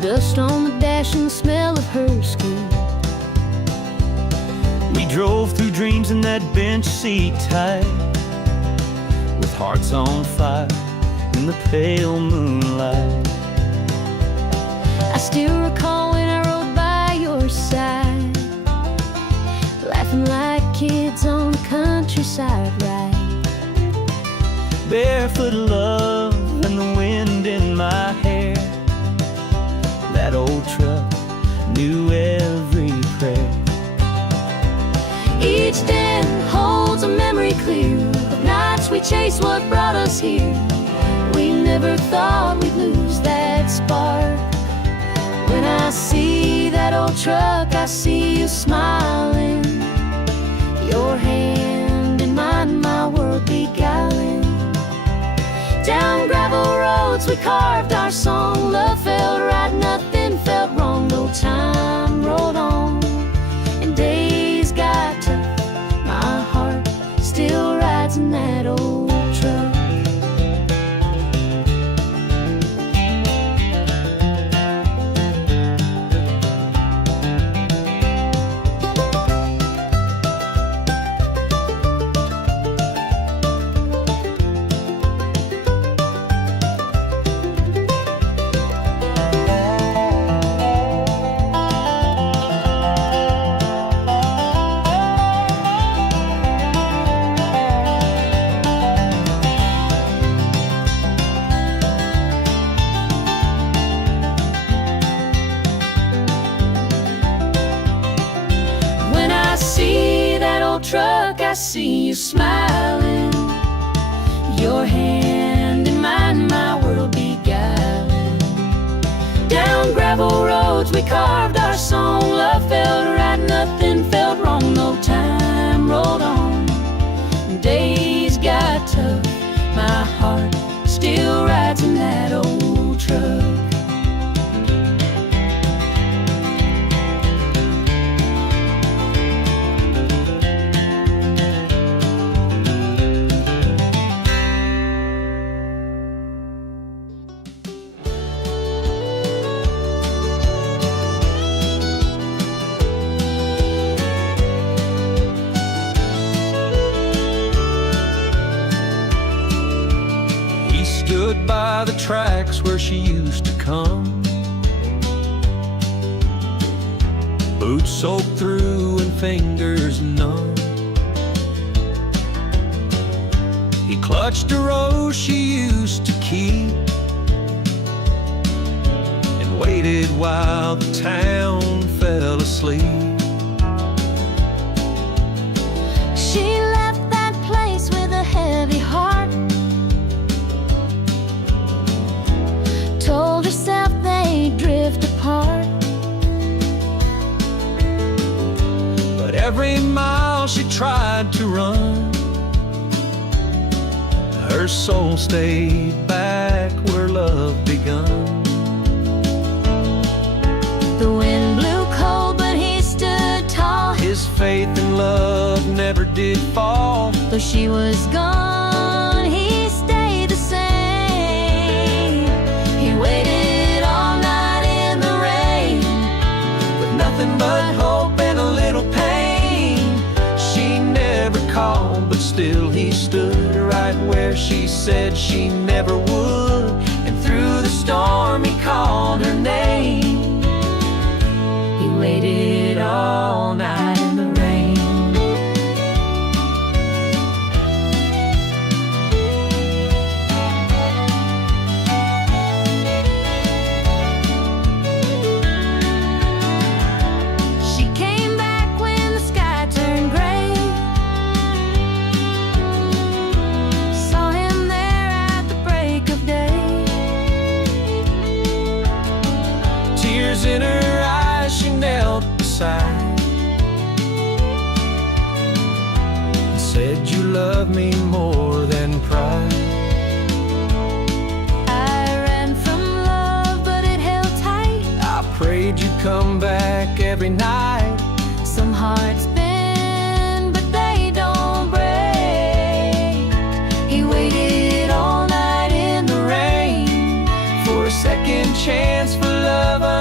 dust on the dash and the smell of her skin. We drove through dreams in that bench seat tight, with hearts on fire in the pale moonlight. I still recall when I rode by your side, laughing like kids on the countryside ride. Barefoot love and the wind in my hair. That old truck knew every prayer. Each den holds a memory clear of nights we chased what brought us here. We never thought we'd lose that spark. When I see that old truck, I see you smiling, your hand in mine, my world beguiling. Down gravel roads we carved our song. Love felt right, nothing felt wrong. No time rolled on and days got tough. My heart still rides in that old truck. Truck, I see you smiling, your hand in mine, my world beguiling. Down gravel roads we carved our song. Love felt right, nothing felt wrong. No time rolled on and days got tough. My heart still rides in that old truck. Stood by the tracks where she used to come, boots soaked through and fingers numb. He clutched a rose she used to keep and waited while the town fell asleep. She left that place with a heavy heart, told herself they'd drift apart. But every mile she tried to run, her soul stayed back where love begun. The wind blew cold, but he stood tall. His faith in love never did fall. Though she was gone, he stayed the same. He waited all night in the rain, With nothing but hope and a little pain. She never called, but still he stood right where she said she never would. And through the storm he called her name. he waited all night in the rain. She came back when the sky turned gray, saw him there at the break of day. Tears in her eyes, she knelt beside and said, "You love me more than pride." I ran from love, but it held tight. I prayed you'd come back every night. Some hearts bend, but they don't break. He waited all night in the rain For a second chance for love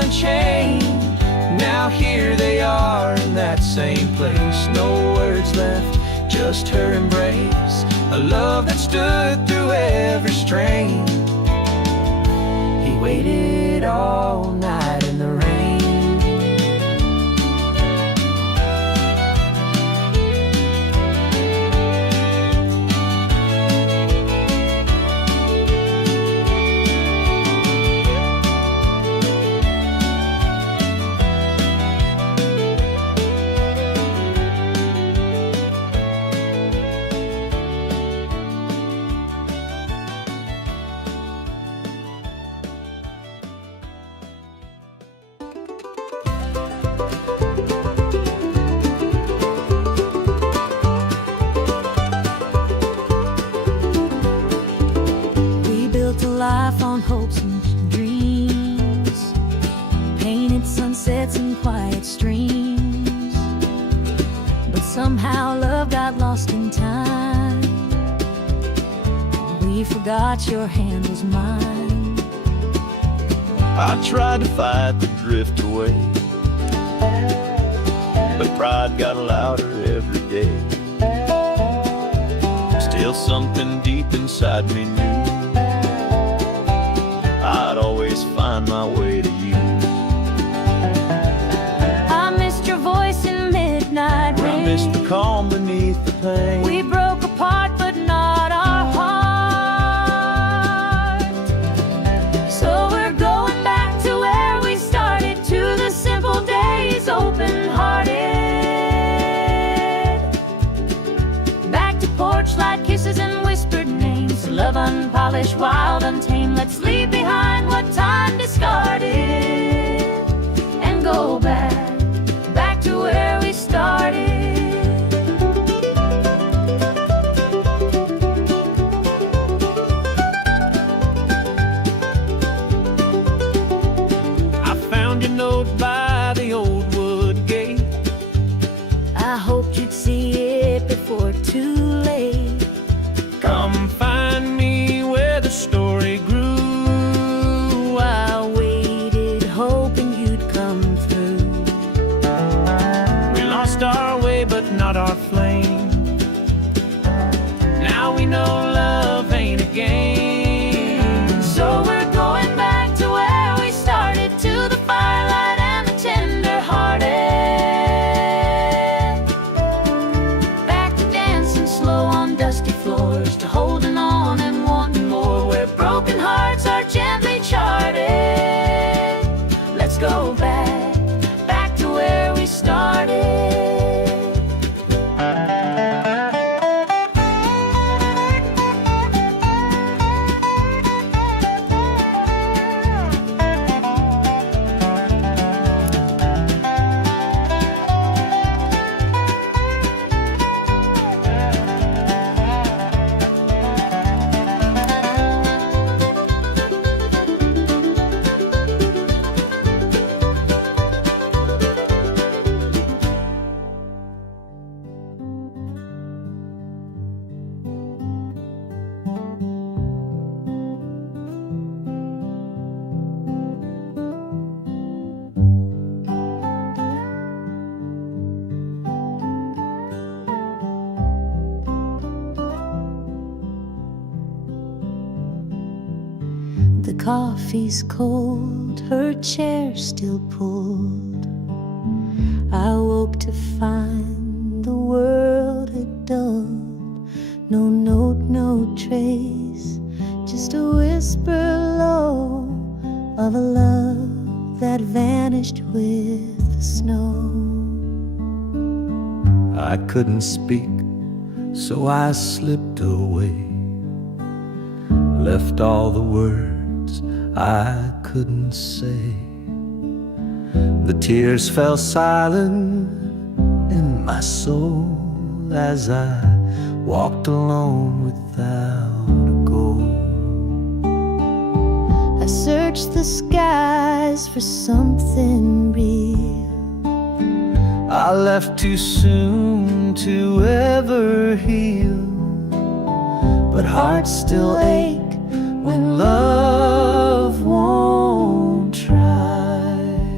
and chain. Now here they are in that same place. No words left, just her embrace. A love that stood through every strain. He waited all night in the rain. Life on hopes and dreams, painted sunsets and quiet streams. But somehow love got lost in time. We forgot your hand was mine. I tried to fight the drift away, but pride got louder every day. Still something deep inside me knew I'd always find my way to you. I missed your voice in midnight rain. I missed the calm beneath the pain. We broke apart but not our heart. So we're going back to where we started, to the simple days, open-hearted. Back to porch light kisses and whispered names. Love unpolished, wild, untamed. Let's leave behind what time discarded and go back to where we started. I found your note by the old wood gate. I hoped you'd see it before too late. Come find me where the story grew. I waited, hoping you'd come through. We lost our way, but not our flame. Now we know love ain't a game. So we're going back to where we started, to the firelight and the tender-hearted. Back to dancing slow on dusty floors, to holding on and wanting more, where broken hearts are gently charted. Let's go back to where we started. The coffee's cold, her chair still pulled. I woke to find the world had dulled. No note, no trace, just a whisper low of a love that vanished with the snow. I couldn't speak, so I slipped away, left all the words I couldn't say. The tears fell silent in my soul as I walked alone without a goal. I searched the skies for something real. I left too soon to ever heal, but hearts still ache when love won't try.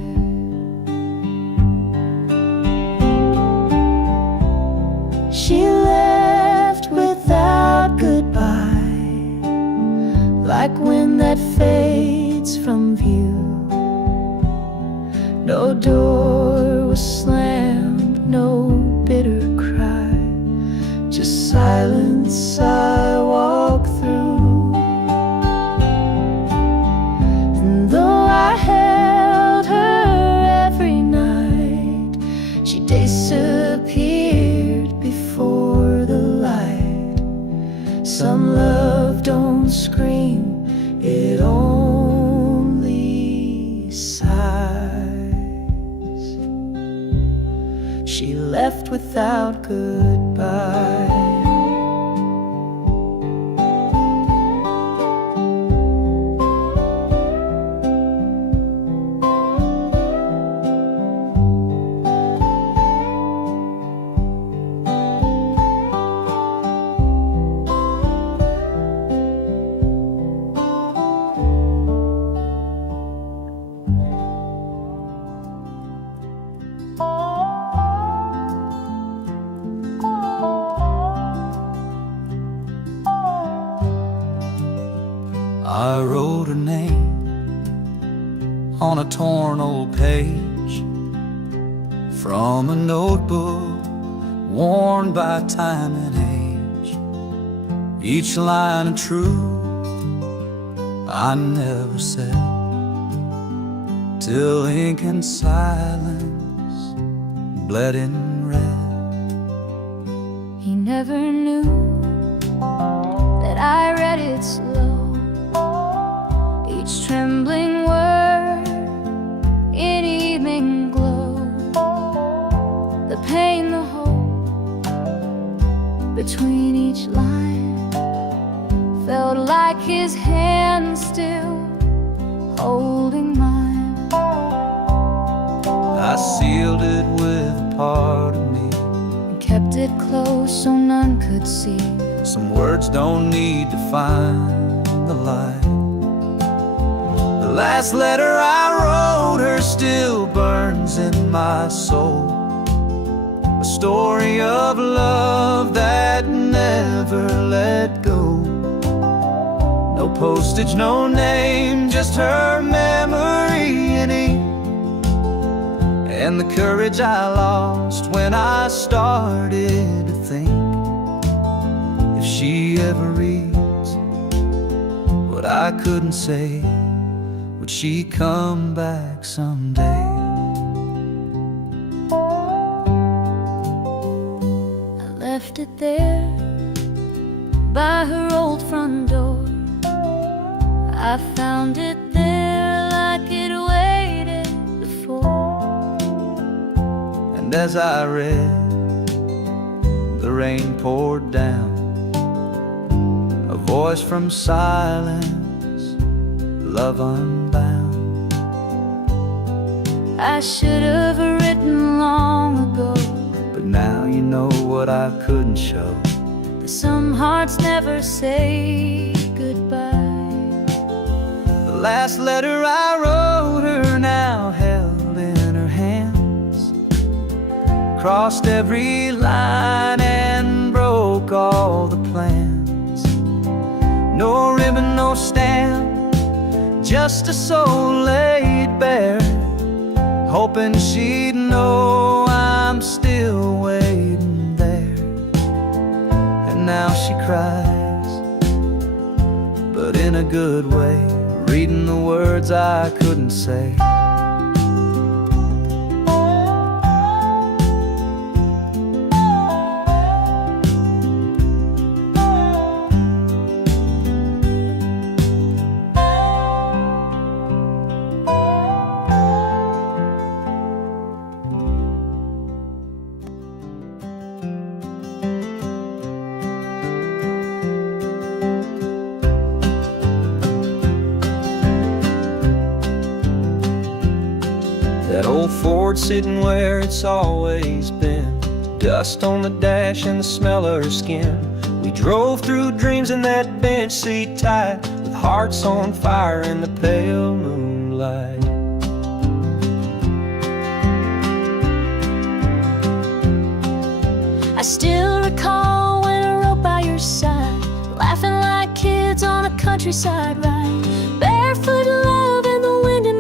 you. No door was slammed, no bitter cry, just silence I walk through. And though I held her every night, she disappeared before the light. Some love don't scream, it only sighs. She left without goodbye. I wrote her name on a torn old page from a notebook worn by time and age. Each line of truth I never said, till ink and silence bled in red. He never knew that I read it slow, each trembling word in evening glow. The pain, the hope between each line felt like his hand still holding mine. I sealed it with a part of me, And kept it close so none could see. some words don't need to find the light. The last letter I wrote her still burns in my soul, a story of love that never let go. No postage, no name, just her memory in ink, and the courage I lost when I started to think, if she ever reads what I couldn't say, would she come back someday? I left it there by her old front door. I found it there like it waited before. And as I read, the rain poured down, a voice from silence, love unbound. I should have written long ago, But now you know what I couldn't show. that some hearts never say goodbye. The last letter I wrote her now held in her hands, crossed every line and broke all the plans. No ribbon, no stamp, just a soul laid bare, hoping she'd know I'm still waiting there. And now she cries, but in a good way, reading the words I couldn't say. That old Ford sitting where it's always been, dust on the dash and the smell of her skin. We drove through dreams in that bench seat tight, with hearts on fire in the pale moonlight. I still recall when I rode by your side, laughing like kids on a countryside ride, barefoot love in the wind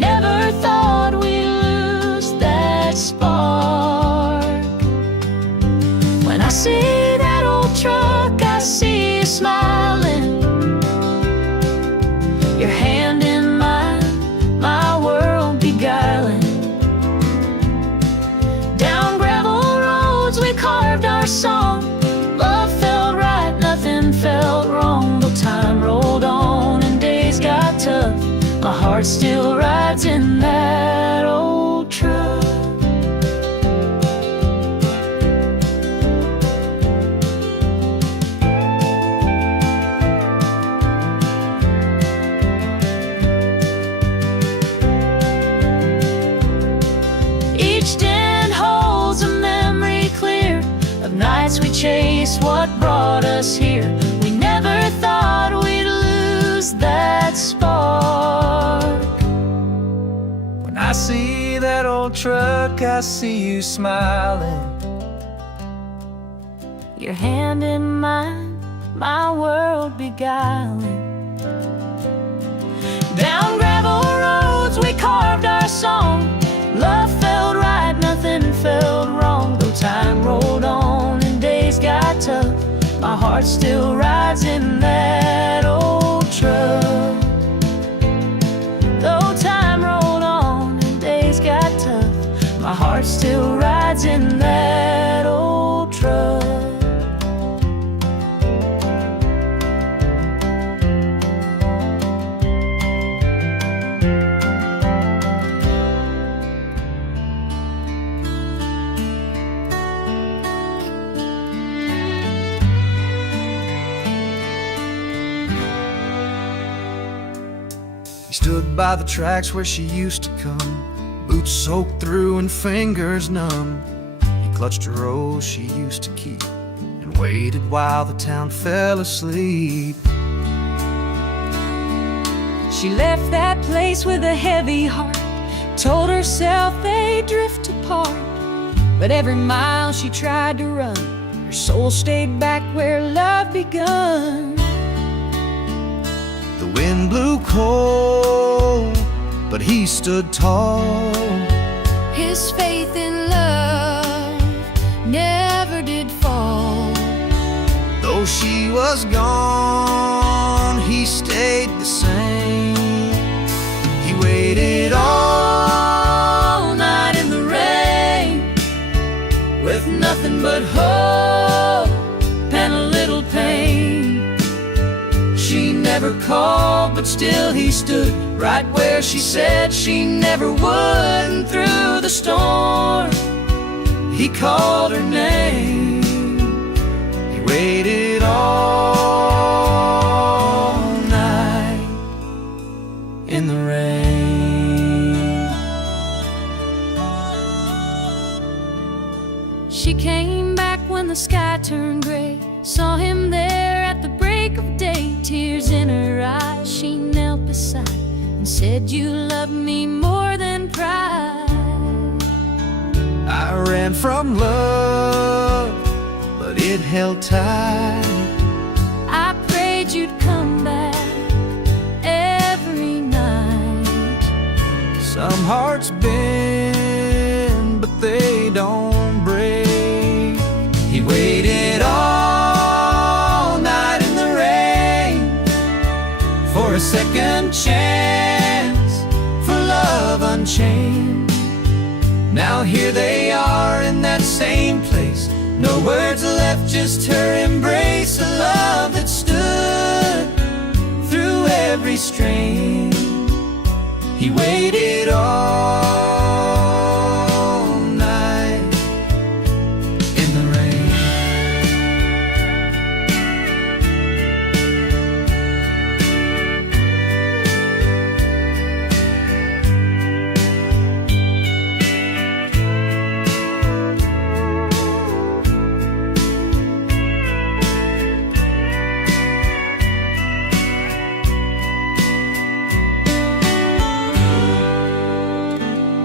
never thought we'd lose that spark. When I see that old truck, I see you smiling, your hand in mine, my world beguiling. Down gravel roads we carved our song. Love felt right, nothing felt wrong. Though time rolled on and days got tough, my heart still rides in that old truck. Each den holds a memory clear of nights we chased what brought us here. We never thought we'd lose that spark. When I see that old truck, I see you smiling, Your hand in mine, my world beguiling. Down gravel roads we carved our song. Love felt right, nothing felt wrong. Though time rolled on and days got tough, my heart still rides in that old truck. Though time rolled on and days got tough, my heart still rides in that old truck. He stood by the tracks where she used to come, boots soaked through and fingers numb. He clutched a rose she used to keep and waited while the town fell asleep. She left that place with a heavy heart, told herself they'd drift apart. But every mile she tried to run, her soul stayed back where love begun. The wind blew cold, but he stood tall. His faith in love never did fall. Though she was gone, he stayed the same. He waited all night in the rain, With nothing but hope and a little pain. she never called, but still he stood right where she said she never would. And through the storm, he called her name. He waited all night in the rain. She came back when the sky turned gray, saw him there at the break of day. Tears in her eyes, she knelt beside and said, "You love me more than pride." I ran from love, but it held tight. I prayed you'd come back every night. Some hearts bend, but they don't break. He waited all night in the rain for a second chance, for love unchained. Now here they are in that same place, no words left, just her embrace. A love that stood through every strain. He waited all night in the rain.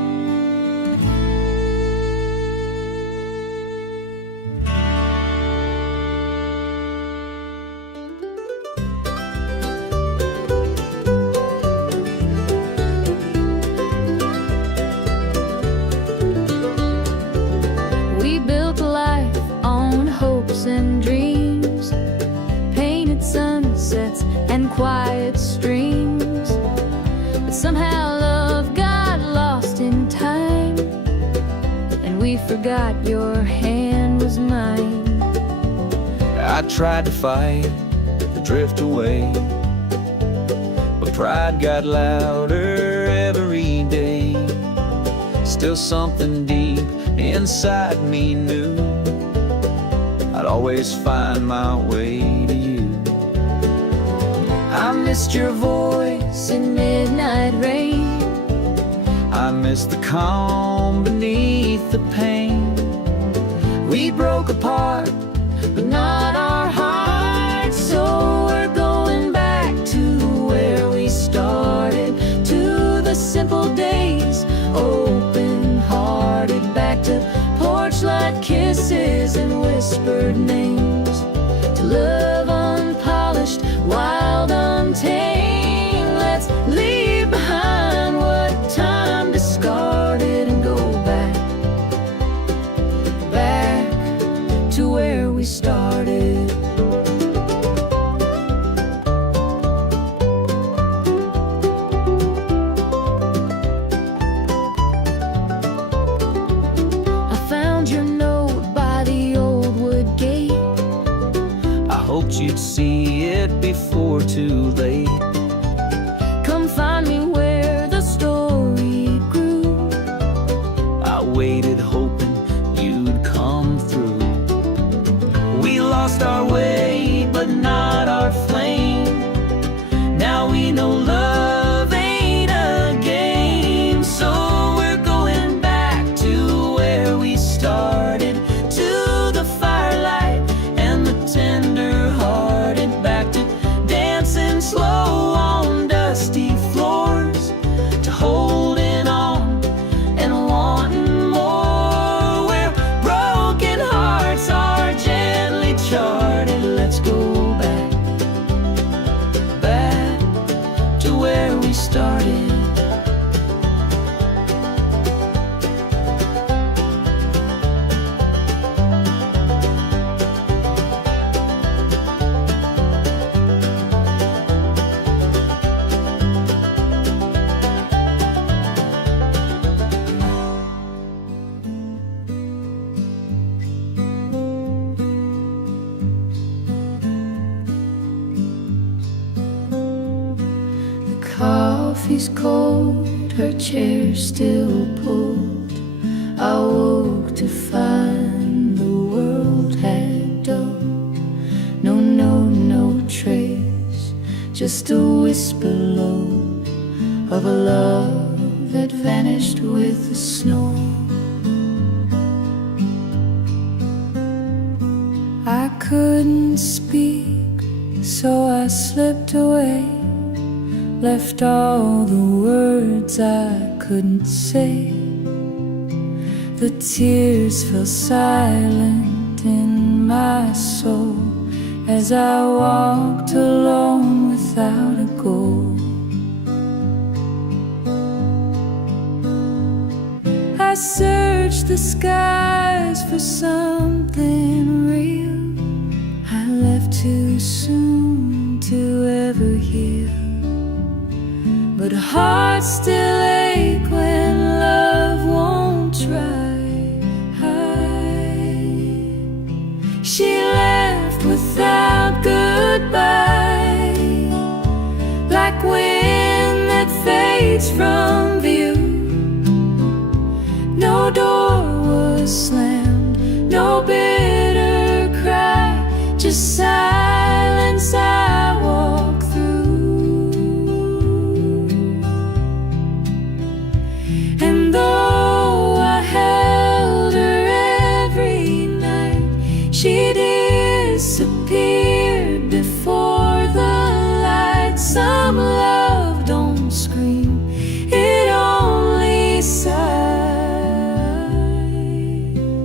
quiet streams. But somehow love got lost in time, and we forgot your hand was mine. I tried to fight, to drift away, but pride got louder every day. Still something deep inside me knew I'd always find my way to you. I missed your voice In midnight rain, I missed the calm beneath the pain. We broke apart, but not our hearts. So we're going back to where we started, to the simple days, open-hearted, back to porch light kisses and whispered names, to love unpolished, wild, untamed. Let's leave behind what time discarded and go back, back to where we started. I found your note by the old wood gate. I hoped you'd see it before too late. Come find me where the story grew. I waited hoping you'd come through. We lost our way, but not our flame. Now we know love ain't a game. So we're going back to where we started, to the firelight and the tender-hearted, back to dancing slow on dusty floors, to holding on and wanting more, where broken hearts are gently charted. Let's go back, back to where we started. Coffee's cold, her chair still pulled. I woke to find the world had dulled. No note, no trace, just a whisper low of a love that vanished with the snow. I couldn't speak, so I slipped away, left all the words I couldn't say. The tears fell silent in my soul as I walked alone without a goal. I searched the skies for something real. I left too soon to ever heal, but hearts still ache when love won't try. She left without goodbye, like wind that fades from view. No door was slammed, no bitter cry, just silence I walk through. And though I held her every night, she disappeared before the light. Some love don't scream, it only sighs.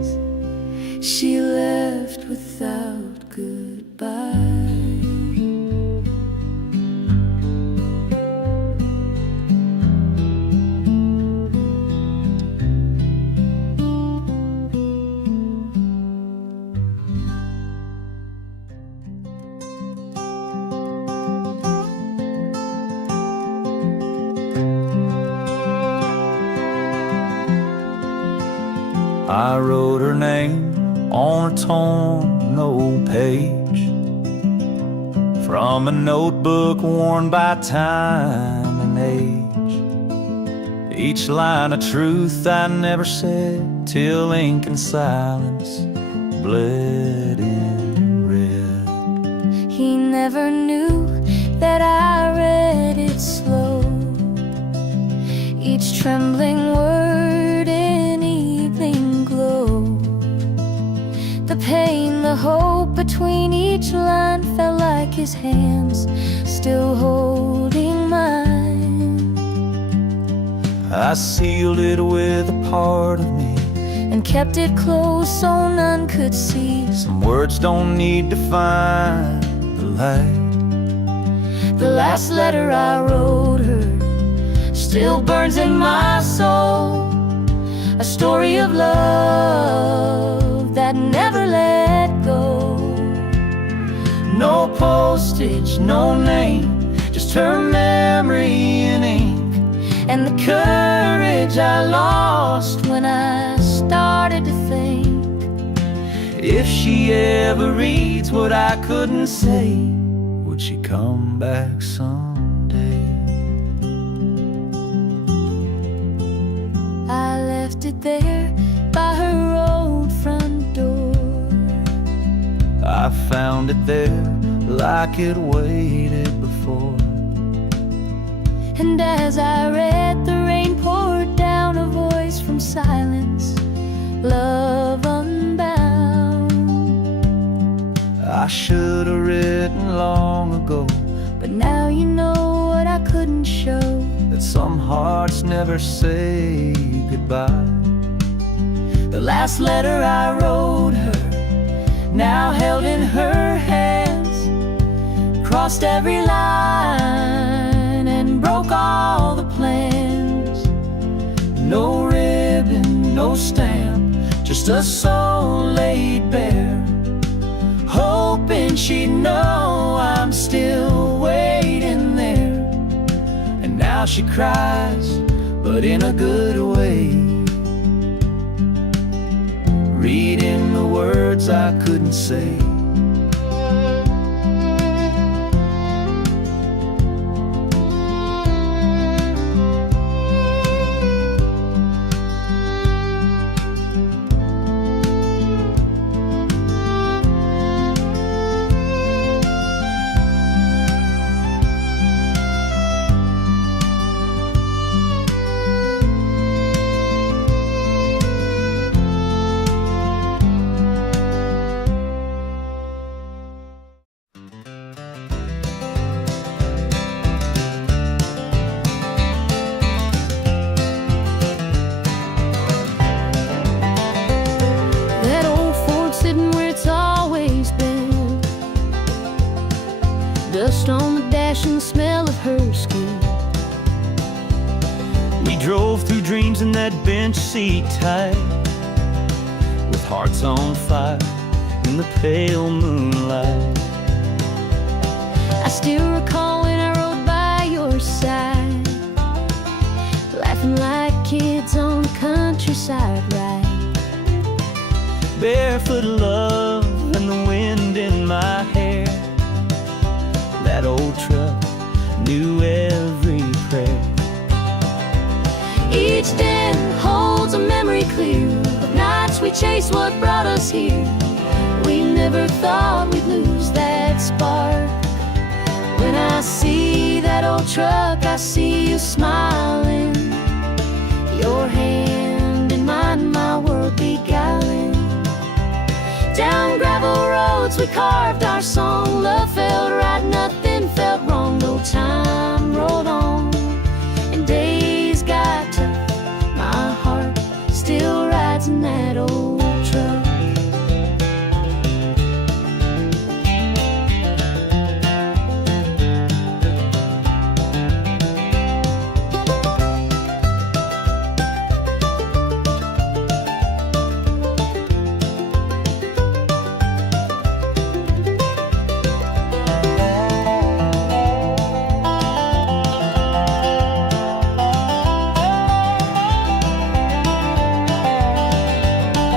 I wrote her name on a torn old page from a notebook worn by time and age. Each line a truth I never said till ink and silence bled in red. He never knew that I read it slow, each trembling word in evening glow. The pain, the hope between each line felt like his hands still holding mine. I sealed it with a part of me and kept it close so none could see. Some words don't need to find the light. The last letter I wrote her still burns in my soul, a story of love that never let go. No postage, no name, just her memory in ink, and the courage I lost when I started to think, if she ever reads what I couldn't say, would she come back someday? I left it there by her old front door. I found it there like it waited before. And as I read, the rain poured down, a voice from silence, love unbound. I should have written long ago, but now you know what I couldn't show, that some hearts never say goodbye. The last letter I wrote her, now held in her hands, crossed every line and broke all the plans. No ribbon, no stamp, just a soul laid bare, hoping she'd know I'm still waiting there. And now she cries, but in a good way, reading the words I couldn't say. Dust on the dash and the smell of her skin. We drove through dreams in that bench seat tight, with hearts on fire in the pale moonlight. I still recall when I rode by your side, laughing like kids on the countryside ride. Barefoot love and the wind in my hair. That old truck knew every prayer. Each den holds a memory clear of nights we chased what brought us here. We never thought we'd lose that spark. When I see that old truck, I see you smiling, your hand in mine, my world beguiling. Down gravel roads we carved our song. Love felt right, nothing felt wrong. No time rolled on and days got tough. My heart still rides in that old truck.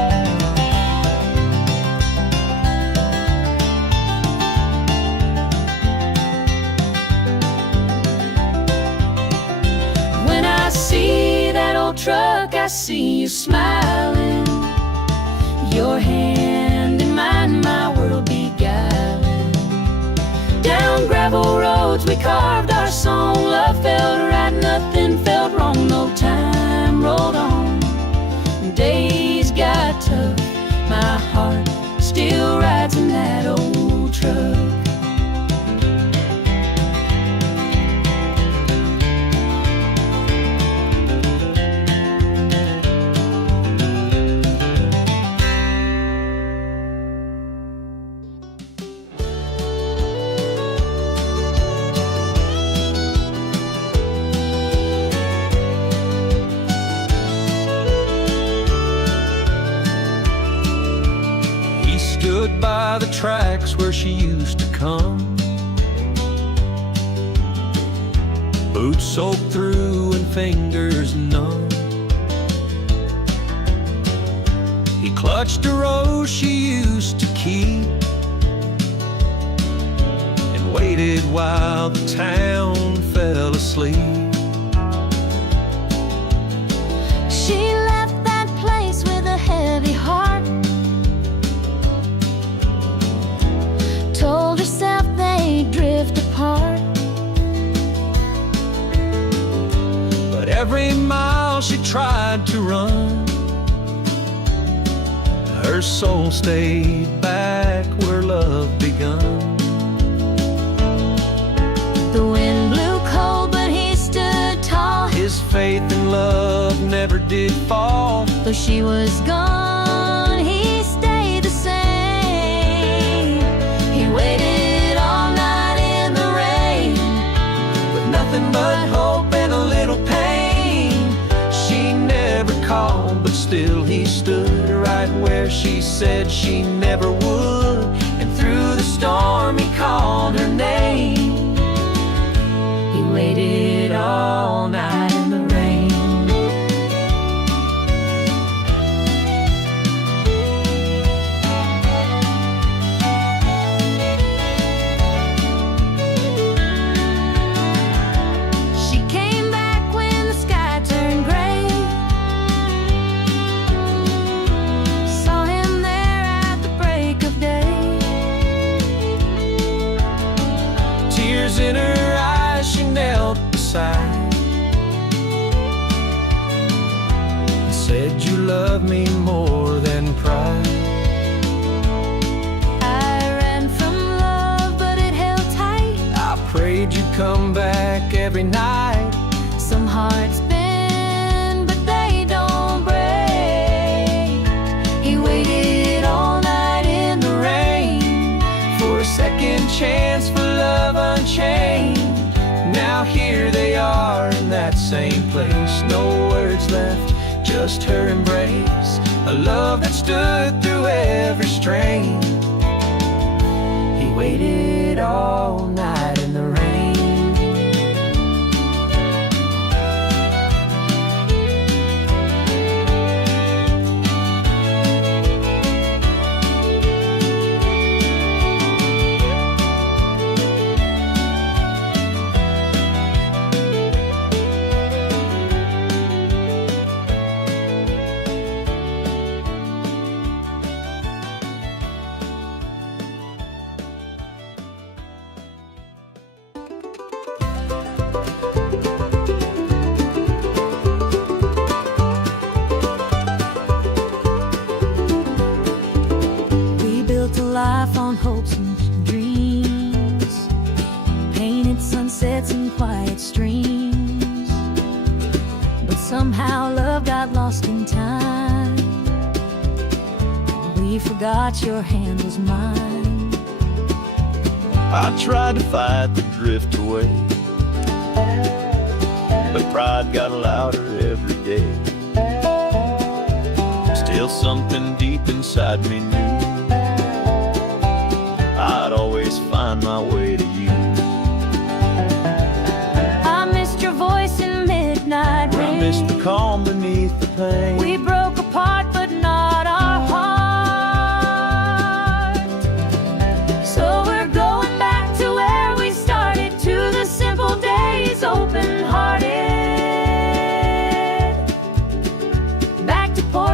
see you smiling, your hand in mine, my world beguiling. Down gravel roads we carved our song, love felt right, nothing felt wrong, no time rolled on. Days got tough, my heart still rides in that old truck. Stood by the tracks where she used to come, boots soaked through and fingers numb. He clutched a rose she used to keep and waited while the town fell asleep. She left that place with a heavy heart, told herself they'd drift apart. But every mile she tried to run, her soul stayed back where love begun. The wind blew cold, but he stood tall. His faith in love never did fall. Though she was gone, he stayed the same. He waited all night in the rain, With nothing but hope and a little pain. She never called, but still he stood right where she said she never would. And through the storm he called her name. he waited all night in the rain. She came back when the sky turned gray, saw him there at the break of day. Tears in her eyes, she knelt beside and said, "You love me more than pride." I ran from love, but it held tight. I prayed you'd come back every night. Some hearts bend, but they don't break. He waited all night in the rain For a second chance for love unchained. Now here they are in that same place. No words left, just her embrace. A love that stood through every strain. He waited all night in the rain. We built a life on hopes and dreams, painted sunsets and quiet streams. But somehow love got lost in time. We forgot your hand was mine. I tried to fight the drift away, but pride got louder every day. Still something deep inside me knew I'd always find my way to you. I missed your voice in midnight I rain. missed the calm beneath the pain. We broke apart, but not our heart. So we're going back to where we started, to the simple days, open-hearted.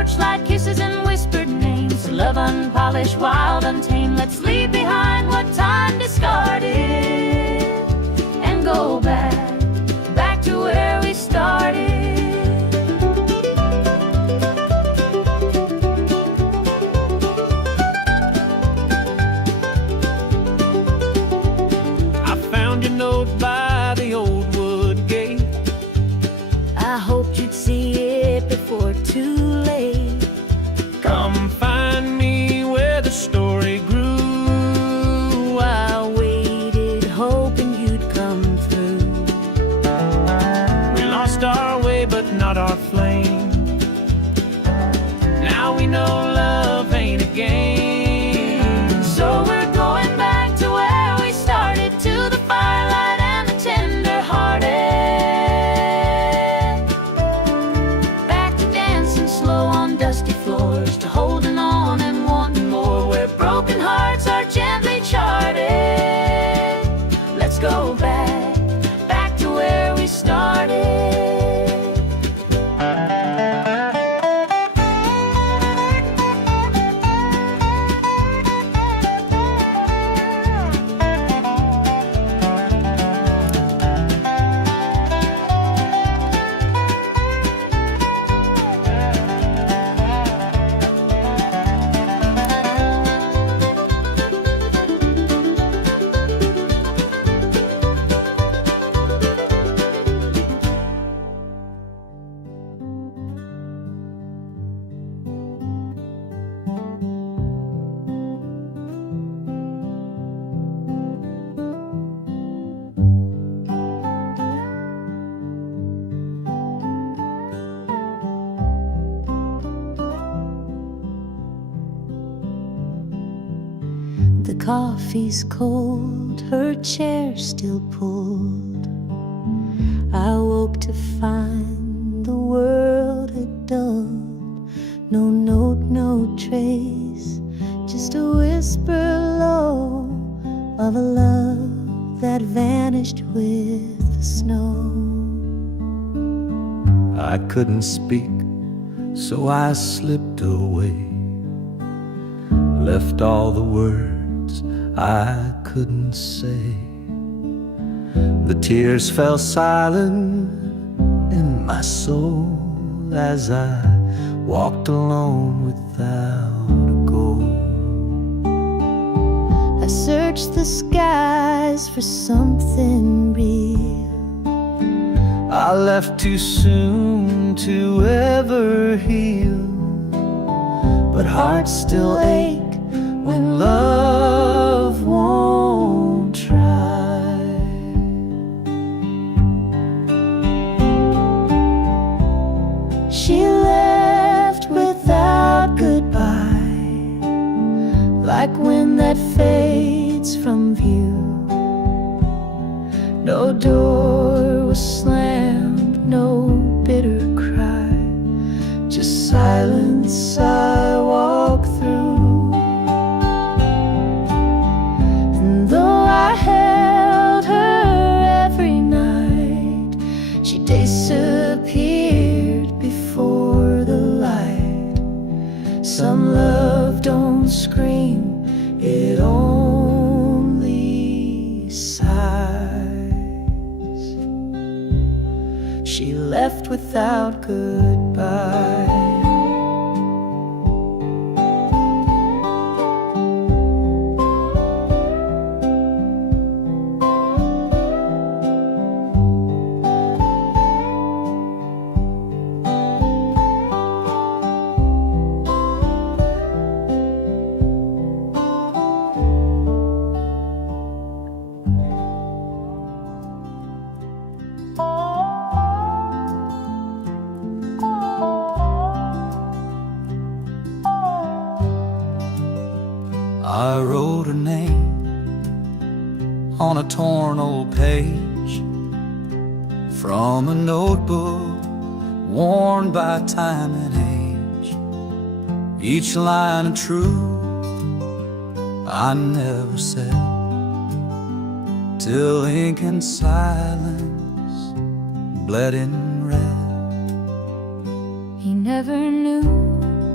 torchlight kisses and whispered names. Love unpolished, wild, untamed. Let's leave behind what time discarded and go back to where we started. I found your note by the old wood gate. I hoped you'd see it before too late. Come find me where the story grew. I waited, hoping you'd come through. We lost our way, but not our flame. Now we know love ain't a game. So we're going back to where we started, to the firelight and the tender-hearted. Back to dancing slow on dusty floors, to holding on and wanting more, where broken hearts are gently charted. Let's go back to where we started. The coffee's cold, her chair still pulled. I woke to find the world had dulled. No note, no trace, just a whisper low of a love that vanished with the snow. I couldn't speak, so I slipped away, left all the words I couldn't say. The tears fell silent in my soul as I walked alone without a goal. I searched the skies for something real. I left too soon to ever heal, but hearts still ache when love won't try. She left without goodbye, like wind that fades from view. No door was slammed, no bitter cry, just silence I walk through. And though I held her every night, she disappeared before the light. Some love don't scream, it only sighs. She left without goodbye. I wrote her name on a torn old page from a notebook worn by time and age. Each line of truth I never said, till ink and silence bled in red. He never knew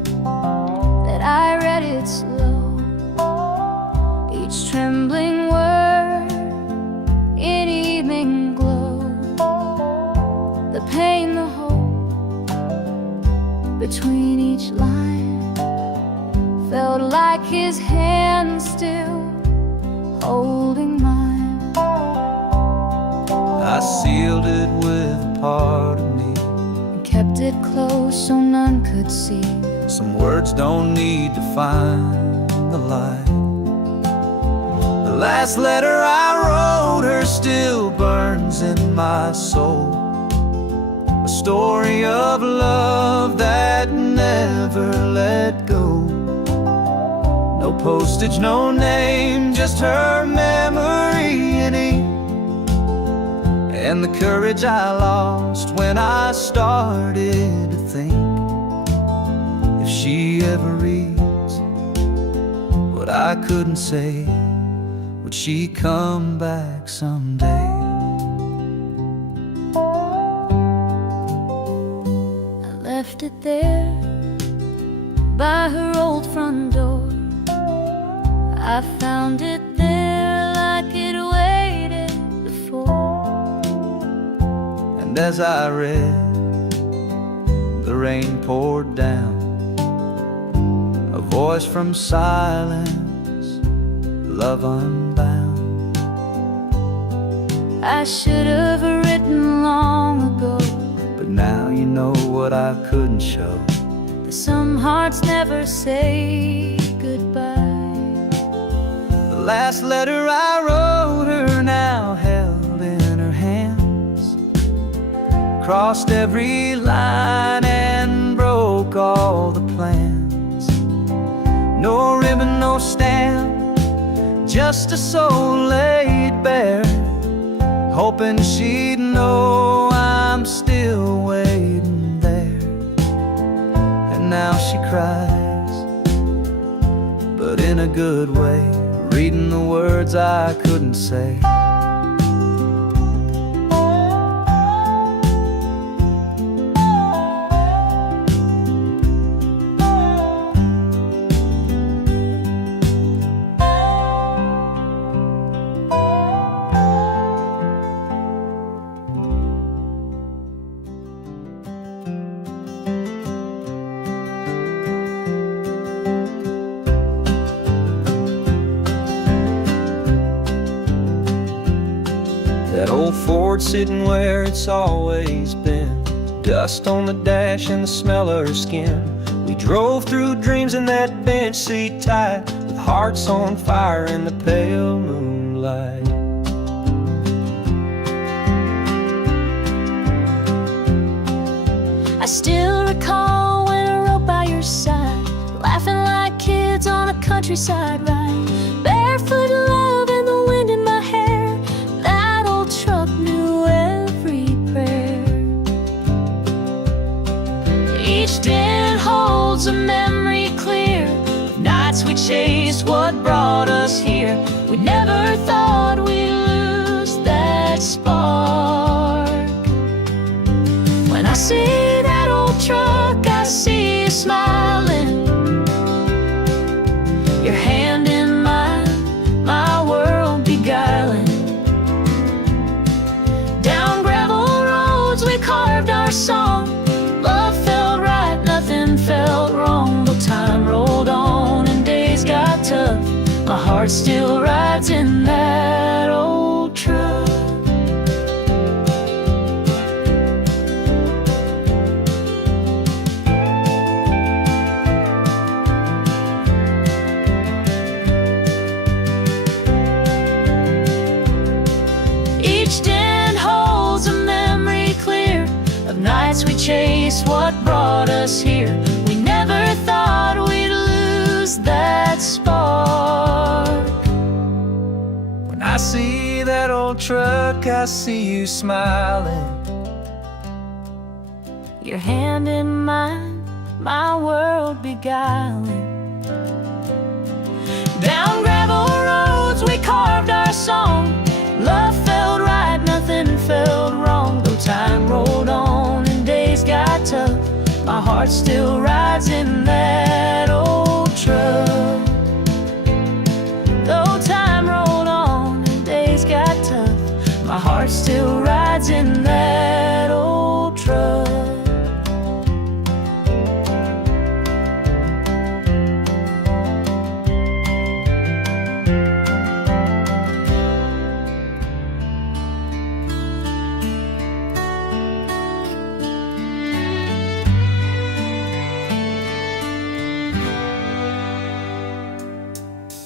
between each line. Felt like his hand still holding mine. I sealed it with a part of me And kept it close so none could see. Some words don't need to find the light. The last letter I wrote her still burns in my soul. A story of love that never let go. No postage, no name, just her memory in ink. And the courage I lost when I started to think, if she ever reads what I couldn't say, would she come back someday? I left it there by her old front door. I found it there like it waited before. And as I read, the rain poured down, a voice from silence, love unbound. I should have written long ago, But now you know what I couldn't show. that some hearts never say goodbye. The last letter I wrote her now held in her hands, crossed every line and broke all the plans. No ribbon, no stamp, just a soul laid bare, hoping she'd know I'm still waiting there. And now she cries, but in a good way, reading the words I couldn't say. That old Ford sitting where it's always been, dust on the dash and the smell of her skin. We drove through dreams in that bench seat tight, with hearts on fire in the pale moonlight. I still recall when I rode by your side, laughing like kids on a countryside ride. Barefoot love and the wind in my hair, that old truck knew every prayer. Each dent holds a memory clear, nights we chased what brought us here. We never thought we'd lose that spark. When I see that old truck, I see you smiling, your hand in mine, my world beguiling. Down gravel roads we carved our song, love felt right, nothing felt wrong. Though time rolled on and days got tough, my heart still rides in that old truck. Each dent holds a memory clear of nights we chased what brought us here. We never thought we'd lose that spark. When I see that old truck, I see you smiling, Your hand in mine, my world beguiling. Down gravel roads we carved our song, love felt right, nothing felt wrong. Though time rolled on and days got tough, my heart still rides in that old truck. Though time rolled on and days got tough, my heart still rides in that old truck.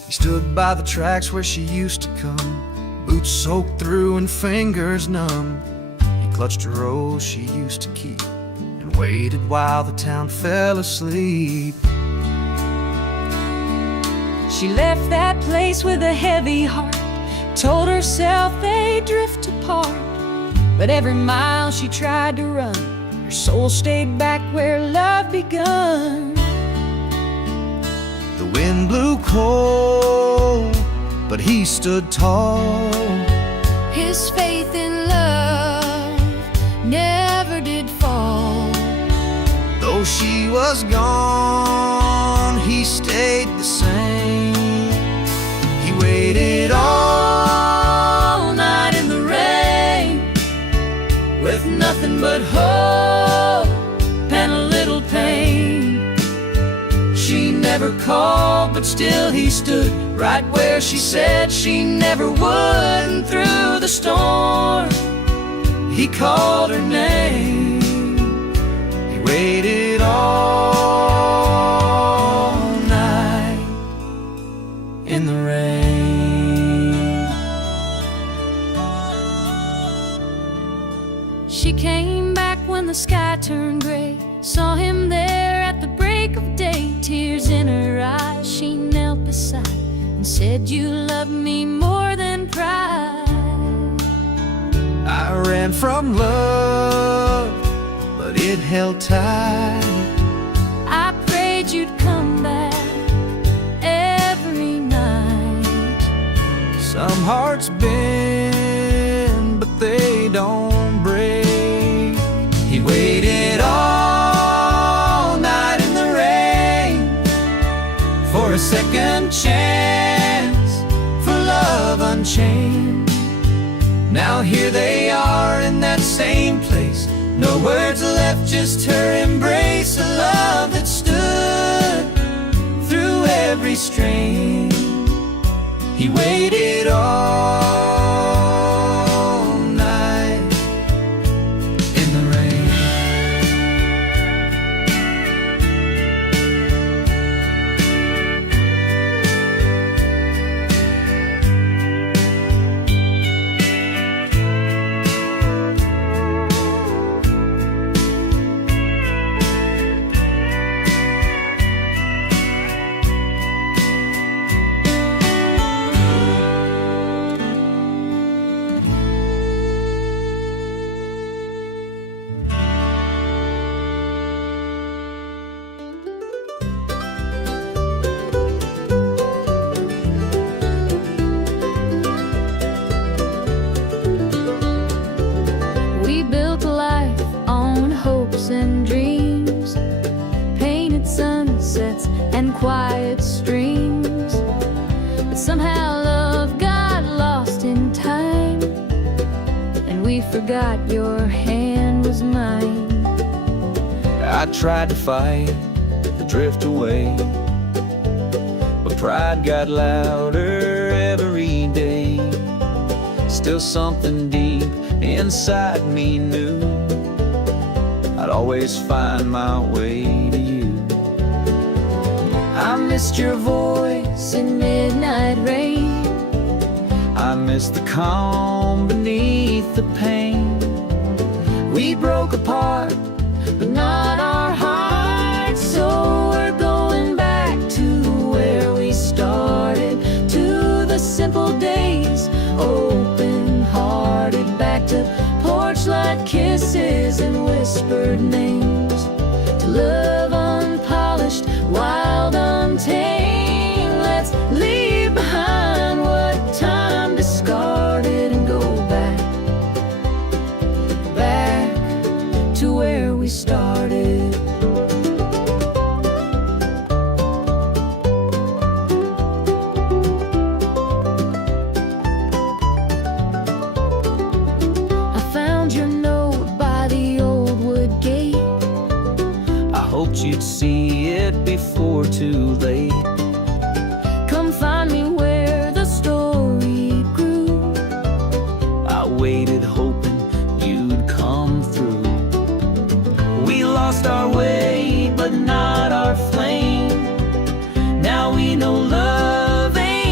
He stood by the tracks where she used to come, boots soaked through and fingers numb. He clutched a rose she used to keep and waited while the town fell asleep. She left that place with a heavy heart, told herself they'd drift apart. But every mile she tried to run, her soul stayed back where love begun. The wind blew cold, but he stood tall. His faith in love never did fall. Though she was gone, he stayed the same. He waited all night in the rain, With nothing but hope and a little pain. she never called, but still he stood right where she said she never would. And through the storm, he called her name. He waited all night in the rain. She came back when the sky turned gray, saw him there at the break of day. Tears in her eyes, she knelt beside and said, "You love me more than pride." I ran from love, but it held tight. I prayed you'd come back every night. Some hearts bend, but they don't break. He waited all night in the rain for a second chance, for love unchained. Now here they are in that same place, no words left, just her embrace. A love that stood through every strain. He waited all night in the rain. We built a life on hopes and dreams, painted sunsets and quiet streams. But somehow love got lost in time, and we forgot your hand was mine. I tried to fight the drift away, but pride got louder every day. Still something deep inside me knew I'd always find my way to you. I missed your voice in midnight rain. I missed the calm beneath the pain. We broke apart, but not our hearts. So we're going back to where we started, to the simple days, open-hearted, back to porch light kisses and whispered names, to love unpolished, wild, untamed. Let's leave behind what time discarded and go back, back to where we started. I found your note by the old wood gate. I hoped you'd see it before too late. Come find me where the story grew. I waited hoping you'd come through. We lost our way, but not our flame. Now we know love ain't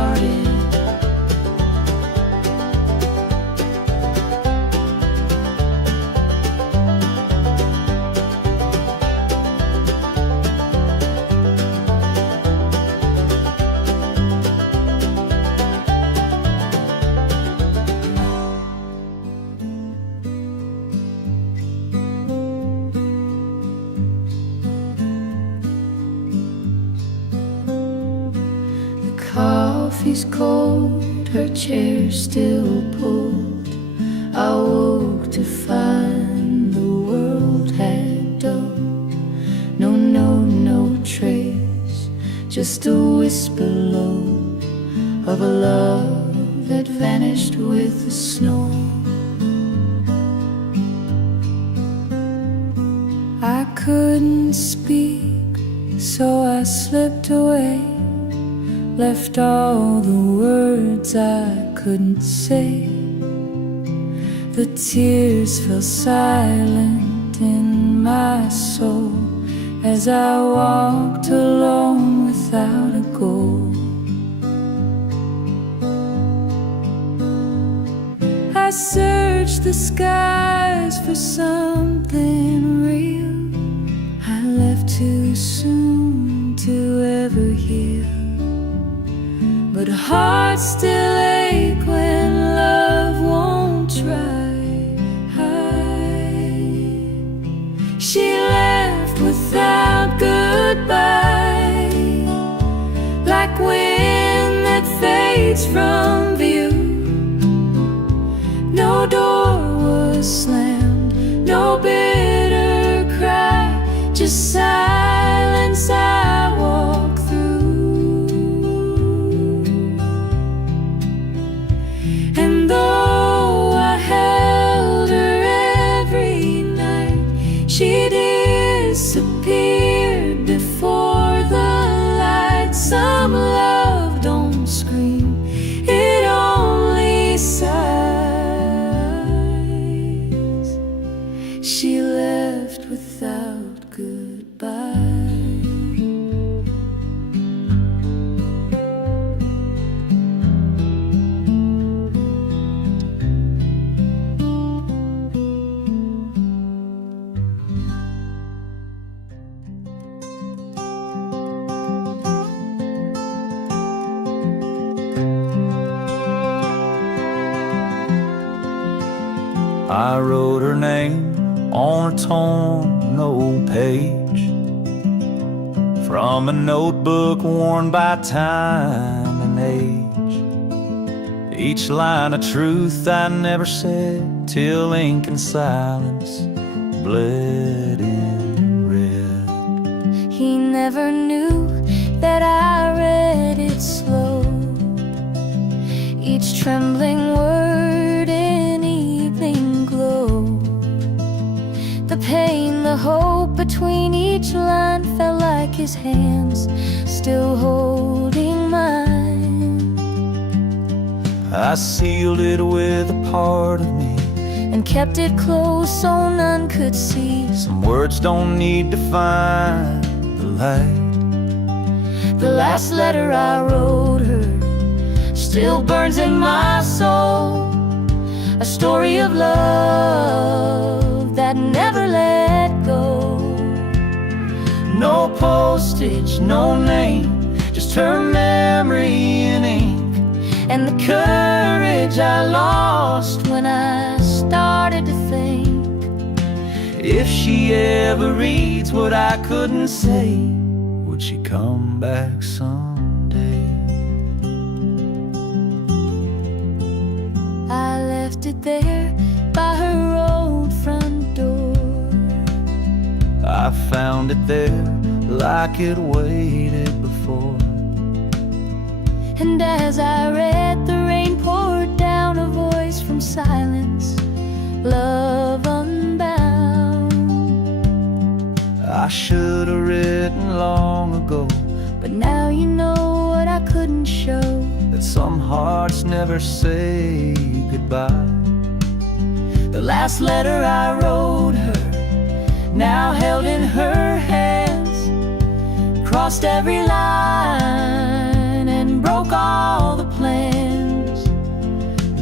started. Coffee's cold, her chair still pulled. I woke to find the world had dulled. No trace, just a whisper low of a love that vanished with the snow. I couldn't speak, so I slipped away, left all the words I couldn't say. The tears fell silent in my soul as I walked alone without a goal. I searched the skies for something real. I left too soon to ever heal, but hearts still ache when love won't try. She left without goodbye, like wind that fades from view. No door was slammed, no bitter cry, just silence I walk through. And though I held her every night, she disappeared before the light. Some love don't scream, it only sighs. She left without goodbye. I wrote her name on a torn old page from a notebook worn by time and age. Each line a truth I never said, till ink and silence bled in red. He never knew that I read it slow, each trembling word in evening glow. The pain, the hope between each line felt like his hands still holding mine. I sealed it with a part of me and kept it close so none could see. Some words don't need to find the light. The last letter I wrote her still burns in my soul, a story of love that never let go. No postage, no name, just her memory in ink, and the courage I lost when I started to think. If she ever reads what I couldn't say, would she come back someday? I left it there by her old front door. I found it there like it waited before. And as I read, the rain poured down, a voice from silence, love unbound. I should have written long ago, but now you know what I couldn't show, that some hearts never say goodbye. the last letter I wrote her, now held in her hands, crossed every line and broke all the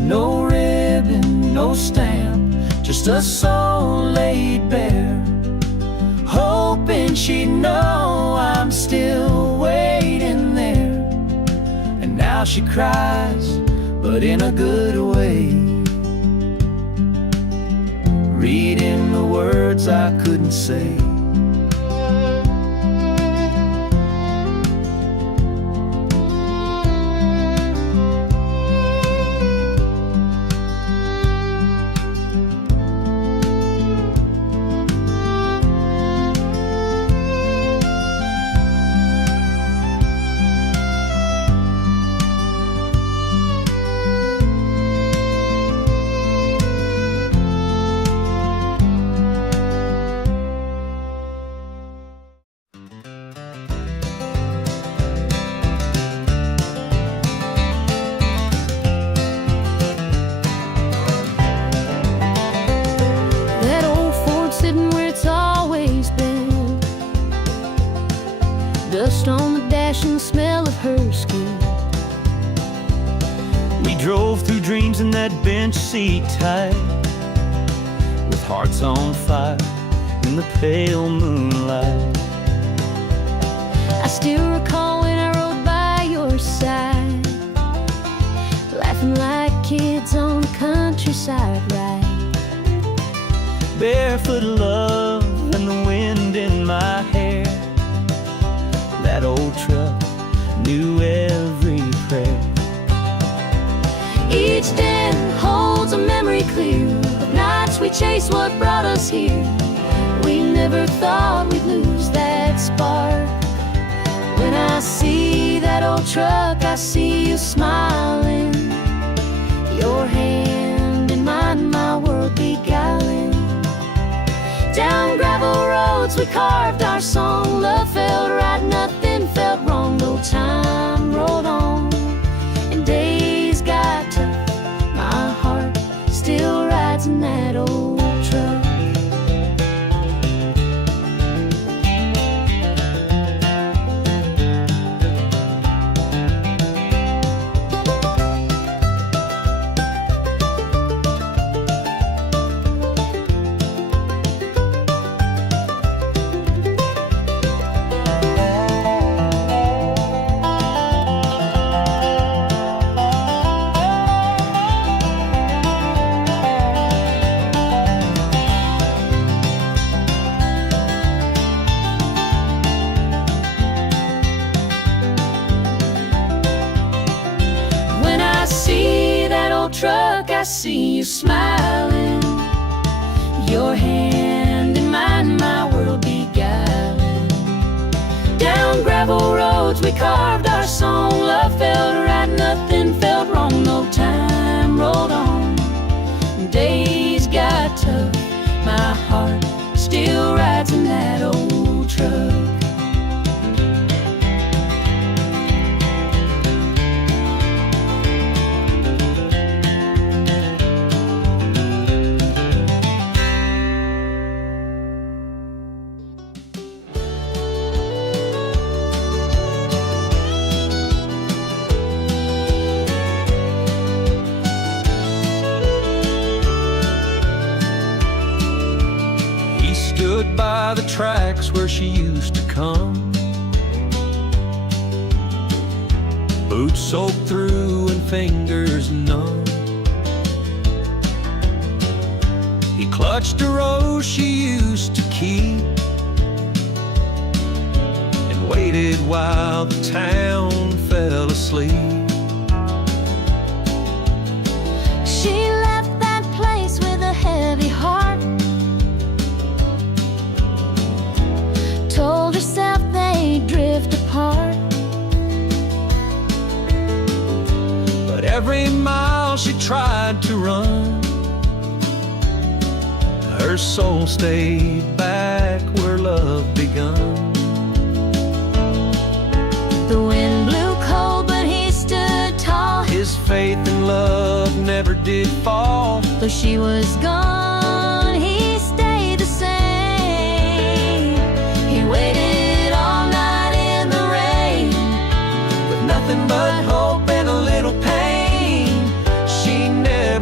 No ribbon, no stamp, just a soul laid bare, hoping she'd know I'm still waiting there. And now she cries, but in a good way, reading the words I couldn't say. That old Ford sitting where it's always been, dust on the dash and the smell of her skin. We drove through dreams in that bench seat tight, with hearts on fire in the pale moonlight. I still recall when I rode by your side, laughing like kids on the countryside ride. Barefoot love and the wind in my hair. That old truck knew every prayer. Each day holds a memory clear of nights we chased what brought us here. We never thought we'd lose that spark. When I see that old truck, I see you smiling, your hand in mine, my world beguiling. Down gravel roads we carved our song. Love felt right, nothing felt wrong. No time rolled on and days got tough. My heart still rides in that old truck. Truck, I see you smiling, your hand in mine, my world beguiling. Down gravel roads we carved our song. Love felt right, nothing felt wrong. No time rolled on, days got tough. My heart still rides in that old truck. Stood by the tracks where she used to come, boots soaked through and fingers numb. He clutched a rose she used to keep and waited while the town fell asleep. She left that place with a heavy heart, told herself they'd drift apart. But every mile she tried to run, her soul stayed back where love begun. The wind blew cold, but he stood tall. His faith in love never did fall. Though she was gone, he stayed the same. He waited all night in the rain, with nothing but hope and a little pain. She never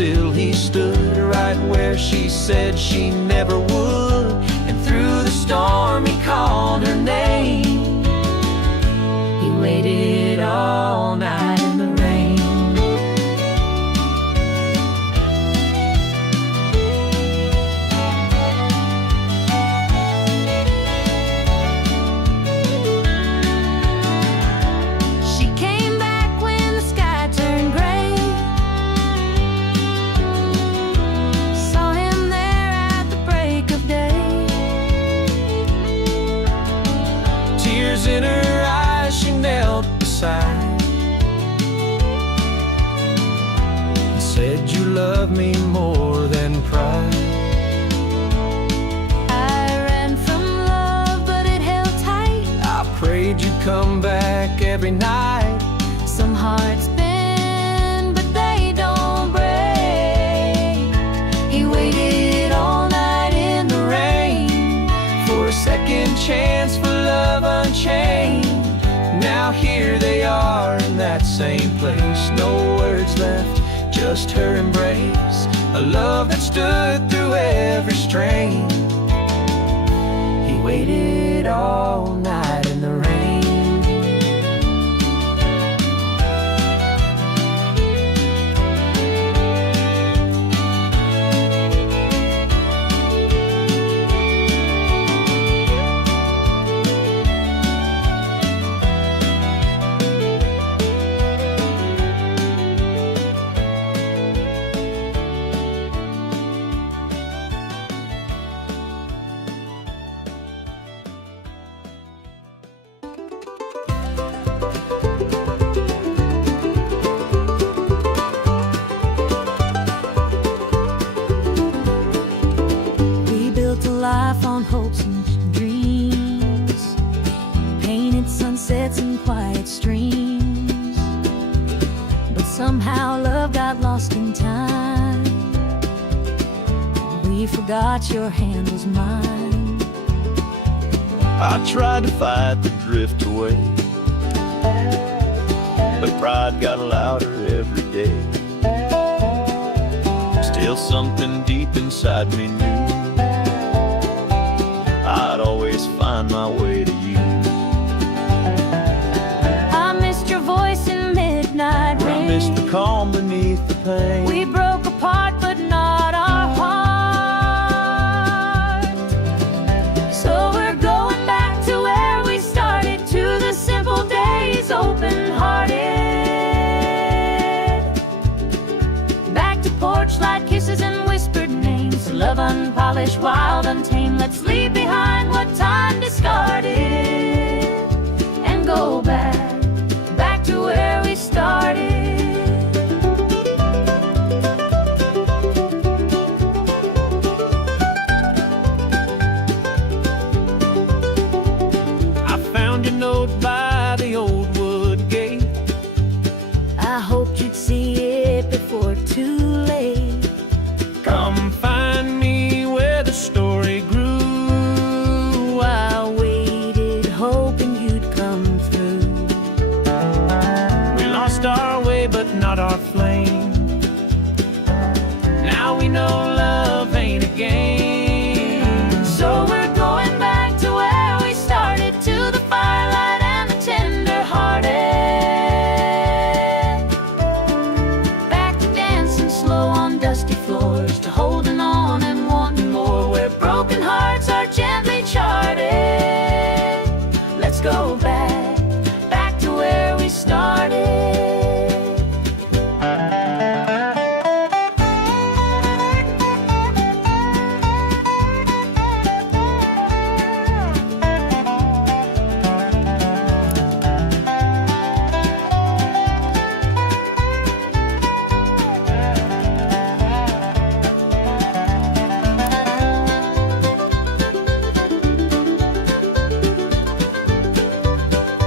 still he stood right where she said she never would. And through the storm he called her name. He waited all night in the rain. She came back when the sky turned gray. Saw him there at the break of day. Tears in her eyes, she knelt beside and said, "You love me more than pride." I ran from love, but it held tight. I prayed you'd come back every night. Some hearts bend, but they don't break. He waited all night in the rain For a second chance for love unchained. Now here they are in that same place. No words left, just her embrace. A love that stood through every strain. He waited all night in the rain. Life on hopes and dreams, painted sunsets and quiet streams. But somehow love got lost in time. We forgot your hand was mine. I tried to fight the drift away, but pride got louder every day. Still something deep inside me knew I'd always find my way to you. I missed your voice in midnight rain. I missed the calm beneath the pain. We broke apart, but not our heart. So we're going back to where we started, to the simple days, open-hearted. Back to porch light kisses and whispered names. Love unpolished, wild, untamed. Let's leave behind what time discarded and go back to where we started. I found your note by the old wood gate. I hoped you'd see it before too late. Come find me where the story grew. I waited, hoping you'd come through. We lost our way, but not our flame. Now we know love ain't a game. So we're going back to where we started, to the firelight and the tender-hearted. Back to dancing slow on dusty floors, to holding on and wanting more, where broken hearts are gently charted. Let's go back to where we started.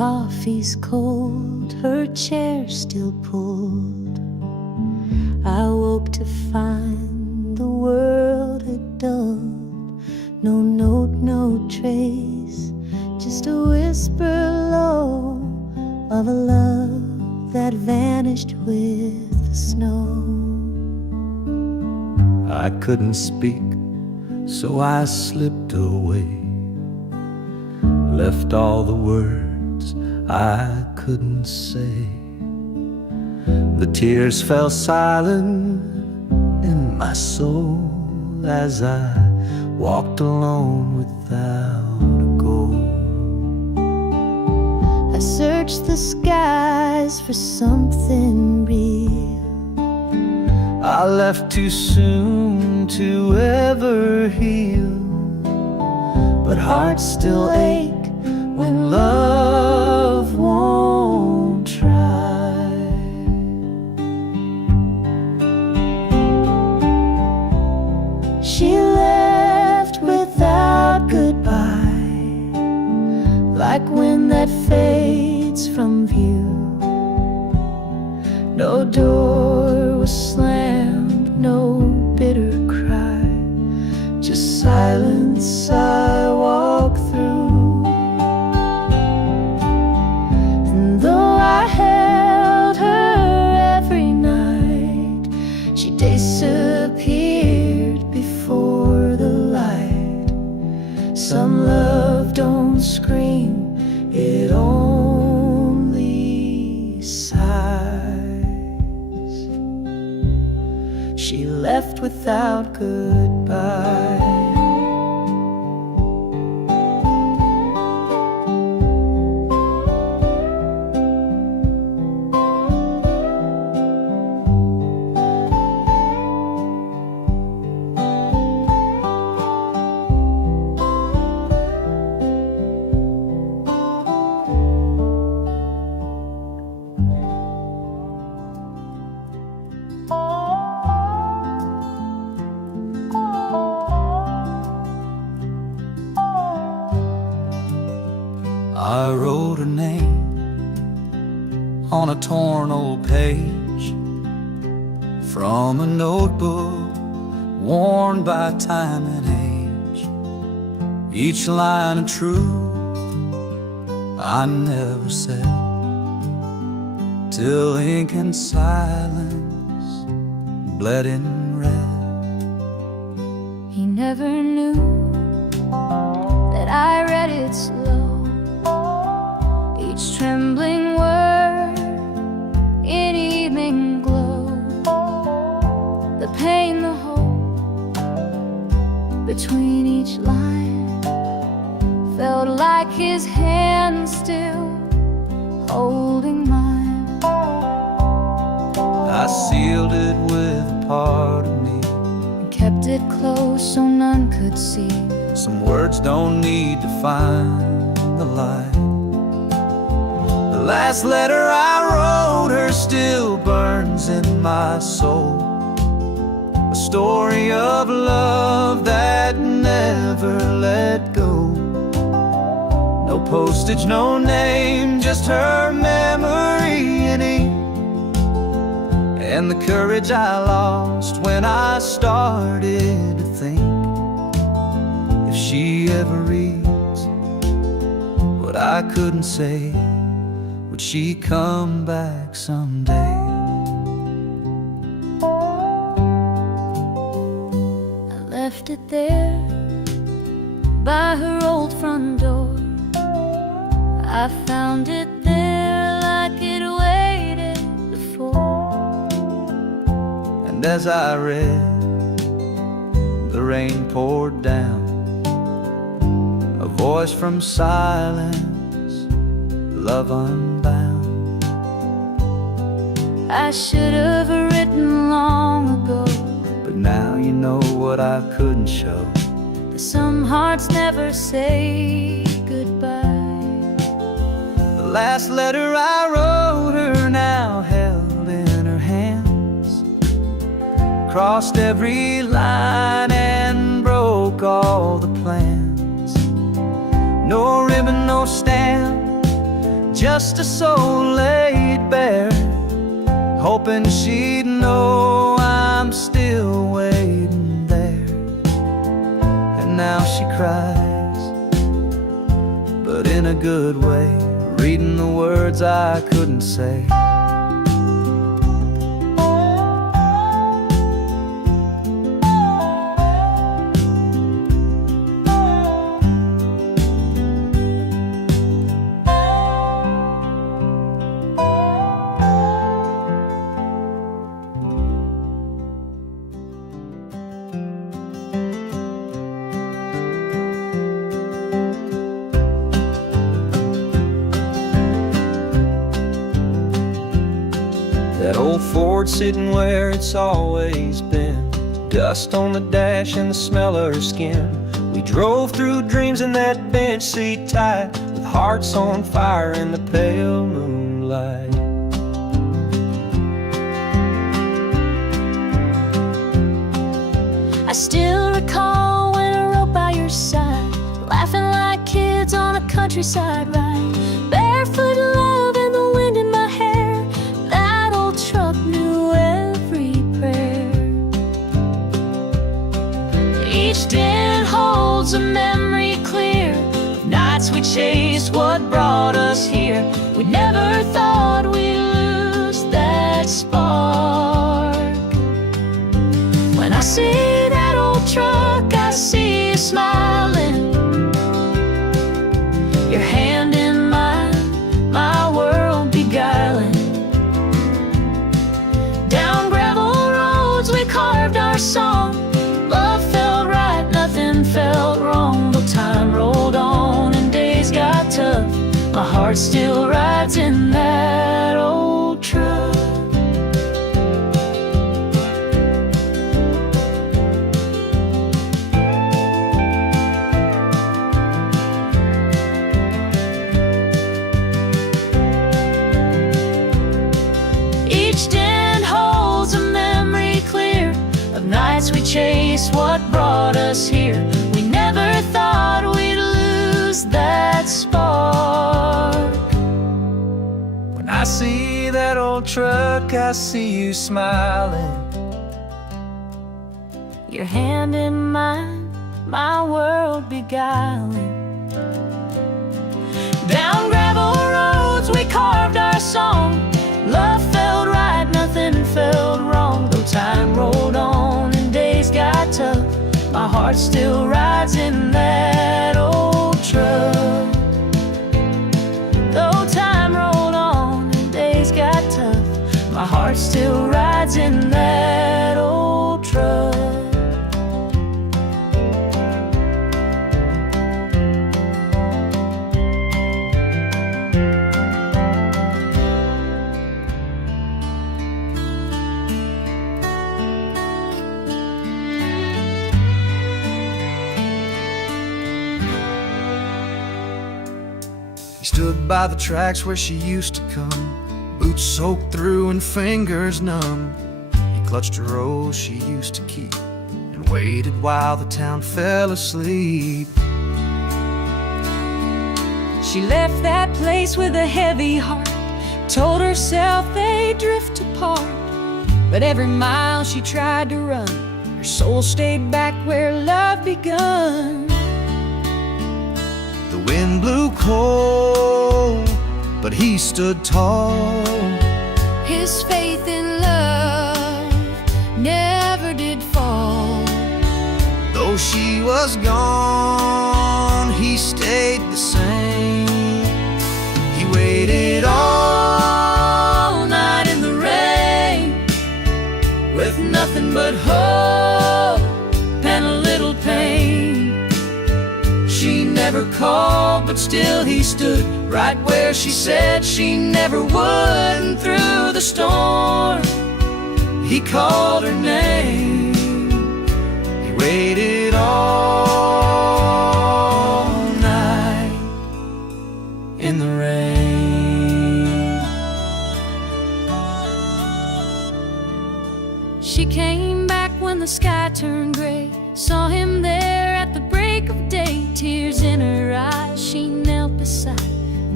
coffee's cold, her chair still pulled. I woke to find the world had dulled. No note, no trace, just a whisper low of a love that vanished with the snow. I couldn't speak, so I slipped away, left all the words I couldn't say. The tears fell silent in my soul as I walked alone without a goal. I searched the skies for something real. I left too soon to ever heal, but hearts still ache when love won't try. She left without goodbye, like wind that fades from view. No door was slammed, no bitter cry, just silence I walk through. And though I held her every night, she disappeared before the light. Some love don't scream, it only sighs. She left without goodbye. I wrote her name on a torn old page from a notebook worn by time and age. Each line of truth I never said, till ink and silence bled in red. He never knew that I read it slow, each trembling word in evening glow. The pain, the hope between each line felt like his hand still holding mine. I sealed it with a part of me, And kept it close so none could see. some words don't need to find the light. The last letter I wrote her still burns in my soul, a story of love that never let go. No postage, no name, just her memory in ink, and the courage I lost when I started to think, if she ever reads what I couldn't say, would she come back someday? I left it there by her old front door. I found it there like it waited before. And as I read, the rain poured down, a voice from silence, love unbound. I should have written long ago, But now you know what I couldn't show. that some hearts never say goodbye. The last letter I wrote her now held in her hands, crossed every line and broke all the plans. No ribbon, no stamp, just a soul laid bare, hoping she'd know I'm still waiting there. And now she cries, but in a good way, reading the words I couldn't say. That old Ford sitting where it's always been, dust on the dash and the smell of her skin. We drove through dreams in that bench seat tight, with hearts on fire in the pale moonlight. I still recall when I rode by your side, laughing like kids on a countryside ride, barefoot love and the wind in my hair. That old truck knew every prayer. Each dent holds a memory clear of nights we chased what brought us here. We never thought we'd lose that spark. When I see that old truck, I see you smiling, your hand in mine, my world beguiling. Down gravel roads we carved our song. Love felt right, nothing felt wrong. Though time rolled on and days got tough, my heart still rides in that old truck. Each dent holds a memory clear of nights we chased what brought us here. We never thought we'd lose that spark. When I see that old truck, I see you smiling, Your hand in mine, my world beguiling. Down gravel roads we carved our song. Love felt right, nothing felt wrong. Though time rolled on and days got tough, my heart still rides in that old truck. Though time rolled on and days got tough, my heart still rides in that old truck. He stood by the tracks where she used to come, boots soaked through and fingers numb. He clutched a rose she used to keep and waited while the town fell asleep. She left that place with a heavy heart, told herself they'd drift apart. But every mile she tried to run, her soul stayed back where love begun. The wind blew cold, but he stood tall. His faith in love never did fall. Though she was gone, he stayed the same. He waited all night in the rain, With nothing but hope and a little pain. She never called, but still he stood right where she said she never would. And through the storm, he called her name. he waited all Night in the rain. She came back when the sky turned gray, saw him there at the break of day. Tears in her eyes, she knelt beside and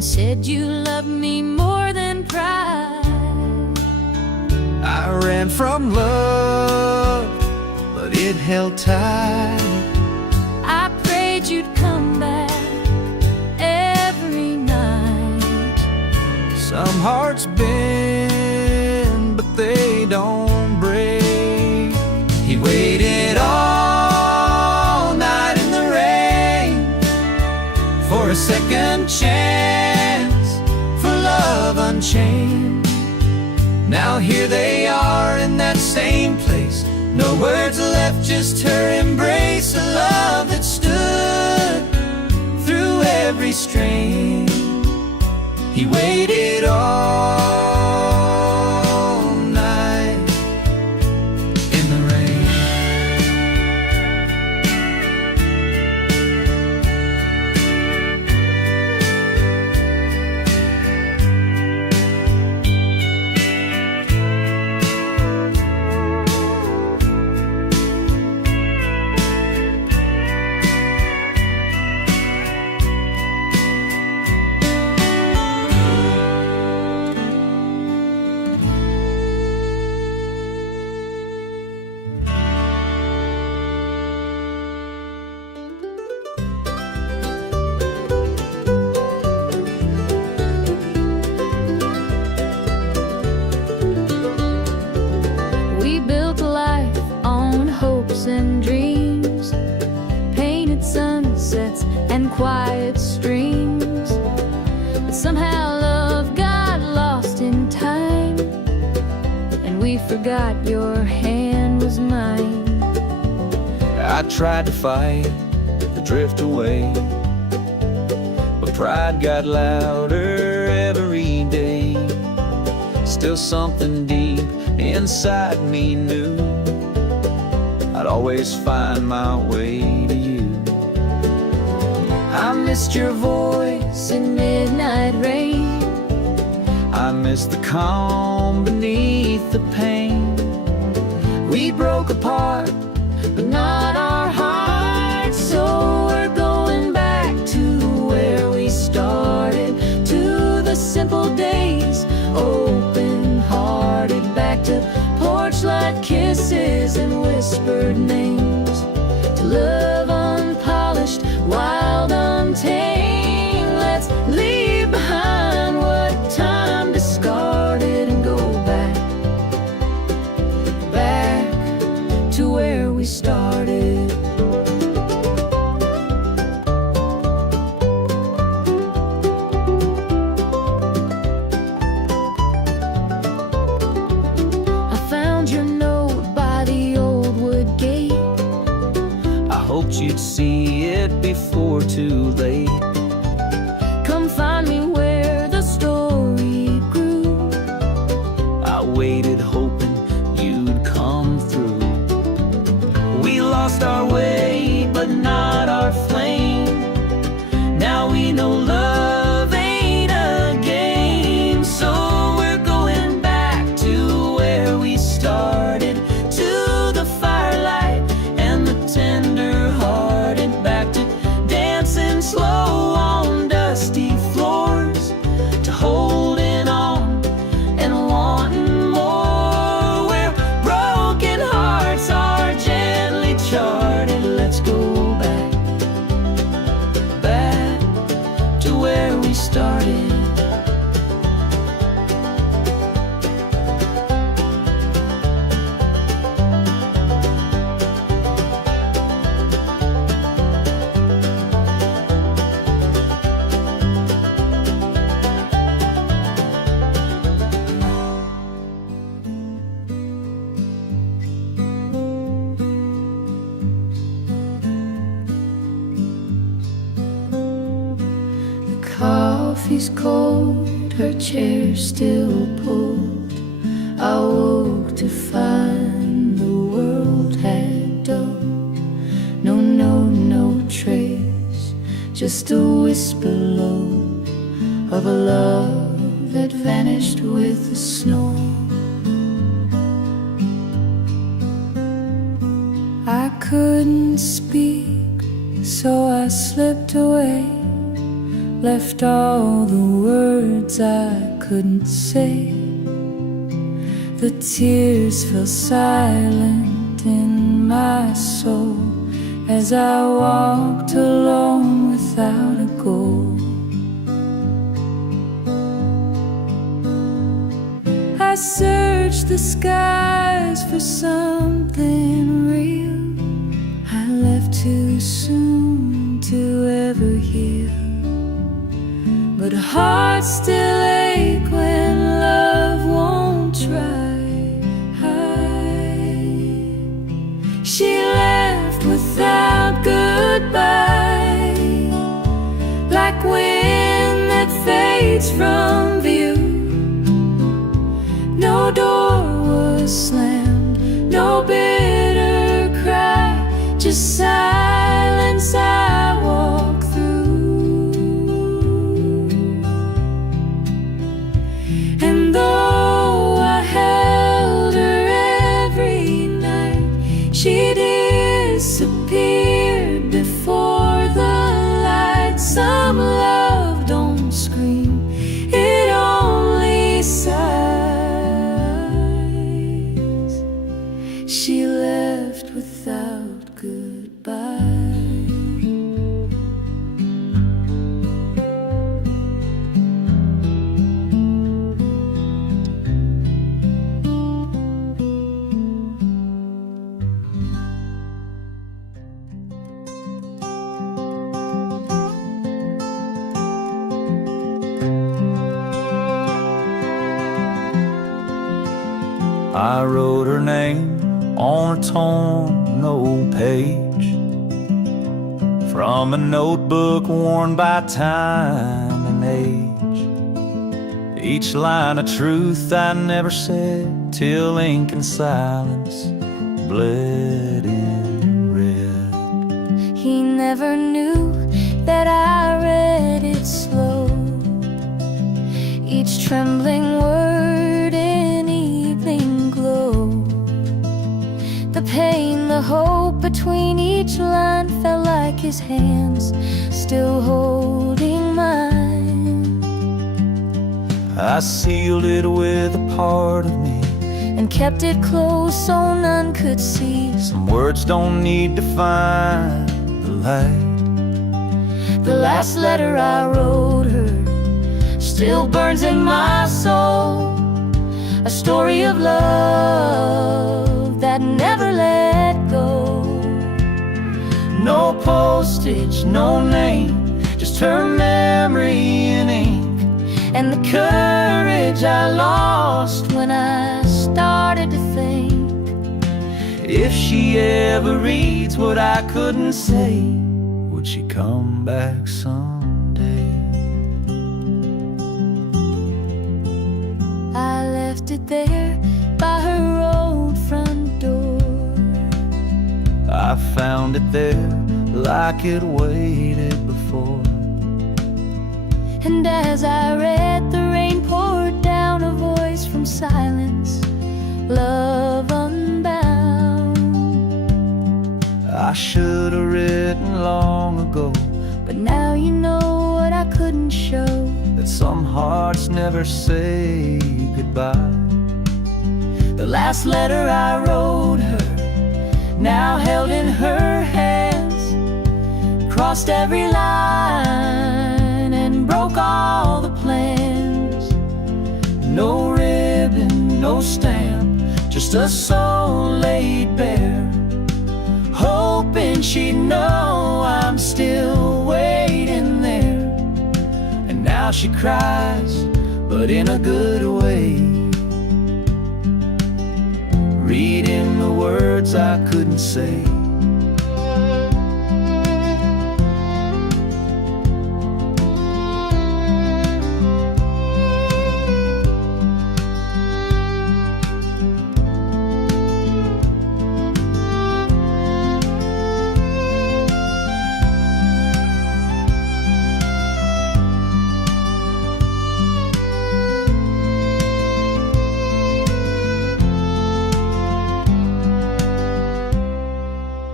said you loved me more than pride. I ran from love, but it held tight. I prayed you'd come back every night. Some hearts bend, but they don't break. He waited all night in the rain for a second chance, for love unchained. Now here they are in that same place. No words left, just her embrace. A love that stood through every strain. He waited all night in the rain. We built a life on hopes and dreams, painted sunsets and quiet streams. But somehow love got lost in time, and we forgot your hand was mine. I tried to fight the drift away, but pride got louder every day. Still something deep inside me knew I'd always find my way to you. I missed your voice in midnight rain. I missed the calm beneath the pain. We broke apart, but not our hearts. So we're going back to where we started, to the simple days, open-hearted, back to porch light kisses and whispered names, to love unpolished, wild, untamed. Let's leave behind what time discarded and go back, back to where we started. I found your note by the old wood gate. I hoped you'd see it before too late. Come find me where the story grew. I waited hoping you'd come through. We lost our way, but not our flame. Now we know love ain't a game. So we're going back to where we started, to the firelight and the tender-hearted, back to dancing slow on dusty floors, to holding on and wanting more, where broken hearts are gently charted. Let's go back, back to where we started. The coffee's cold, her chair still pulled. I woke to find the world had dulled. No trace, just a whisper low of a love that vanished with the snow. I couldn't speak, so I slipped away, left all the words I couldn't say. The tears fell silent in my soul as I walked alone without a goal. I searched the skies for something real. I left too soon to ever heal, but hearts still ache when love won't try. She left without goodbye, like wind that fades from view. No door was slammed, no bitter cry, just silence I walk through. And though I held her every night, she disappeared before the light. Some love don't scream, it only sighs. She left without goodbye. I wrote her name on a torn old page from a notebook worn by time and age. Each line of truth I never said till ink and silence bled in red. He never knew that I read it slow, each trembling word in evening glow. The pain, the hope between each line felt like his hands still holding mine. I sealed it with a part of me and kept it close so none could see. Some words don't need to find the light. The last letter I wrote her still burns in my soul, a story of love that never let go. No postage, no name, just her memory in ink, and the courage I lost when I started to think. If she ever reads what I couldn't say, would she come back someday? I left it there by her old front door. I found it there like it waited before. And as I read, the rain poured down, a voice from silence, love unbound. I should have written long ago, but now you know what I couldn't show, that some hearts never say goodbye. the last letter I wrote her, now held in her hands, crossed every line and broke all the plans. No ribbon, no stamp, just a soul laid bare, hoping she'd know I'm still waiting there. And now she cries, but in a good way, reading the words I couldn't say.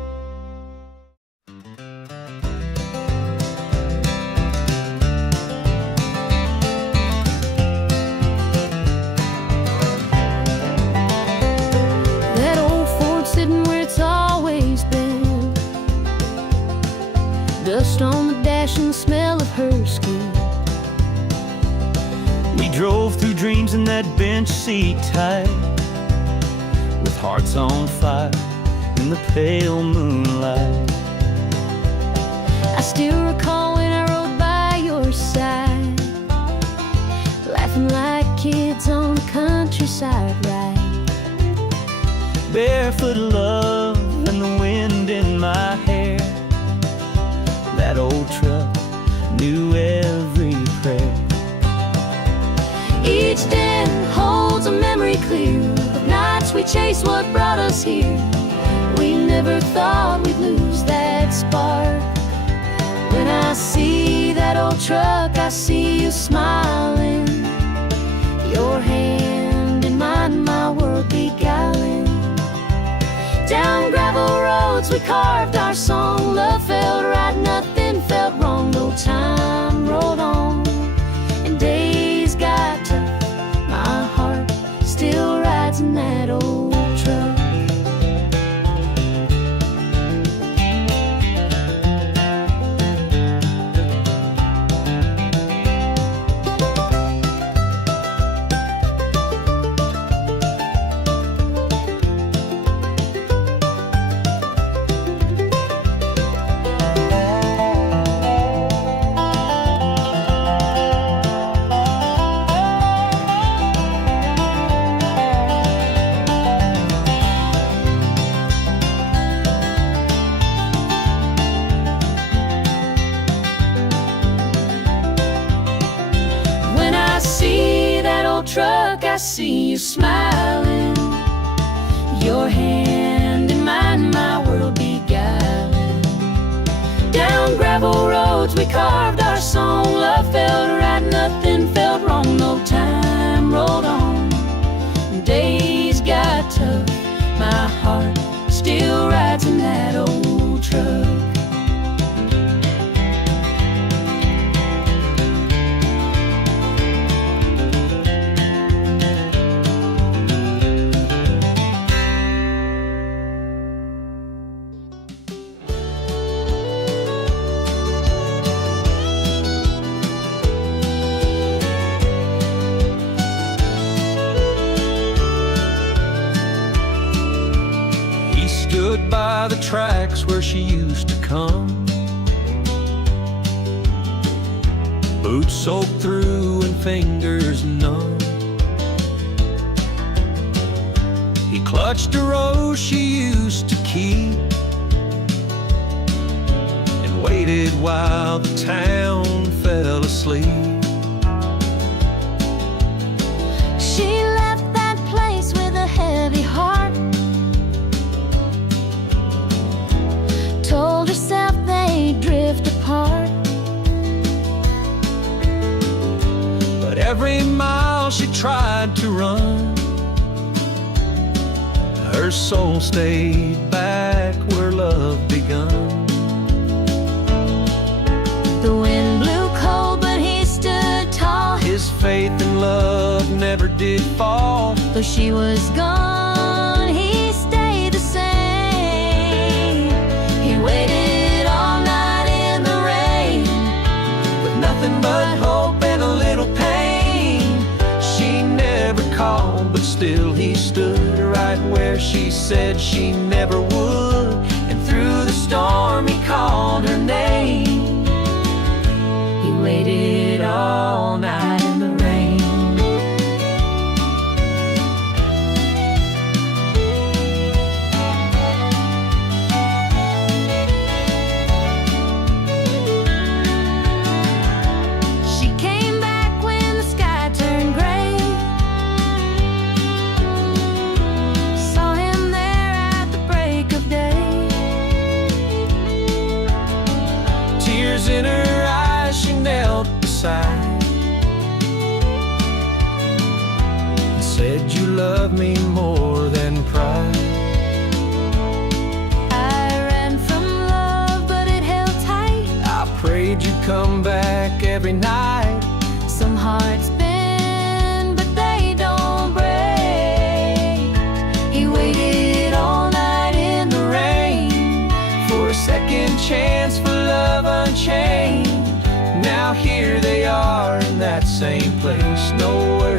drove through dreams in that bench seat tight, with hearts on fire in the pale moonlight. I still recall when I rode by your side, laughing like kids on the countryside ride. Barefoot love and the wind in my hair, that old truck knew every prayer. Each den holds a memory clear of nights we chased what brought us here. We never thought we'd lose that spark. When I see that old truck, I see you smiling, your hand in mine, my world beguiling. Down gravel roads we carved our song. Love felt right, nothing felt wrong. No time rolled on and days got tough. My heart still rides in that old truck. Truck, I see you smiling, your hand in mine, my world beguiling. Down gravel roads we carved our song. Love felt right, nothing felt wrong. No time rolled on, days got tough. My heart still rides in that old truck. Stood by the tracks where she used to come, boots soaked through and fingers numb. He clutched a rose she used to keep and waited while the town fell asleep. She left that place with a heavy heart, told herself they'd drift apart. But every mile she tried to run, her soul stayed back where love begun. The wind blew cold, but he stood tall. His faith and love never did fall. Though she was gone, he stayed the same. He waited all night in the rain, With nothing but hope and a little pain. She never called, but still he stood right where she said she never would. And through the storm he called her name. he waited all night in the rain. She came back when the sky turned gray, saw him there at the break of day. Tears in her eyes, she knelt beside and said, "You love me more than pride." I ran from love, but it held tight. I prayed you'd come back every night. Some hearts bend, but they don't break. He waited all night in the rain For a second chance, for love unchained. Now here they are in that same place. No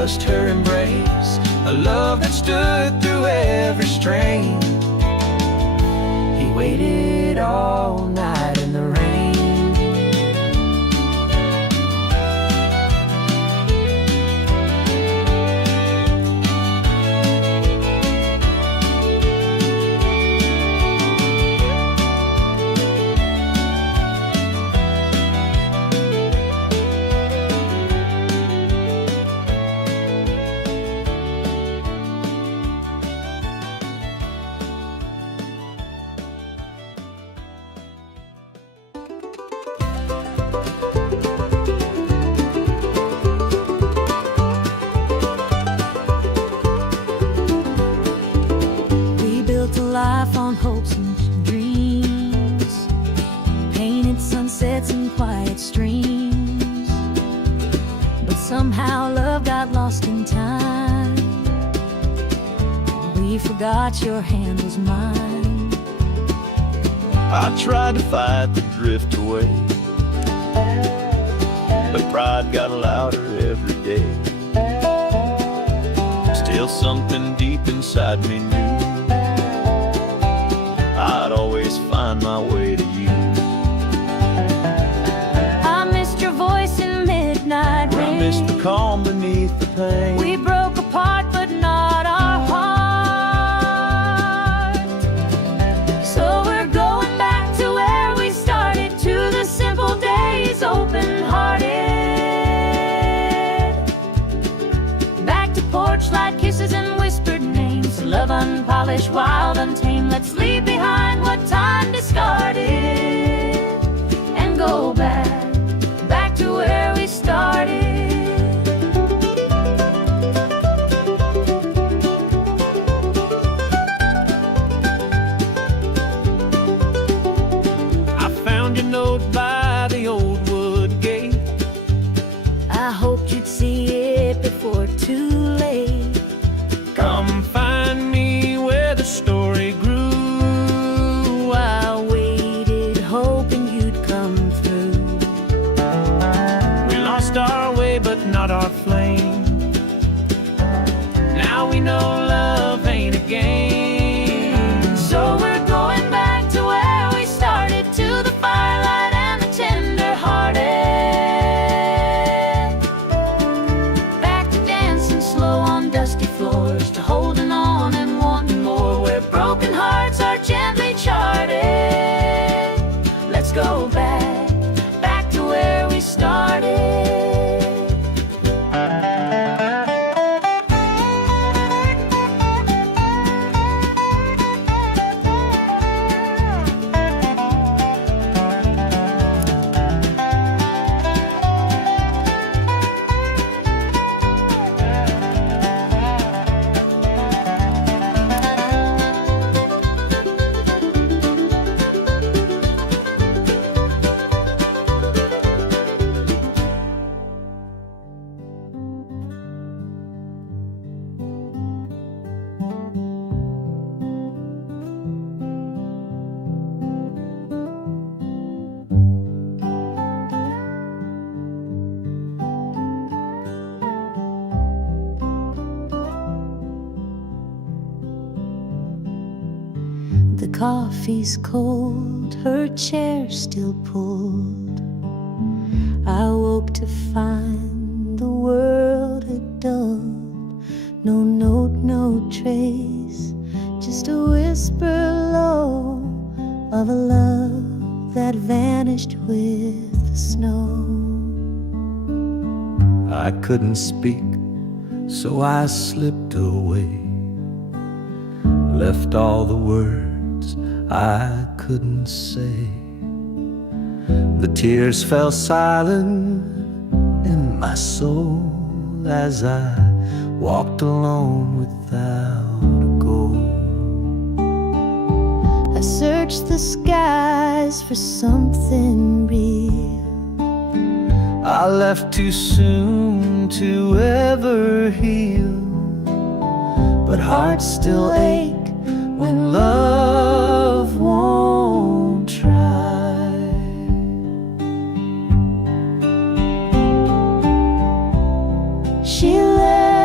just her embrace, a love that stood through every strain. He waited all night in the rain. Life on hopes and dreams, painted sunsets and quiet streams, but somehow love got lost in time. We forgot your hand was mine. I tried to fight the drift away, but pride got louder every day. Still something deep inside me knew I'd always find my way to you. I missed your voice in midnight rain. I missed the calm beneath the pain. We broke apart, but not our heart. So we're going back to where we started, to the simple days, open-hearted. Back to porch light kisses and whispered names, love unpolished, wild, untamed. Let's leave behind what time discarded and go back to where we started. I found your note by the old wood gate. I hoped you'd see it before too late. Come find me where the story grew. I waited, hoping you'd come through. We lost our way, but not our flame. Now we know love ain't a game. So we're going back to where we started, to the firelight and the tender-hearted. Back to dancing slow on dusty floors, to holding on and wanting more, where broken hearts are gently charted. Let's go back to where we started. The coffee's cold, her chair still pulled. I woke to find the world had dulled. No note, no trace, just a whisper low of a love that vanished with the snow. I couldn't speak, so I slipped away, left all the words I couldn't say. The tears fell silent in my soul as I walked alone without a goal. I searched the skies for something real. I left too soon to ever heal, but hearts still ache when love won't try. She left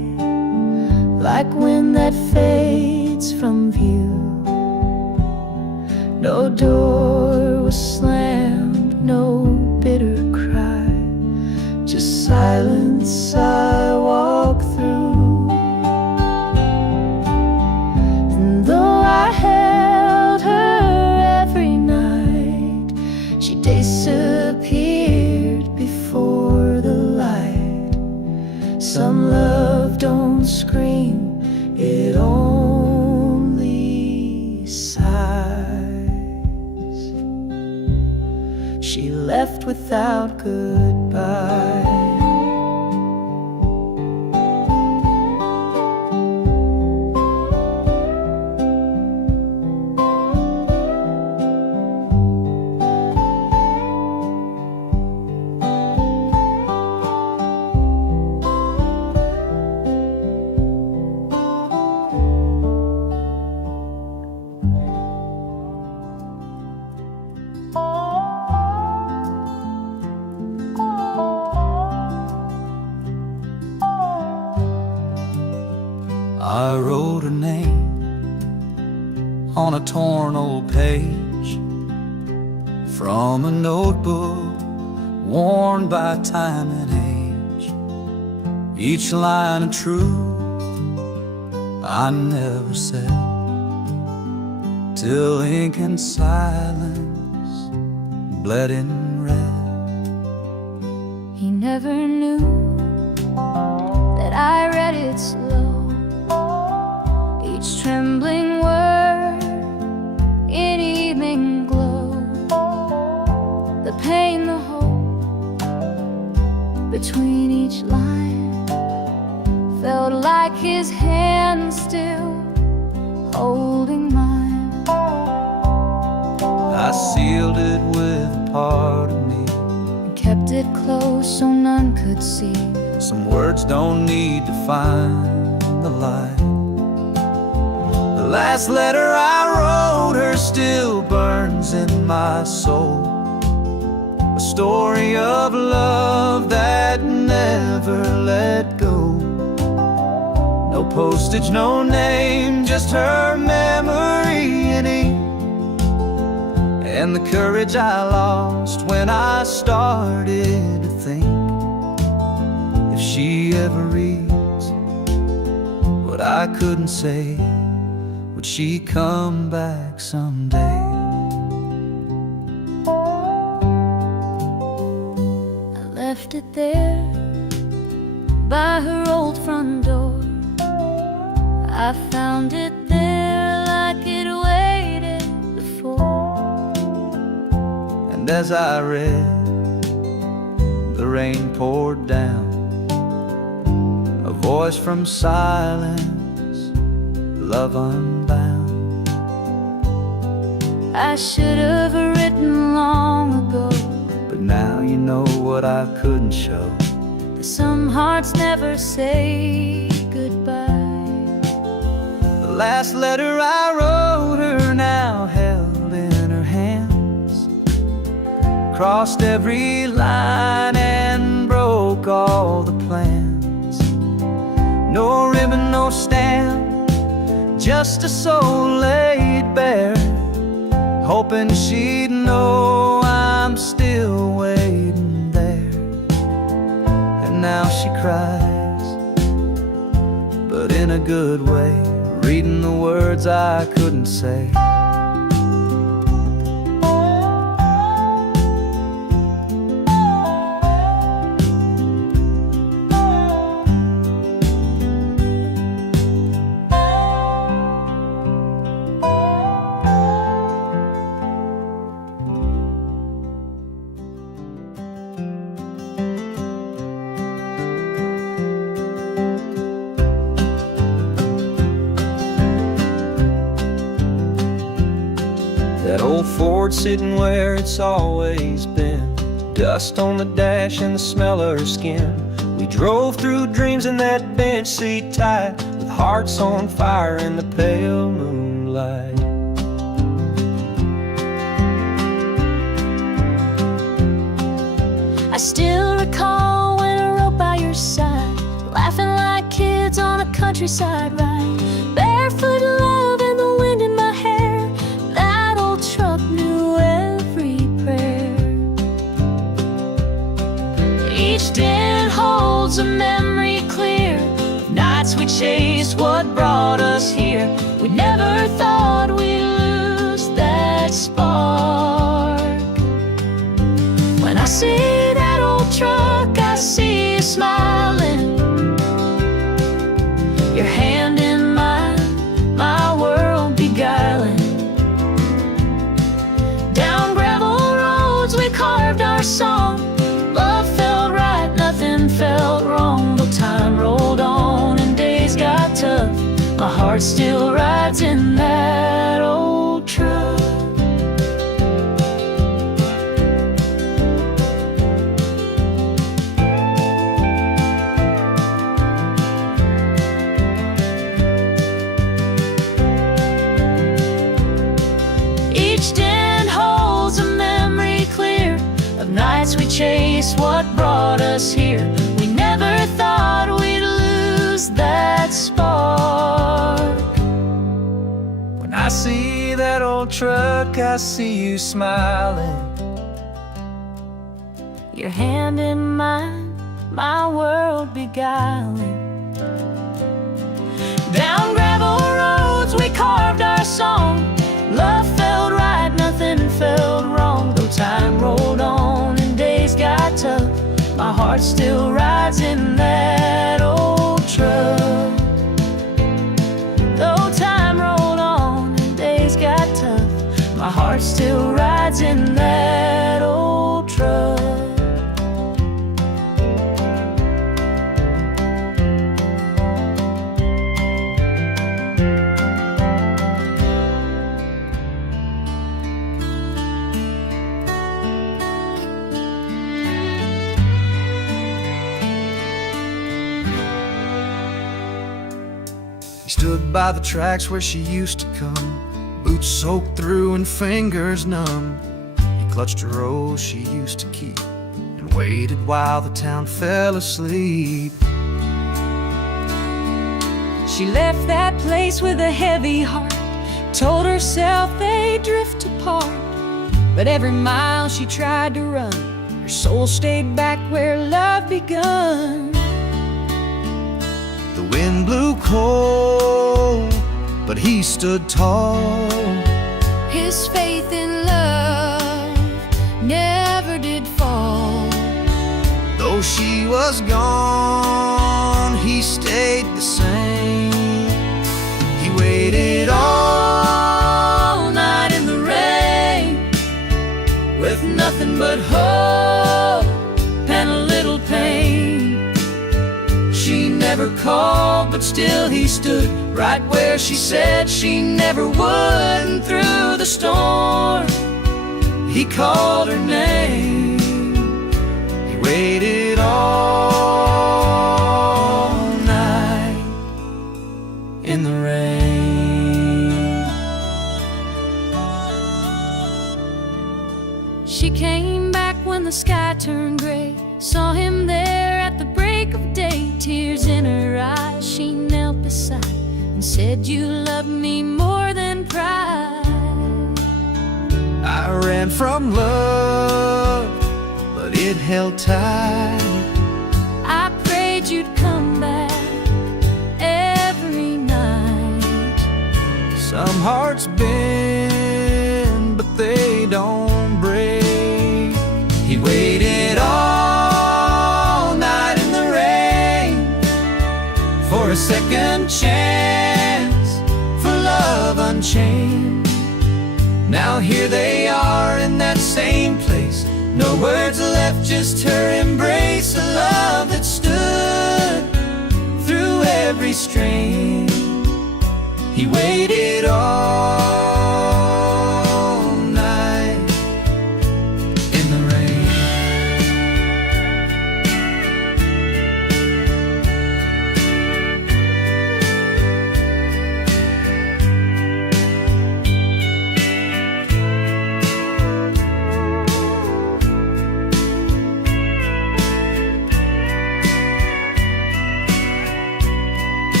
like wind that fades from view. No door was slammed, no bitter cry, just silence I walk through. And though I held her every night, she disappeared before the light. Some love don't scream, it only sighs. She left without goodbye. I wrote her name on a torn old page from a notebook worn by time and age. Each line of truth I never said, till ink and silence bled in red. He never knew that I read it slow, each trembling word in evening glow. The pain, the hope between each line felt like his hand still holding mine. I sealed it with a part of me, And kept it close so none could see. some words don't need to find the light. The last letter I wrote her still burns in my soul, a story of love that never let go. No postage, no name, just her memory in ink, and the courage I lost when I started to think, if she ever reads what I couldn't say, would she come back someday? I left it there by her old front door. I found it there like it waited before. And as I read, the rain poured down, a voice from silence, love unbound. I should have written long ago, But now you know what I couldn't show. that some hearts never say goodbye. The last letter I wrote her now held in her hands, crossed every line and broke all the plans. No ribbon, no stamp, just a soul laid bare, hoping she'd know I'm still waiting there. And now she cries, but in a good way, reading the words I couldn't say. That old Ford sitting where it's always been, dust on the dash and the smell of her skin. We drove through dreams in that bench seat tight, with hearts on fire in the pale moonlight. I still recall when I rode by your side, laughing like kids woods on a countryside ride, barefoot love and the wind in my hair. That old truck knew every prayer. Each den holds a memory clear of nights we chased what brought us here. We never thought we'd lose that spark. When I see that old truck, I see you smiling, your hand in mine, my world beguiling. Down gravel roads we carved our song. Love felt right, nothing felt wrong. Though time rolled on and days got tough, my heart still rides in that old truck. Each den holds a memory clear of nights we chased what brought us here. We never thought we'd lose that spark. When I see that old truck, I see you smiling, Your hand in mine, my world beguiling. Down gravel roads we carved our song. Love felt right, nothing felt wrong. Though time rolled on and days got tough, my heart still rides in that old truck. Though time rolled on and days got tough, my heart still rides in that old truck. He stood by the tracks where she used to come, boots soaked through and fingers numb. He clutched a rose she used to keep and waited while the town fell asleep. She left that place with a heavy heart, told herself they'd drift apart. But every mile she tried to run, her soul stayed back where love begun. The wind blew cold, but he stood tall. His faith in love never did fall. Though she was gone, he stayed the same. He waited all night in the rain, With nothing but hope and a little pain. She never called, but still he stood right where she said she never would. And through the storm, he called her name. he waited all night In the rain. She came back when the sky turned gray, saw him there at the break of day. Tears in her eyes, she knelt beside and said, "You love me more than pride." I ran from love, but it held tight. I prayed you'd come back every night. Some hearts bend, but they don't break. He waited all night in the rain for a second chance, for love unchained. Now here they are in that same place, no words left, just her embrace. A love that stood through every strain. He waited all night in the rain.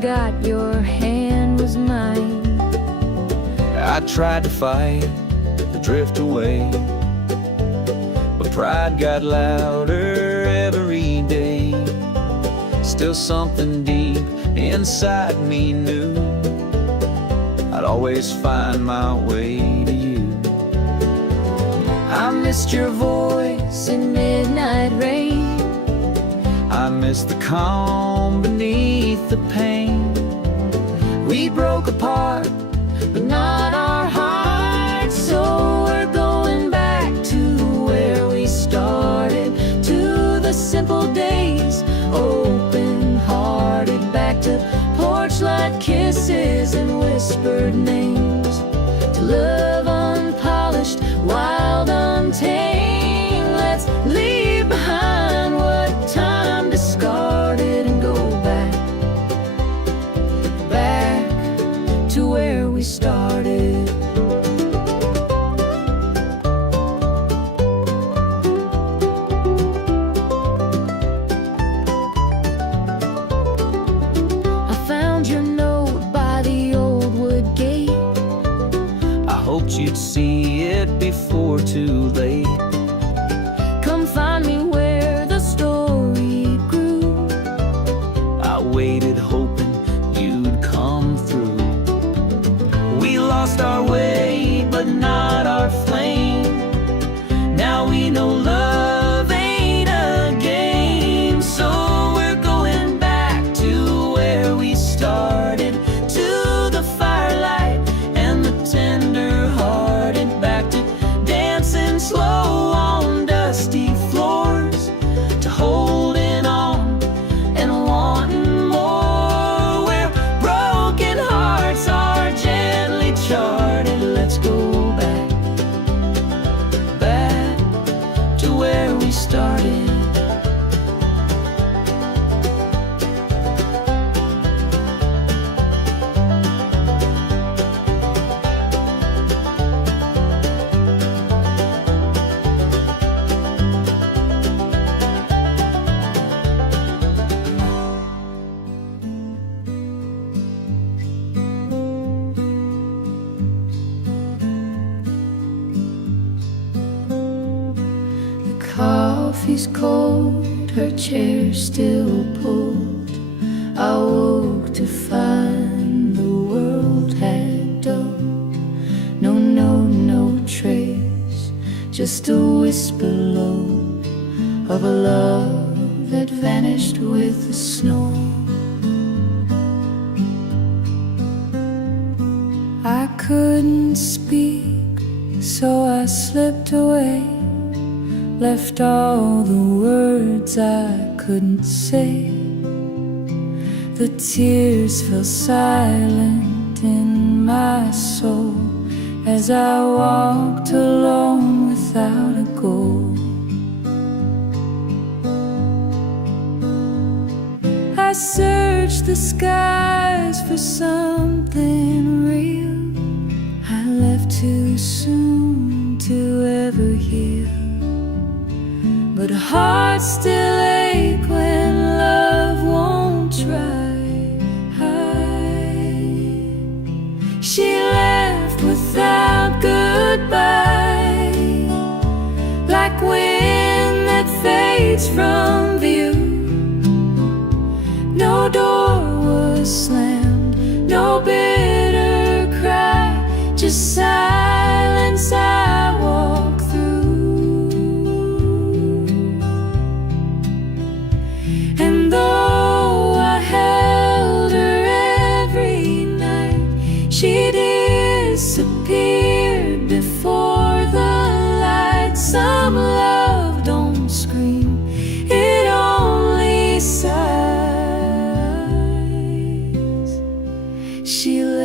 forgot your hand was mine. I tried to fight, to drift away, but pride got louder every day. Still something deep inside me knew I'd always find my way to you. I missed your voice in midnight rain. I miss the calm beneath the pain. We broke apart, but not our hearts. So we're going back to where we started, to the simple days, open-hearted. Back to porch light kisses and whispered names, to love unpolished, wild, untamed. Let's leave behind what time discarded and go back, back to where we started. I found your note by the old wood gate. I hoped you'd see it before too late. Come find me where the story grew. I waited hoping you'd come through. We lost our way, but not our flame. Now we know love ain't a game. So we're going back to where we started, to the firelight and the tender-hearted. Back to dancing slow on dusty floors, to holding on and wanting more, where broken hearts are gently charted. Let's go back, back to where we started. Coffee's cold, her chair still pulled. I woke to find the world had dulled. No note, no trace, just a whisper low of a love that vanished with the snow. I couldn't speak, so I slipped away, left all the words I couldn't say. The tears fell silent in my soul as I walked alone without a goal. I searched the skies for something real. I left too soon to ever heal, but hearts still ache when love won't try. She left without goodbye, like wind that fades from view. No door was slammed, no bitter cry, just silence I walk through. And though I held her every night, she disappeared before the light. Some love don't scream, it only sighs. She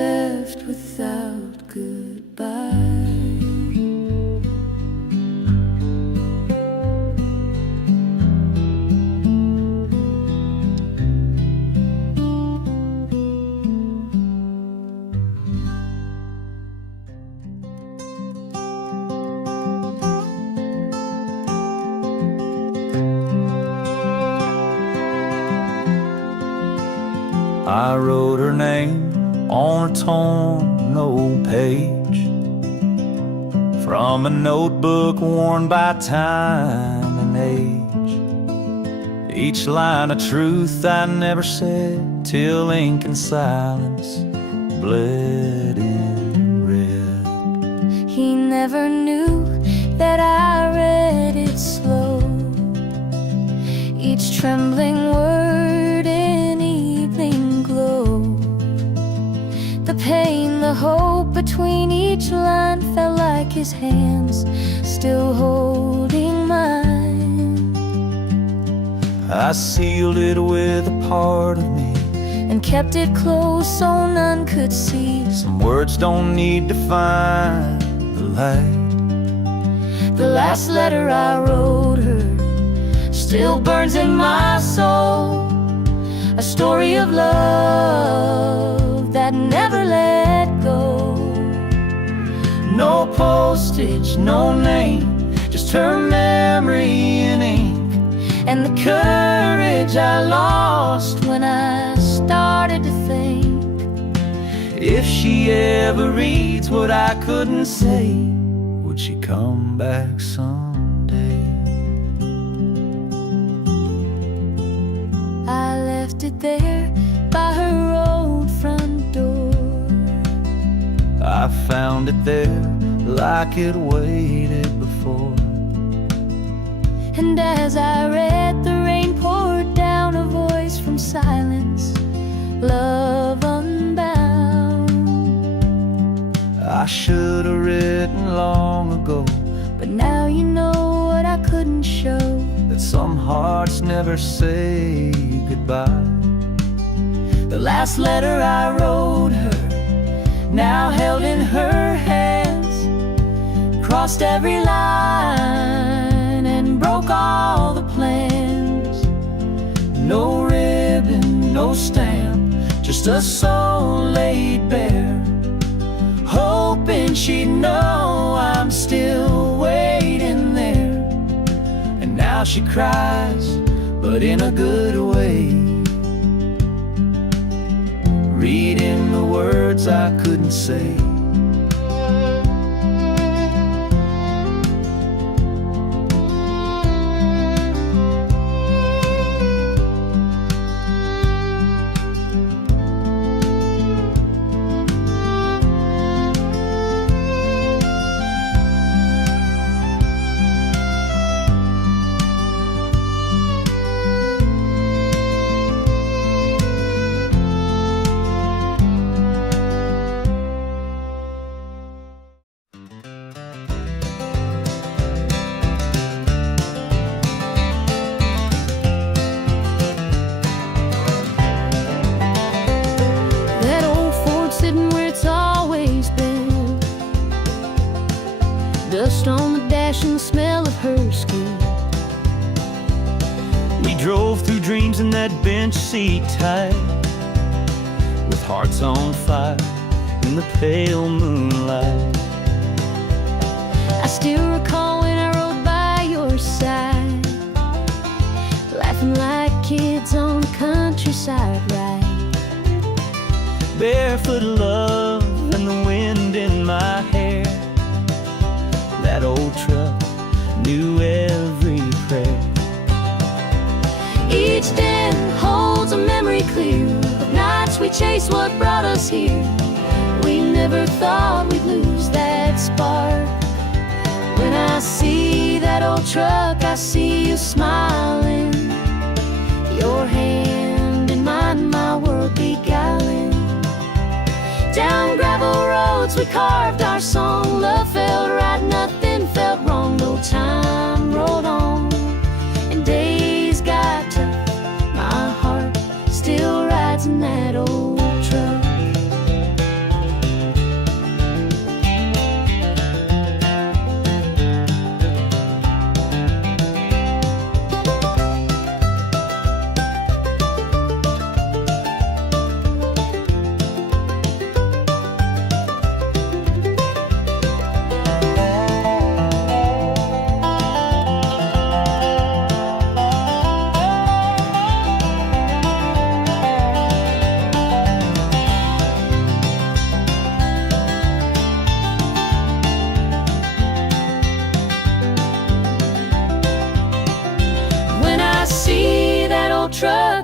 I wrote her name on a torn old page from a notebook worn by time and age. Each line of truth I never said till ink and silence bled in red. He never knew that I read it slow, each trembling word in evening glow. The pain, the hope between each line felt like his hands still holding mine. I sealed it with a part of me and kept it close so none could see. Some words don't need to find the light. The last letter I wrote her still burns in my soul, a story of love that never let go. No postage, no name, just her memory in ink, and the courage I lost when I started to think. if she ever reads what I couldn't say, would she come back someday? I left it there by her old front door. I found it there like it waited before. And as I read, the rain poured down, a voice from silence, love unbound. I should have written long ago, But now you know what I couldn't show, that some hearts never say goodbye. the last letter I wrote her, now held in her hands, crossed every line and broke all the plans. No ribbon, no stamp, just a soul laid bare, hoping she'd know I'm still waiting there. and now she cries, but in a good way, reading the words I couldn't say. That old Ford sitting where it's always been, dust on the dash and the smell of her skin. We drove through dreams in that bench seat tight, with hearts on fire in the pale moonlight. I still recall when I rode by your side, laughing like kids on a countryside ride. Barefoot love and the wind in my hair. That old truck knew every prayer. Each den holds a memory clear of nights we chased what brought us here. We never thought we'd lose that spark. When I see that old truck, I see you smiling, your hand in mine, my world beguiling. Down gravel roads we carved our song, love felt right, nothing felt wrong. No time rolled on and days got tough, my heart still rides in that old truck.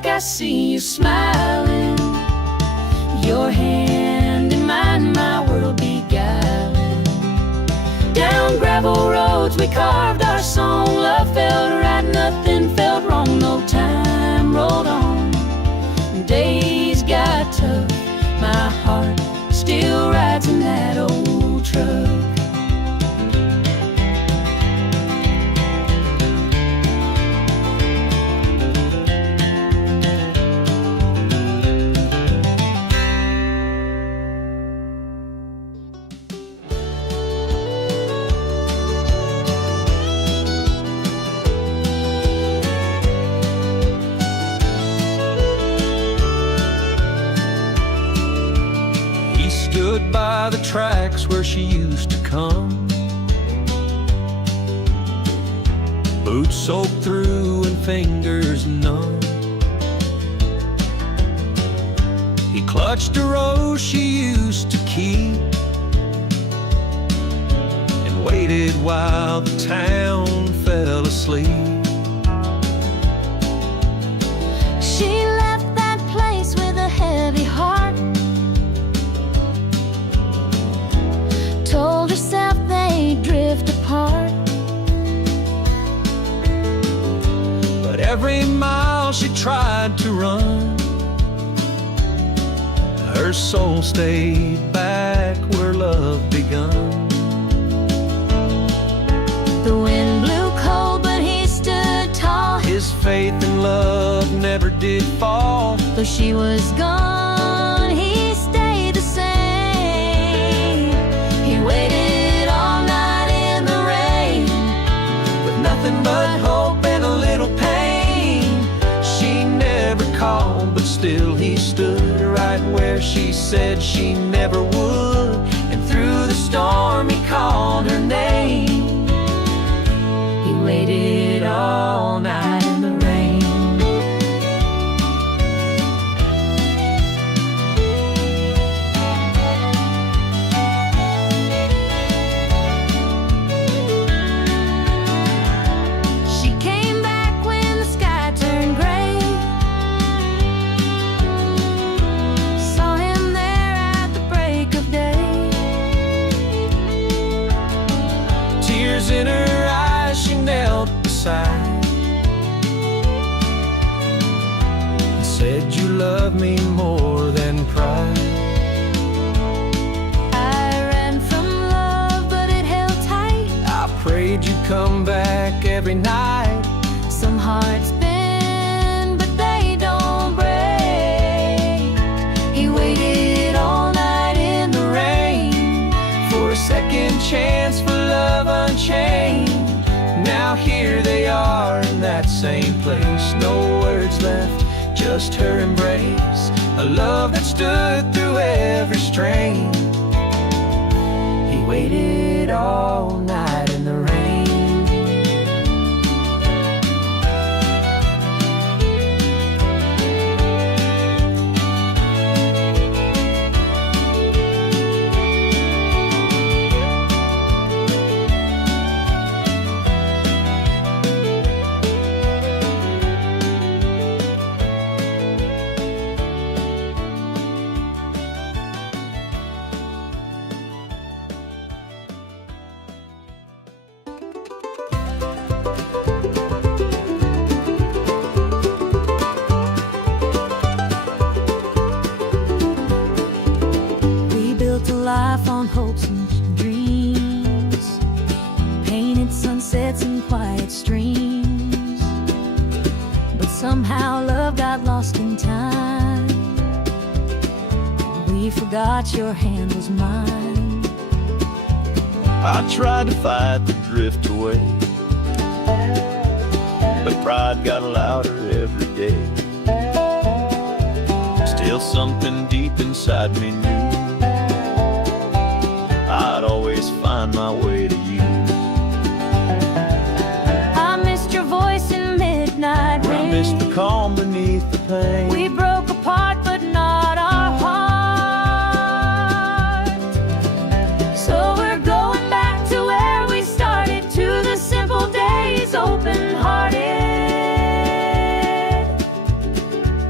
look, I see you smiling. Your hand in mine, my world beguiling. Down gravel roads we carved our song. Love felt right, nothing felt wrong. No time rolled on. Days got tough. My heart still rides in that old truck. Stood by the tracks where she used to come, boots soaked through and fingers numb. He clutched a rose she used to keep and waited while the town fell asleep. She left that place with a heavy heart. Told herself they'd drift apart. But every mile she tried to run, her soul stayed back where love begun. The wind blew cold, but he stood tall. His faith in love never did fall. Though she was gone, he stayed the same. He waited all night in the rain, With nothing but hope and a little pain. She never called, but still he stood right where she said she never would. and through the storm he called her name. He waited all night in the rain. She came back when the sky turned gray. Saw him there at the break of day. Tears in her eyes, she knelt beside and said, "You love me more than pride." I ran from love, but it held tight. I prayed you'd come back every night. Some hearts bend, but they don't break. He waited all night in the rain For a second chance for love unchained. Now here they are in that same place. No words left, just her embrace. A love that stood through every strain. He waited all night in the rain. We built a life on hopes and dreams, painted sunsets and quiet streams. But somehow love got lost in time. We forgot your hand was mine. I tried to fight the drift away, but pride got louder every day. Still something deep inside me knew I'd always find my way to you. I missed your voice in midnight rain. I missed the calm beneath the pain. We broke apart, but not our heart. So we're going back to where we started, to the simple days, open-hearted.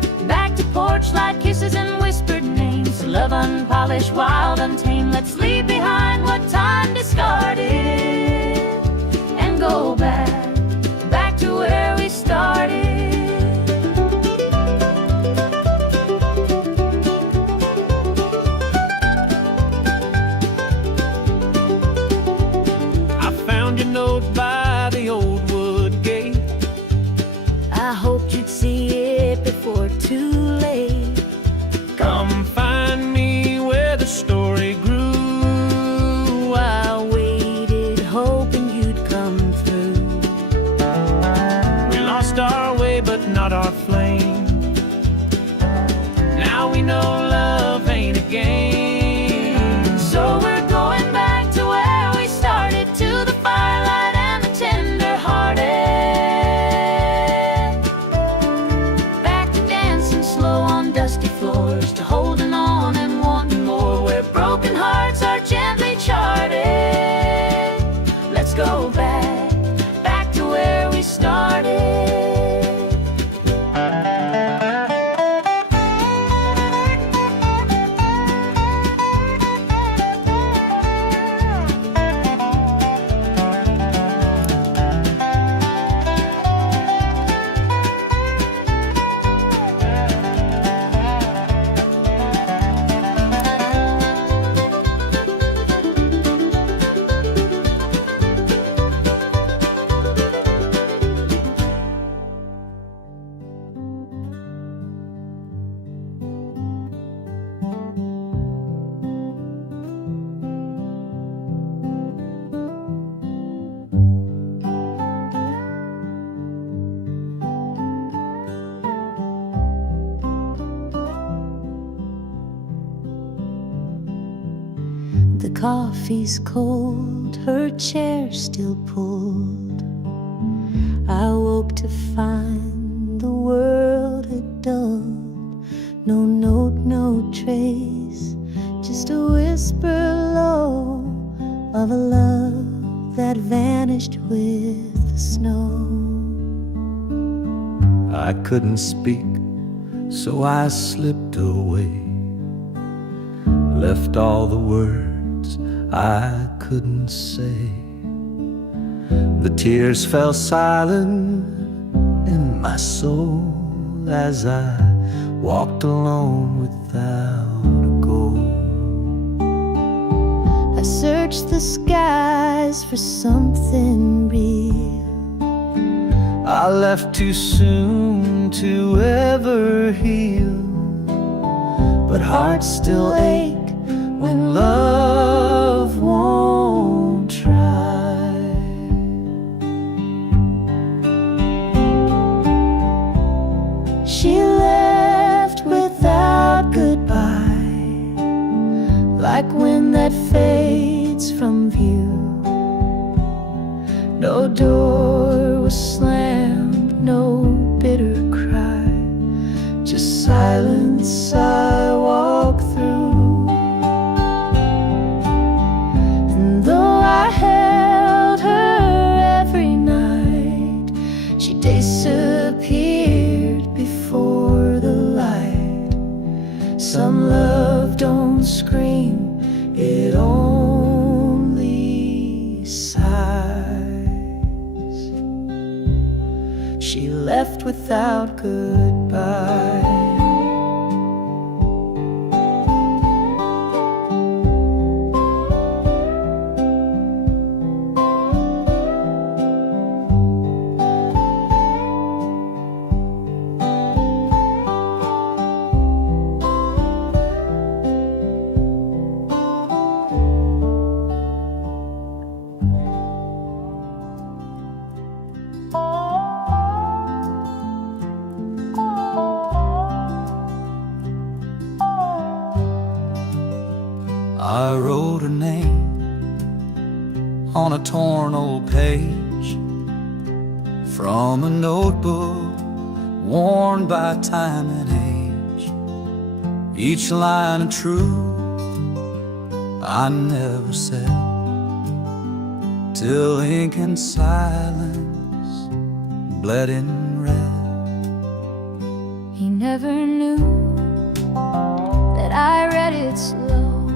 selfish, wild, untamed. Let's leave behind what time discarded and go back to where we started. I found your note by the old wood gate. I hoped you'd see it before too late. Come find me where the story grew. I waited, hoping you'd come through. We lost our way, but not our flame. Now we know love ain't a game. So we're going back to where we started, to the firelight and the tender-hearted. Back to dancing slow on dusty floors, to holding on and wanting more, where broken hearts are gently charted. Let's go back to where we started. The coffee's cold, her chair still pulled. I woke to find the world had dulled. No note, no trace, just a whisper low of a love that vanished with the snow. I couldn't speak, so I slipped away, left all the words I couldn't say. The tears fell silent in my soul as I walked alone without a goal. I searched the skies for something real. I left too soon to ever heal, but hearts still ache when love won't try. She left without goodbye, like wind that fades from view. No door was slammed, no bitter cry, just silence I walk through. And though I held her every night, she disappeared before the light. Some love don't scream, it only sighs. She left without goodbye. I wrote her name on a torn old page from a notebook worn by time and age. Each line a truth I never said, till ink and silence bled in red. He never knew that I read it slow,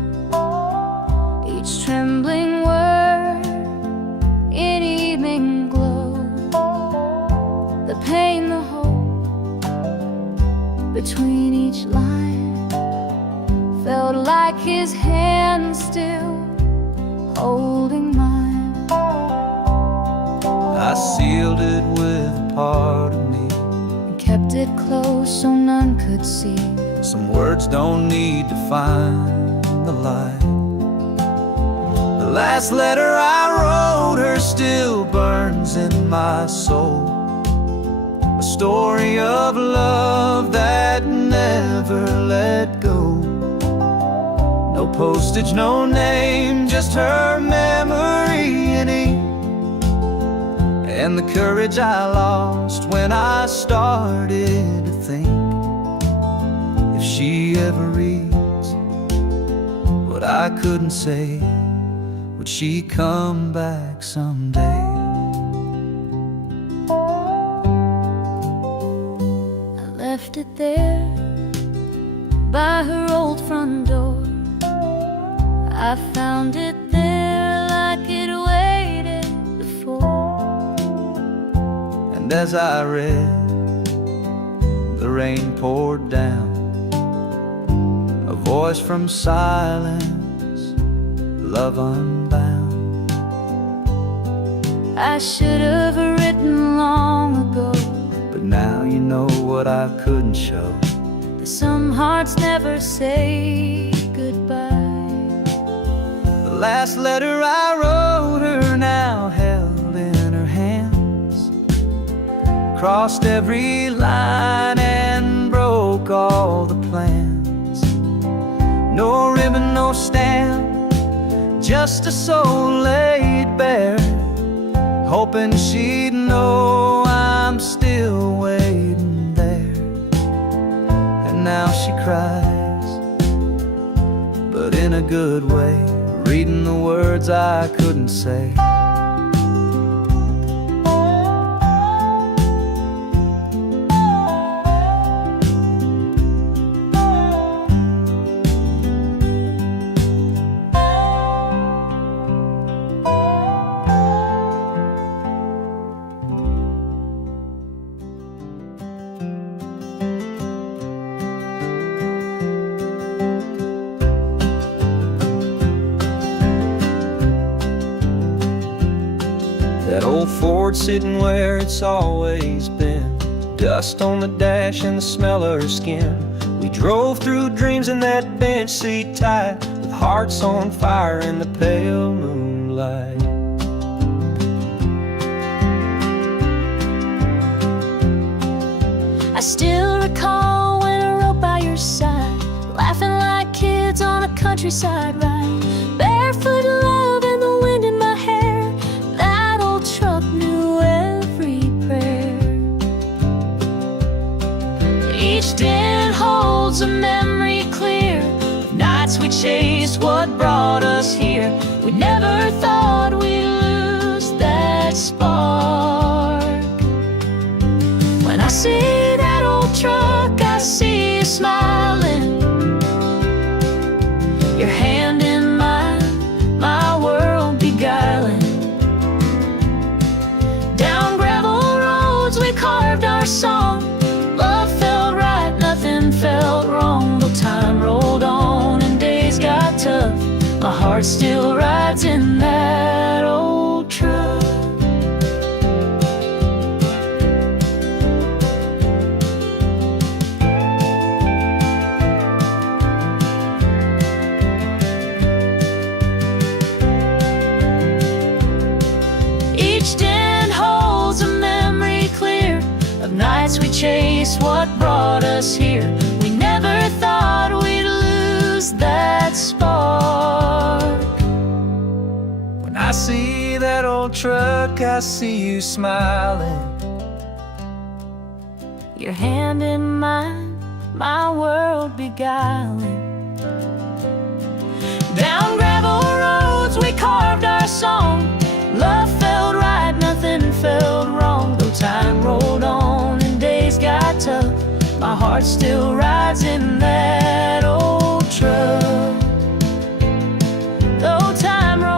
trembling word in evening glow. The pain, the hope between each line felt like his hand still holding mine. I sealed it with a part of me, And kept it close so none could see. some words don't need to find the light. The last letter I wrote her still burns in my soul, a story of love that never let go. No postage, no name, just her memory in ink, and the courage I lost when I started to think, if she ever reads what I couldn't say, would she come back someday? I left it there by her old front door. I found it there like it waited before. And as I read, the rain poured down, a voice from silence, love unbound. I should have written long ago, But now you know what I couldn't show. that some hearts never say goodbye. The last letter I wrote her now held in her hands, crossed every line and broke all the plans. No ribbon, no stamp, just a soul laid bare, hoping she'd know I'm still waiting there. And now she cries, but in a good way, reading the words I couldn't say. That old Ford sitting where it's always been, dust on the dash and the smell of her skin. We drove through dreams in that bench seat tight, with hearts on fire in the pale moonlight. I still recall when I rode by your side, laughing like kids on a countryside ride. Barefoot love and the wind in my hair, that old truck knew every prayer. Each dent holds a memory clear of nights we chased what brought us here. We never thought we'd lose that spark. When I see that old truck, I see you smiling, your hand in mine, my world beguiling. Down gravel roads we carved our song, love felt right, nothing felt wrong. Though time rolled on and days got tough, my heart still rides in that old truck. Nights we chased what brought us here. We never thought we'd lose that spark. When I see that old truck, I see you smiling, your hand in mine, my world beguiling. Down gravel roads we carved our song, love felt right, nothing felt wrong. Though time rolled on and days got tough, my heart still rides in that old truck. Though time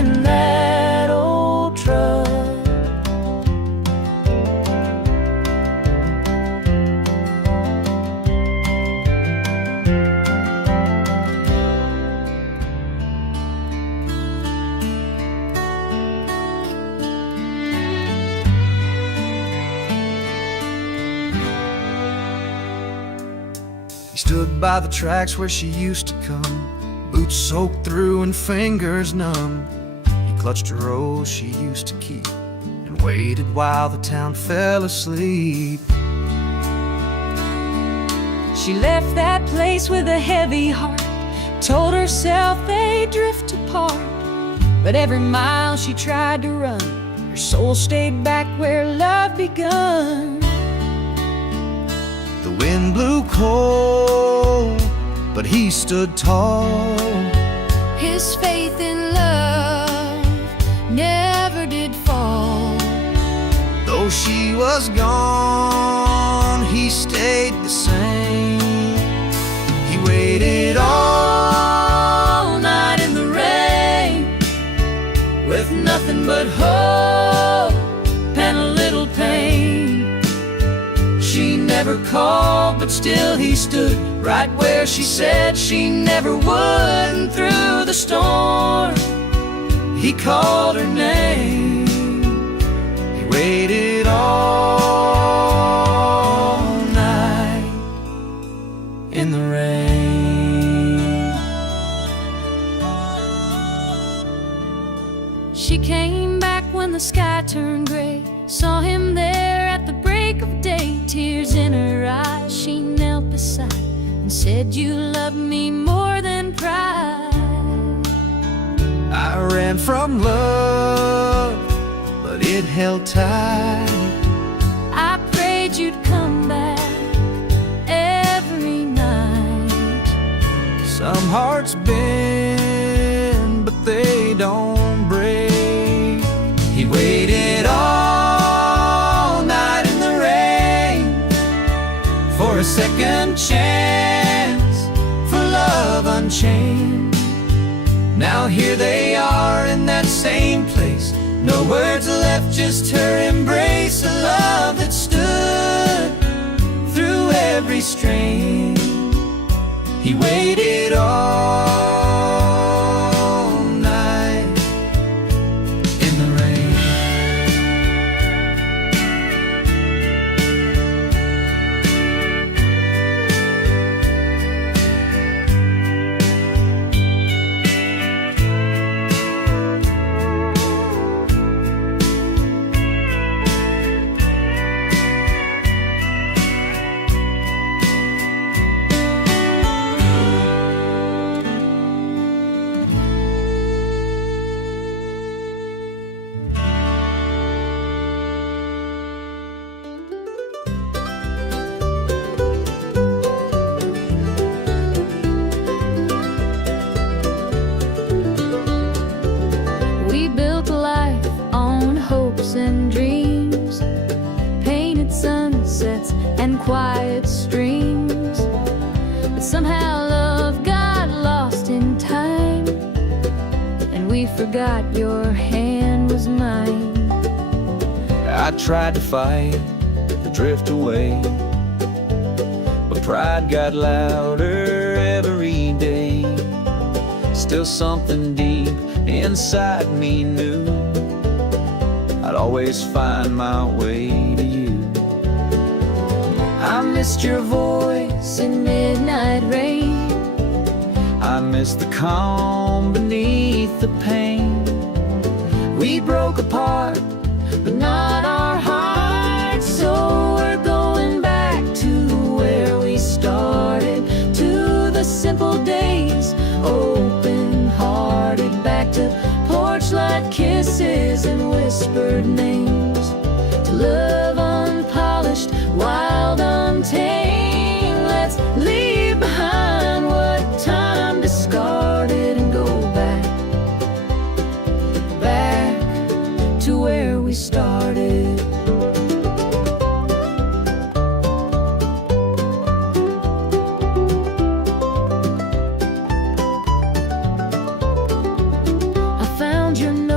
in that old truck. He stood by the tracks where she used to come, boots soaked through and fingers numb. He clutched a rose she used to keep and waited while the town fell asleep. She left that place with a heavy heart, told herself they'd drift apart. But every mile she tried to run, her soul stayed back where love begun. The wind blew cold, but he stood tall. His faith in love never did fall. Though she was gone, he stayed the same. He waited all night in the rain, With nothing but hope and a little pain. She never called, but still he stood right where she said she never would. And through the storm, he called her name. He waited all night In the rain, She came back when the sky turned gray, saw him there at the break of day. Tears in her eyes, she knelt beside and said, "You love me more than pride." I ran from love, but it held tight. I prayed you'd come back every night. Some hearts bend, but they don't break. he waited all night in the rain for a second chance, for love unchained. Now here they are in that same place, no words left, just her embrace. A love that stood through every strain. He waited all night in the rain. We built a life on hopes and dreams, painted sunsets and quiet streams. But somehow love got lost in time, and we forgot your hand was mine. I tried to fight, to drift away, but pride got louder every day. Still something deep inside me knew I'd always find my way to you. I missed your voice in midnight rain. I miss the calm beneath the pain. We broke apart, but not our hearts. So we're going back to where we started, to the simple days, open-hearted, back to porch-light kisses and whispered names, to love unpolished, wild, untamed. Let's leave behind what time discarded and go back, back to where we started. I found your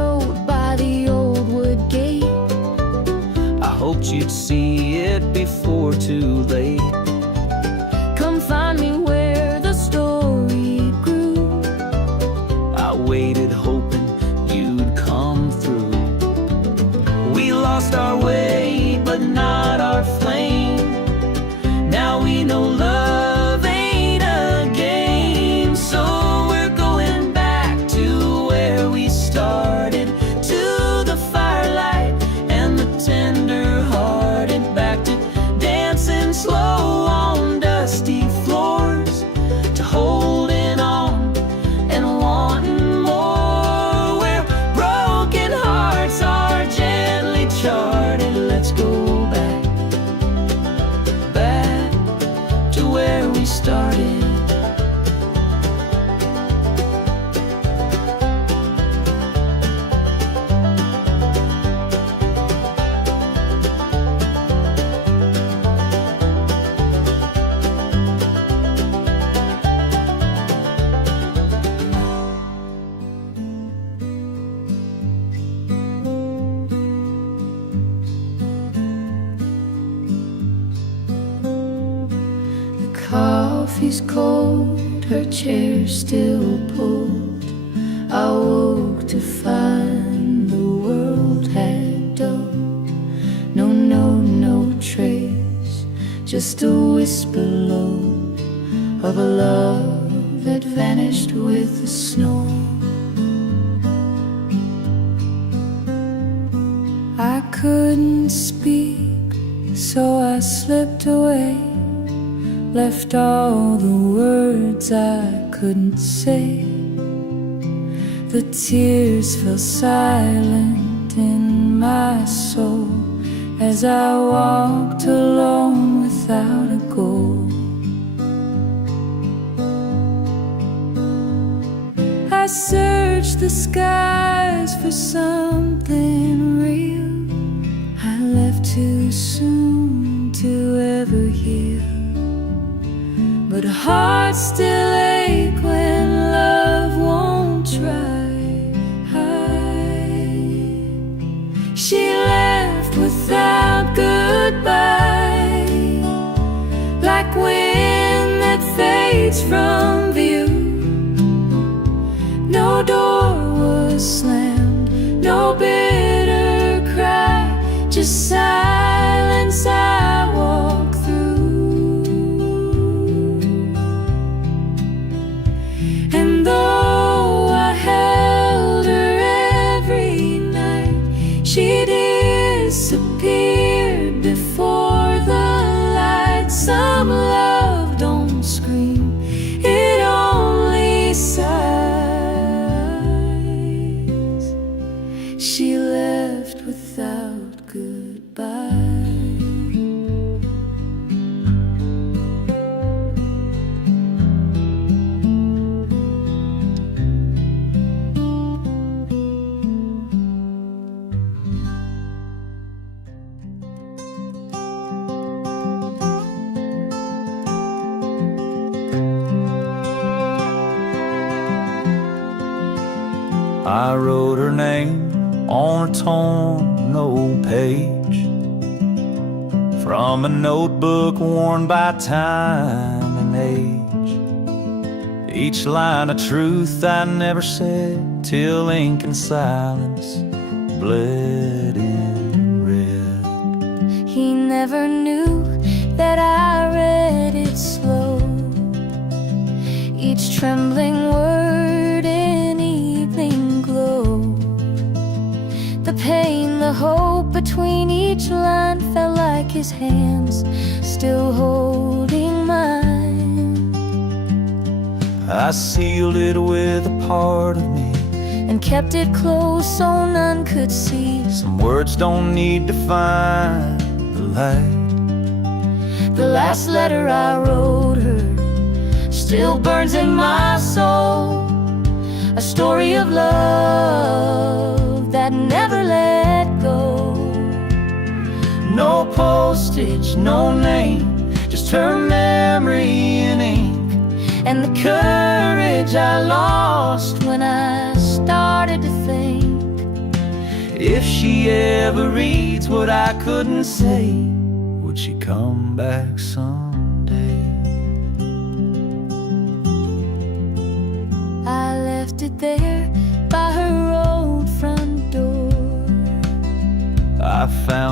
lost our way, but not our flame. Now we know love ain't a game, so we're going back to where we started, to the firelight and the tender-hearted, back to dancing slow on dusty floors, to holding on and wanting more, where broken hearts are gently charted. Let's go back, back to where we started. Coffee's cold, her chair still pulled. I woke to find the world had dulled. No note, no trace, just a whisper low of a love that vanished with the snow. I couldn't speak, so I slipped away, left all the words I couldn't say. The tears fell silent in my soul as I walked alone without a goal. I searched the skies for something real. I left too soon to ever heal, but hearts still ache when love won't try. She left without goodbye, like wind that fades from view. No door was slammed, no bitter cry, just silence I walk through. And though I held her every night, she disappeared before the light. Some love don't scream, it only sighs. She left without goodbye. I wrote her name on a torn old page from a notebook worn by time and age. Each line of truth I never said, till ink and silence bled in red. He never knew that I read it slow, each trembling word in evening glow. The pain, the hope between each line felt like his hands still holding mine. I sealed it with a part of me and kept it close so none could see. Some words don't need to find the light. The last letter I wrote her still burns in my soul, a story of love that never let go. No postage, no name, just her memory in ink, And the courage I lost when I started to think, if she ever reads what I couldn't say, would she come back someday? I left it there by her old front door. I found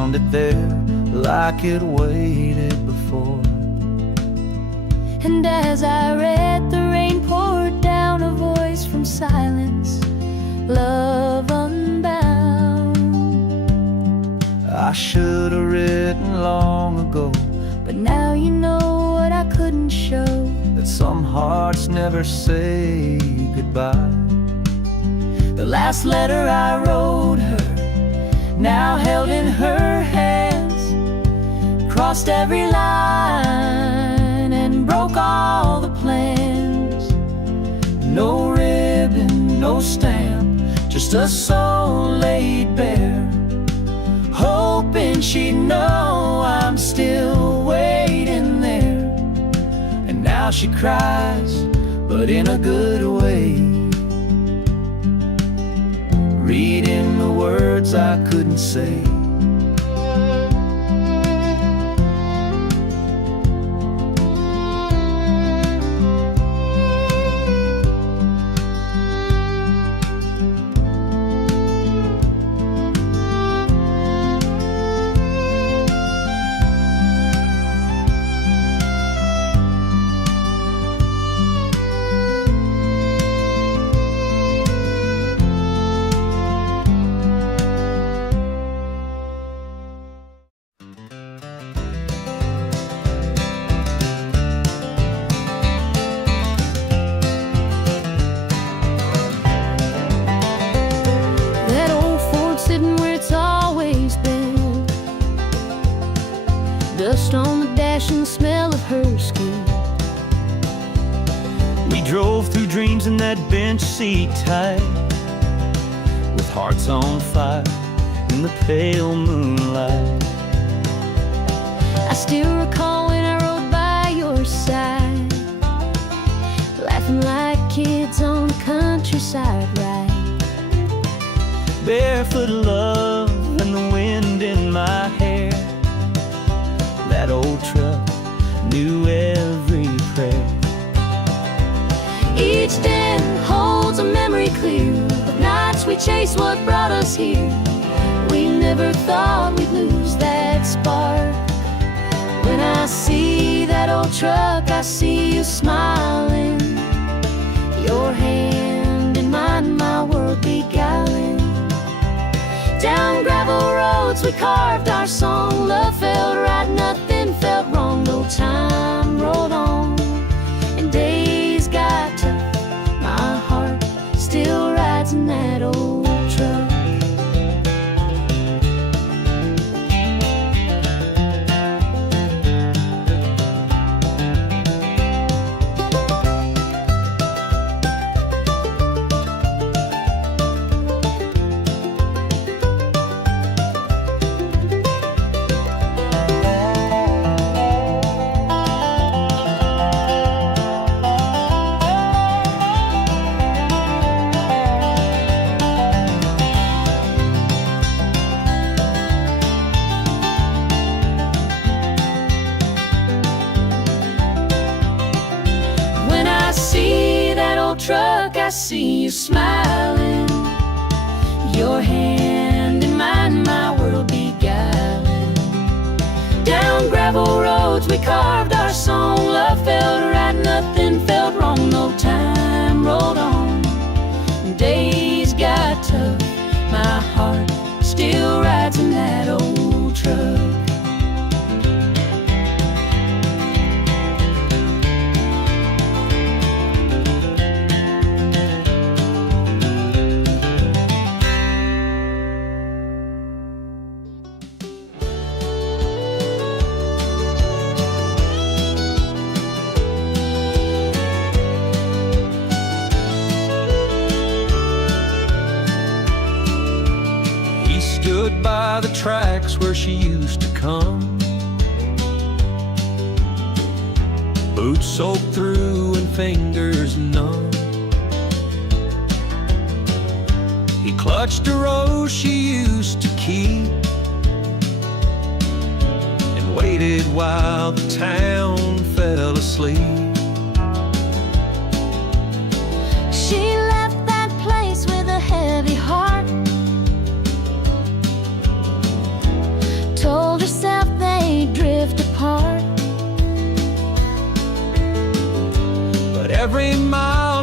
found it there like it waited before. And as I read, the rain poured down, a voice from silence, love unbound. I should have written long ago, but now you know what I couldn't show, that some hearts never say goodbye. the last letter I wrote her, now held in her hands, crossed every line and broke all the plans. No ribbon, no stamp, just a soul laid bare, hoping she'd know I'm still waiting there. And now she cries, but in a good way, reading the words I couldn't say. Dust on the dash and the smell of her skin. We drove through dreams in that bench seat tight, with hearts on fire in the pale moonlight. I still recall when I rode by your side, laughing like kids on the countryside ride. Barefoot love and the wind in my hair. That old truck knew every prayer. Each den holds a memory clear of nights we chased what brought us here. We never thought we'd lose that spark. When I see that old truck, I see you smiling, your hand in mine, my world beguiling. Down gravel roads we carved our song, love felt right, nothing felt wrong. No time rolled on and days got tough, my heart still rides in that old truck. Truck, I see you smiling, your hand in mine, my world beguiling. Down gravel roads we carved our song, love felt right, nothing felt wrong. No time rolled on, days got tough, my heart still rides in that old truck. Stood by the tracks where she used to come, boots soaked through and fingers numb. He clutched a rose she used to keep and waited while the town fell asleep. She left that place with a heavy heart,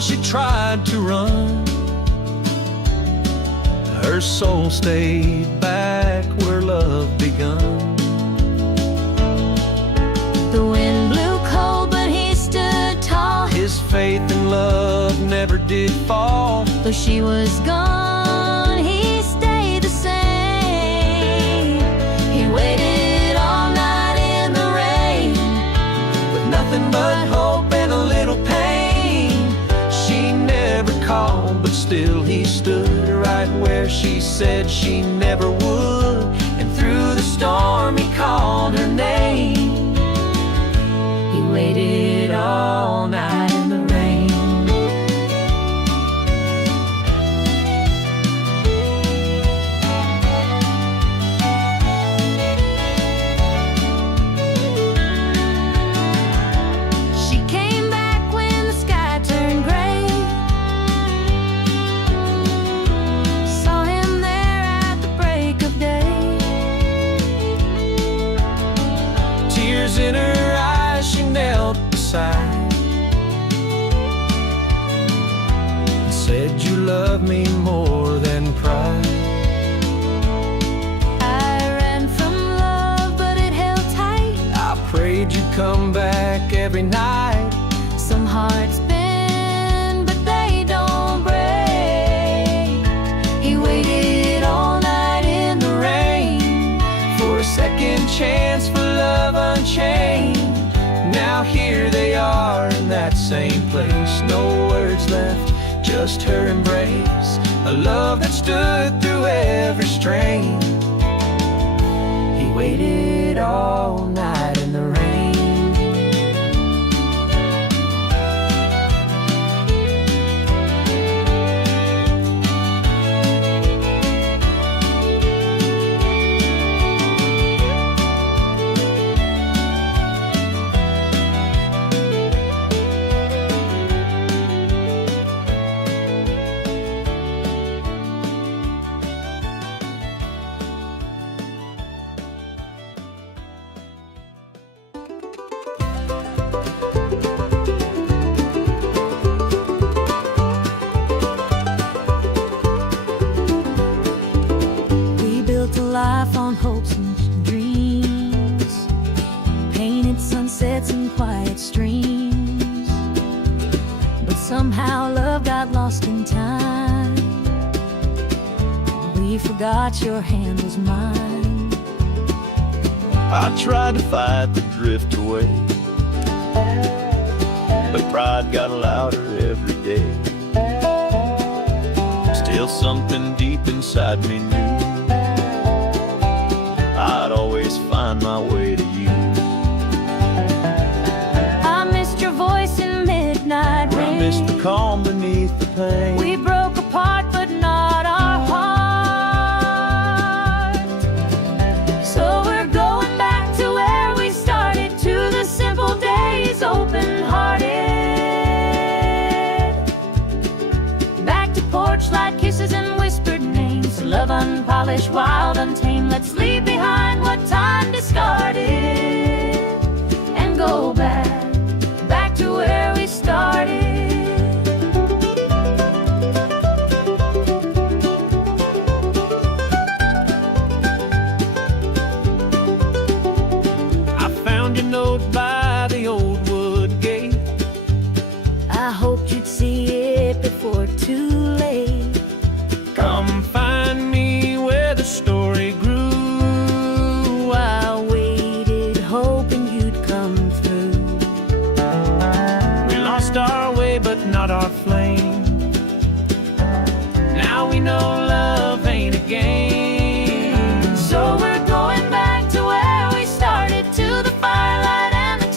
she tried to run, her soul stayed back where love begun. The wind blew cold, but he stood tall. His faith and love never did fall. Though she was gone, he stayed the same. He waited all night in the rain, With nothing but hope and a little pain. She never called, but still he stood right where she said she never would. And through the storm he called her name. he waited all night in the rain. She came back when the sky turned gray. Saw him there at the break of day. Tears in her eyes, she knelt beside and said, "You love me more than pride." I ran from love, but it held tight. I prayed you'd come back every night. Some hearts bend, but they don't break. He waited all night in the rain For a second chance for love unchained. Now here they are in that same place. No words left, just her embrace. A love that stood through every strain. He waited all night in the rain. We built a life on hopes and dreams, painted sunsets and quiet streams. But somehow love got lost in time. We forgot your hand was mine. I tried to fight the drift away, but pride got louder every day. Still something deep inside me knew I'd always find my way to you. I missed your voice in midnight I rain. missed the calm beneath the pain. We broke apart, but not our heart. So we're going back to where we started, to the simple days, open-hearted. Back to porch light kisses and whispered names. Love unpolished, wild, untamed. Let's leave behind what time discarded and go back to where we started. I found your note by the old wood gate. I hoped you'd see it before too late. Come find me where the story grew. I waited, hoping you'd come through. We lost our way, but not our flame. Now we know love ain't a game. So we're going back to where we started, to the firelight and the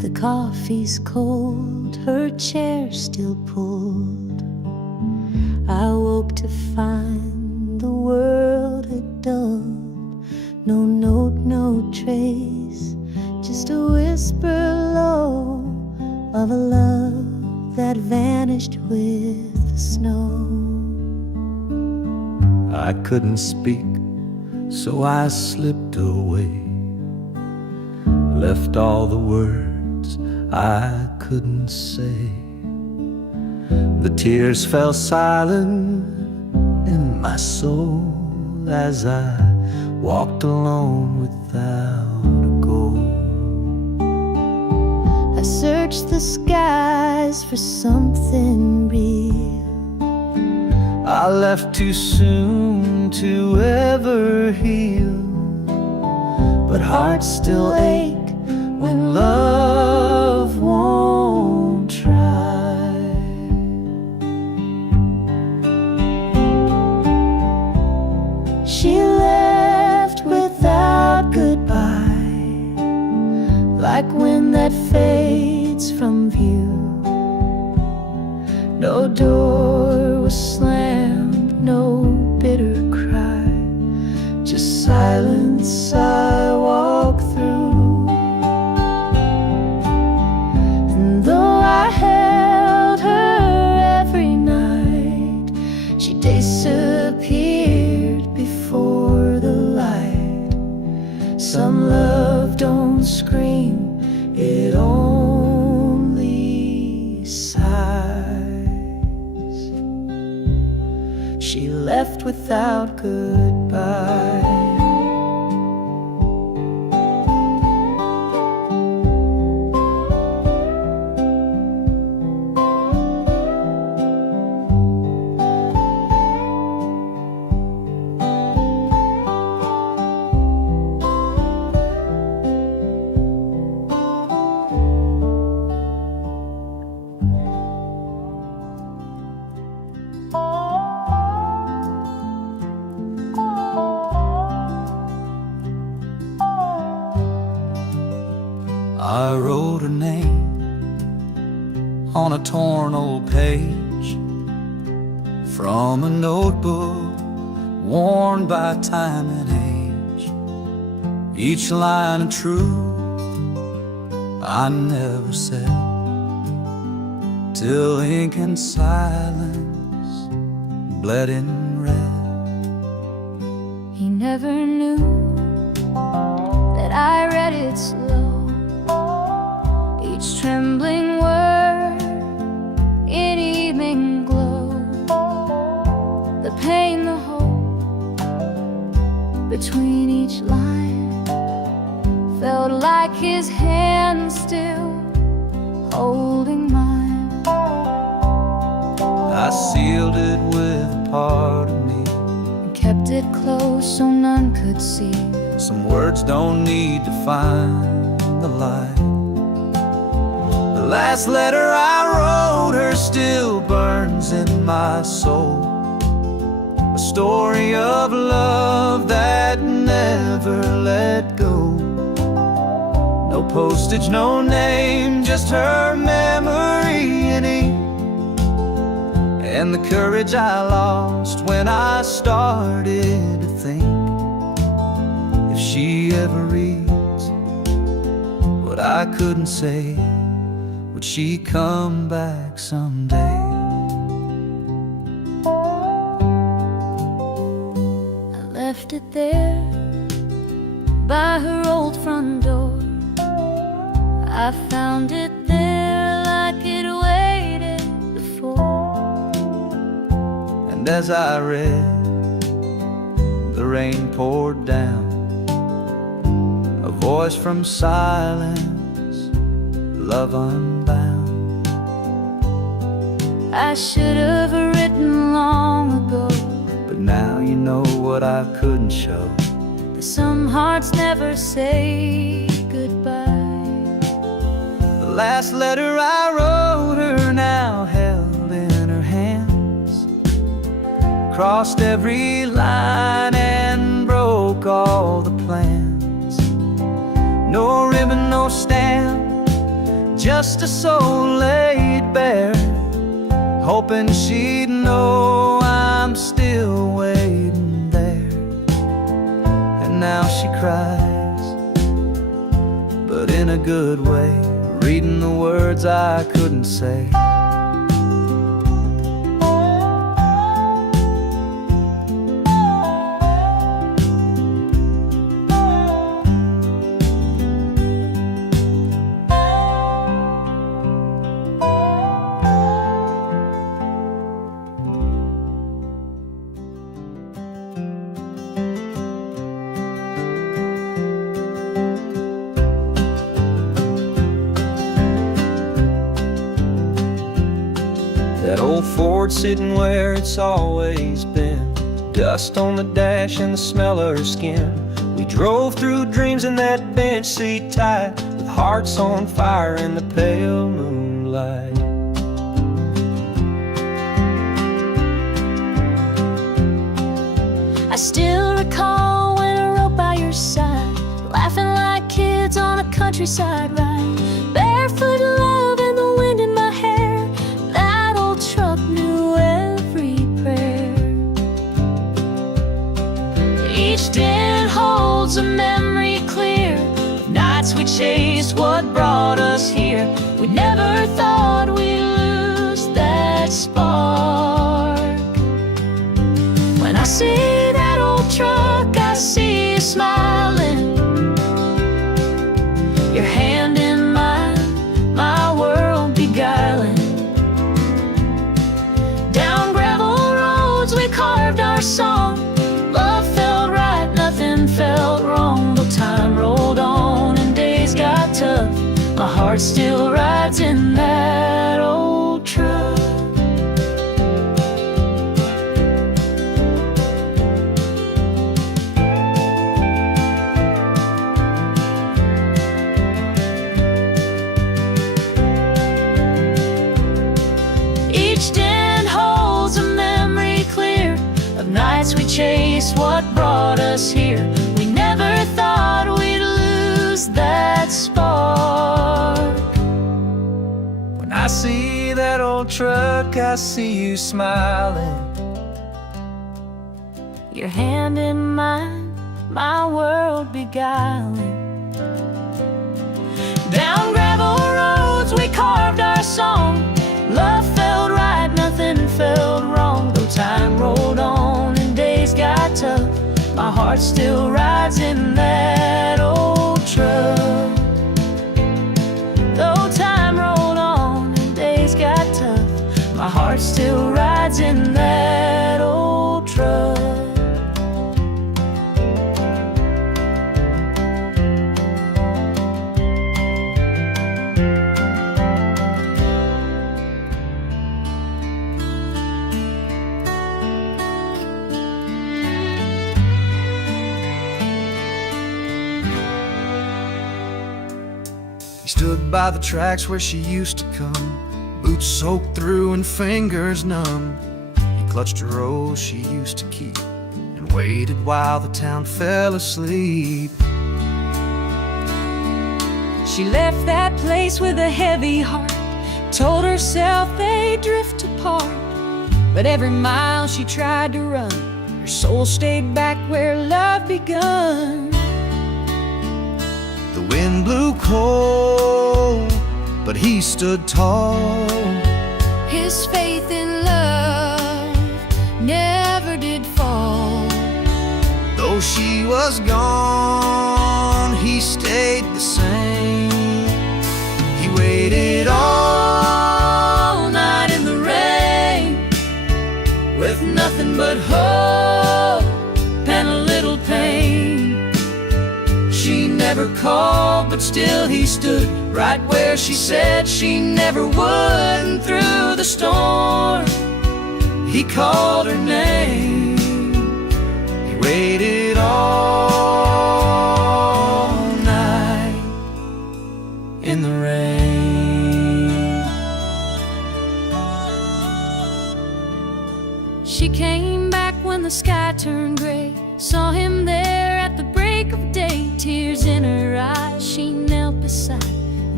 The coffee's cold, her chair still pulled. I woke to find the world had dulled. No note, no trace, just a whisper low of a love that vanished with the snow. I couldn't speak, so I slipped away, left all the words I couldn't say. The tears fell silent in my soul as I walked alone without a goal. I searched the skies for something real. I left too soon to ever heal, but hearts still ache when love won't try. She left without goodbye, like wind that fades from view. No door was slammed, no bitter cry, just silence I walk through. And though I held her every night, she disappeared before the light. Some love don't scream, it only sighs. She left without goodbye. I wrote her name on a torn old page from a notebook worn by time and age. Each line of truth I never said, till ink and silence bled in red. He never knew that I read it slow, each trembling word in evening glow. The pain, the hope between each line felt like his hand still holding mine. I sealed it with a part of me, And kept it close so none could see. some words don't need to find the light. The last letter I wrote her still burns in my soul, a story of love that never let go. No postage, no name, just her memory in ink, and the courage I lost when I started to think, if she ever reads what I couldn't say, would she come back someday? I left it there by her old front door. I found it there like it waited before. And as I read, the rain poured down, a voice from silence, love unbound. I should have written long ago, but now you know what I couldn't show. that some hearts never say goodbye. The last letter I wrote her now held in her hands, crossed every line and broke all the plans. No ribbon, no stamp, just a soul laid bare, hoping she'd know I'm still waiting there. And now she cries, but in a good way, reading the words I couldn't say. That old Ford sitting where it's always been, dust on the dash and the smell of her skin. We drove through dreams in that bench seat tight, with hearts on fire in the pale moonlight. I still recall when I rode by your side, laughing like kids on a countryside ride, barefoot love and the wind in my hair. That old truck knew every prayer. Each dent holds a memory clear of nights we chased what brought us here. We never thought we'd lose that spark. When I see that old truck, I see you smiling, your hand in mine, my world beguiling. Down gravel roads we carved our song, love felt right, nothing felt wrong. Though time rolled on and days got tough, my heart still rides in that old truck. Each dent holds a memory clear of nights we chased what brought us here. We never thought we'd lose that spark. When I see that old truck, I see you smiling, Your hand in mine, my world beguiling. Down gravel roads we carved our song, love felt right, nothing felt wrong. Though time rolled on and days got tough, my heart still rides in that old truck. Though time rolled on and days got tough, my heart still rides in that old truck. He stood by the tracks where she used to come, boots soaked through and fingers numb. He clutched a rose she used to keep and waited while the town fell asleep. She left that place with a heavy heart, told herself they'd drift apart. But every mile she tried to run, her soul stayed back where love begun. The wind blew cold, but he stood tall. His faith in love never did fall. Though she was gone, he stayed the same. He waited all night in the rain, With nothing but hope and a little pain. she never called, but still he stood right where she said she never would. And through the storm, he called her name. He waited all night in the rain. She came back when the sky turned gray, saw him there at the break of day. Tears in her eyes, she knelt beside and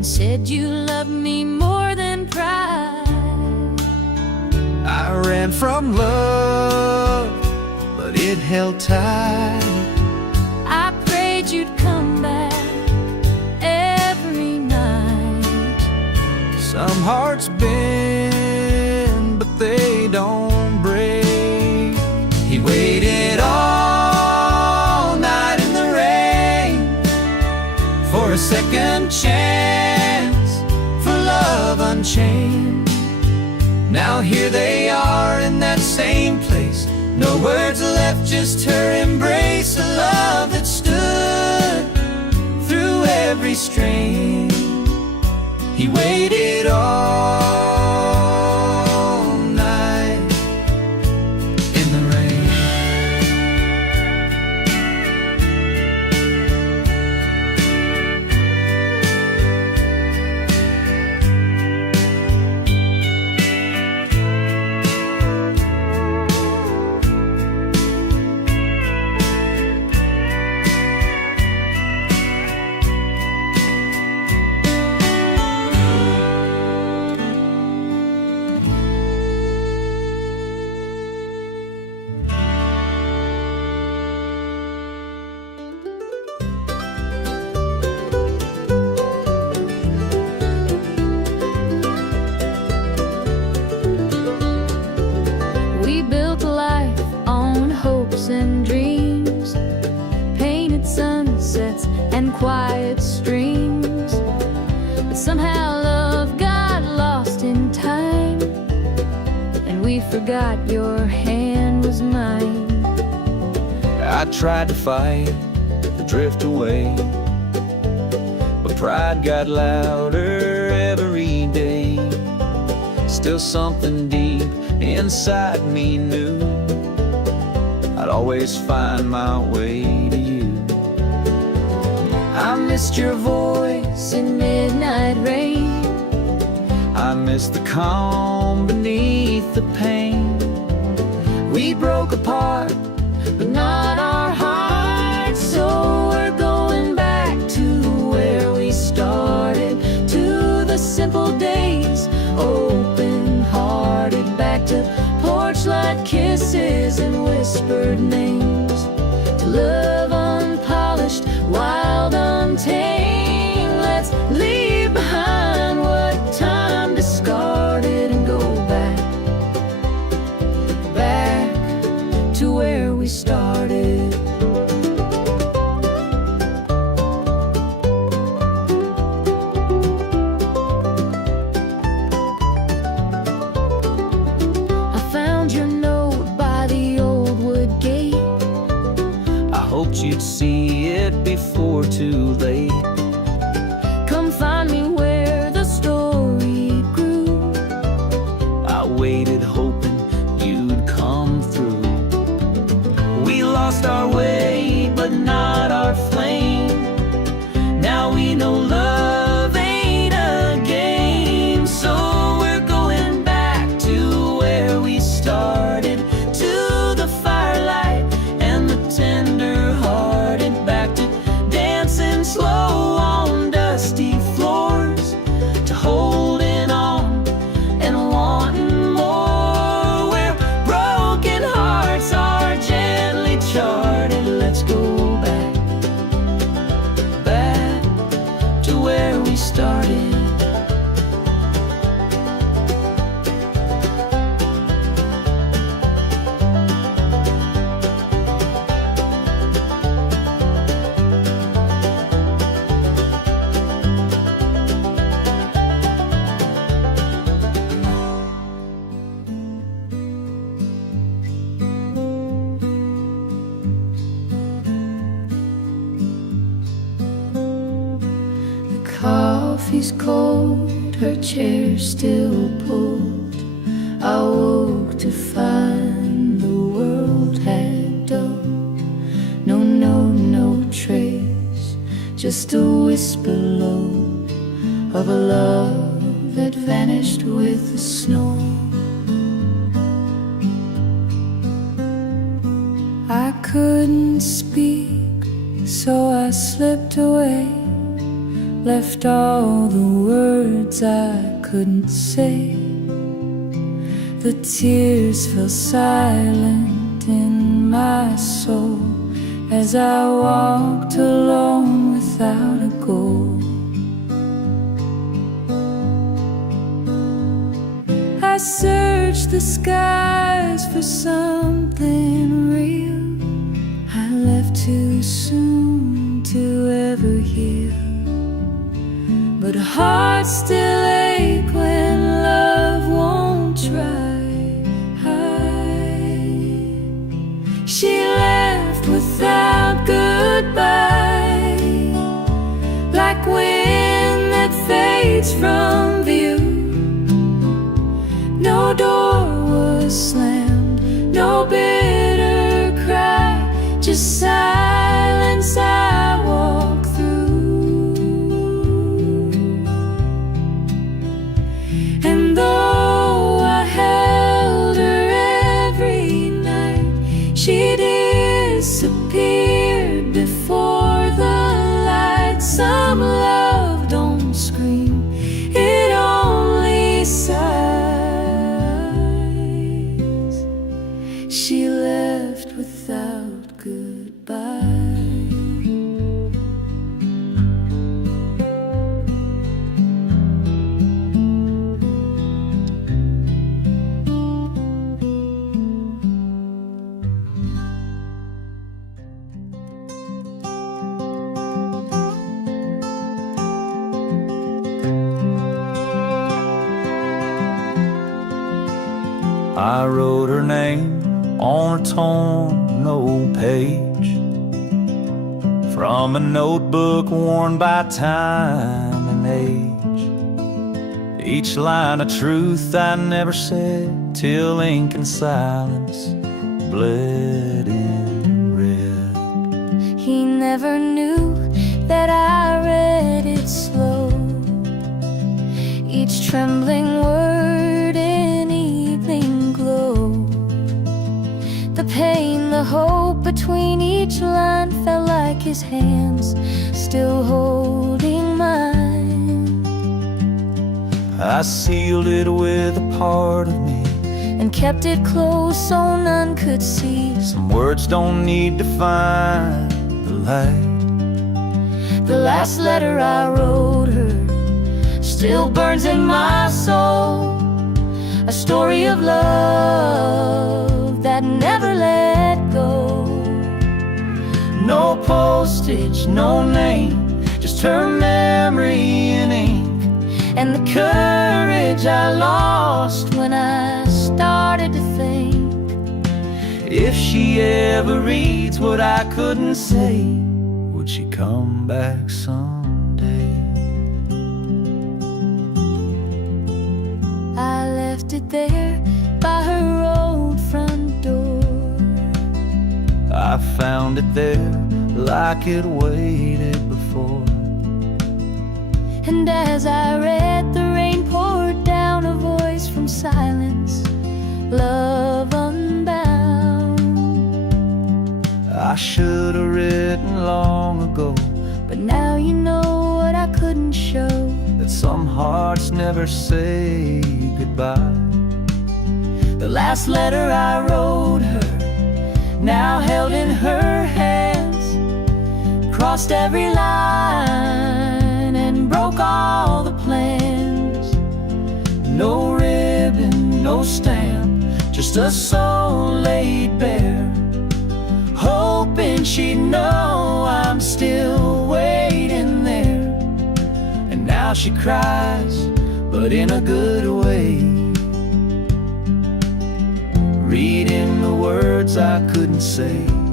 and said you loved me more than pride. I ran from love, but it held tight. I prayed you'd come back every night. Some hearts bend, but they don't break. He waited all night in the rain for a second chance, for love unchained. Now here they are in that same place. No words left, just her embrace. A love that stood through every strain. He waited all night in the rain. We built a life on hopes and dreams, painted sunsets and quiet streams. But somehow love got lost in time, and we forgot your hand was mine. I tried to fight the drift away, but pride got louder every day. Still something deep inside me knew I'd always find my way to you. I missed your voice in midnight rain. I miss the calm beneath the pain. We broke apart, but not our hearts. So we're going back to where we started, to the simple days, open-hearted, back to porch light kisses and whispered names, to love unpolished, wild, untamed. Let's leave behind what time discarded and go back, back to where we started. I found your note by the old wood gate. I hoped you'd see it before too late. Come find me where the story grew. I waited hoping you'd come through. We lost our way, but not our flame. Now we know love ain't a game. So we're going back to where we started, to the firelight and the tender-hearted, back to dancing slow on dusty floors, to holding on and wanting more, where broken hearts are gently charted. Let's go back, back to where we started. The coffee's cold, her chair still pulled. I woke to find the world had dulled. No note, no trace, just a whisper low of a love that vanished with the snow. I couldn't speak, so I slipped away, left all the words I couldn't say. The tears fell silent in my soul as I walked alone without a goal. I searched the skies for something real. I left too soon to ever heal, but hearts still ache when love won't try. She left without goodbye, like wind that fades from view. No door was slammed, no bitter cry, just silence I walk through. And though I held her every night, she disappeared before the light. Some love don't scream, it only sighs. She left without goodbye. I wrote her name on a torn old page from a notebook worn by time and age. Each line of truth I never said till ink and silence bled in red. He never knew that I read it slow, each trembling word in evening glow. The pain, the hope between each line felt like his hands still holding mine. I sealed it with a part of me and kept it close so none could see. Some words don't need to find the light. The last letter I wrote her still burns in my soul, a story of love that never let go. No postage, no name, just her memory in ink, and the courage I lost when I started to think. if she ever reads what I couldn't say, would she come back someday? I left it there by her old front door. I found it there like it waited before. And as I read, the rain poured down, a voice from silence, love unbound. I should have written long ago, but now you know what I couldn't show, that some hearts never say goodbye. the last letter I wrote her, now held in her hands, crossed every line and broke all the plans. No ribbon, no stamp, just a soul laid bare, hoping she'd know I'm still waiting there. And now she cries, but in a good way, Reading the words I couldn't say.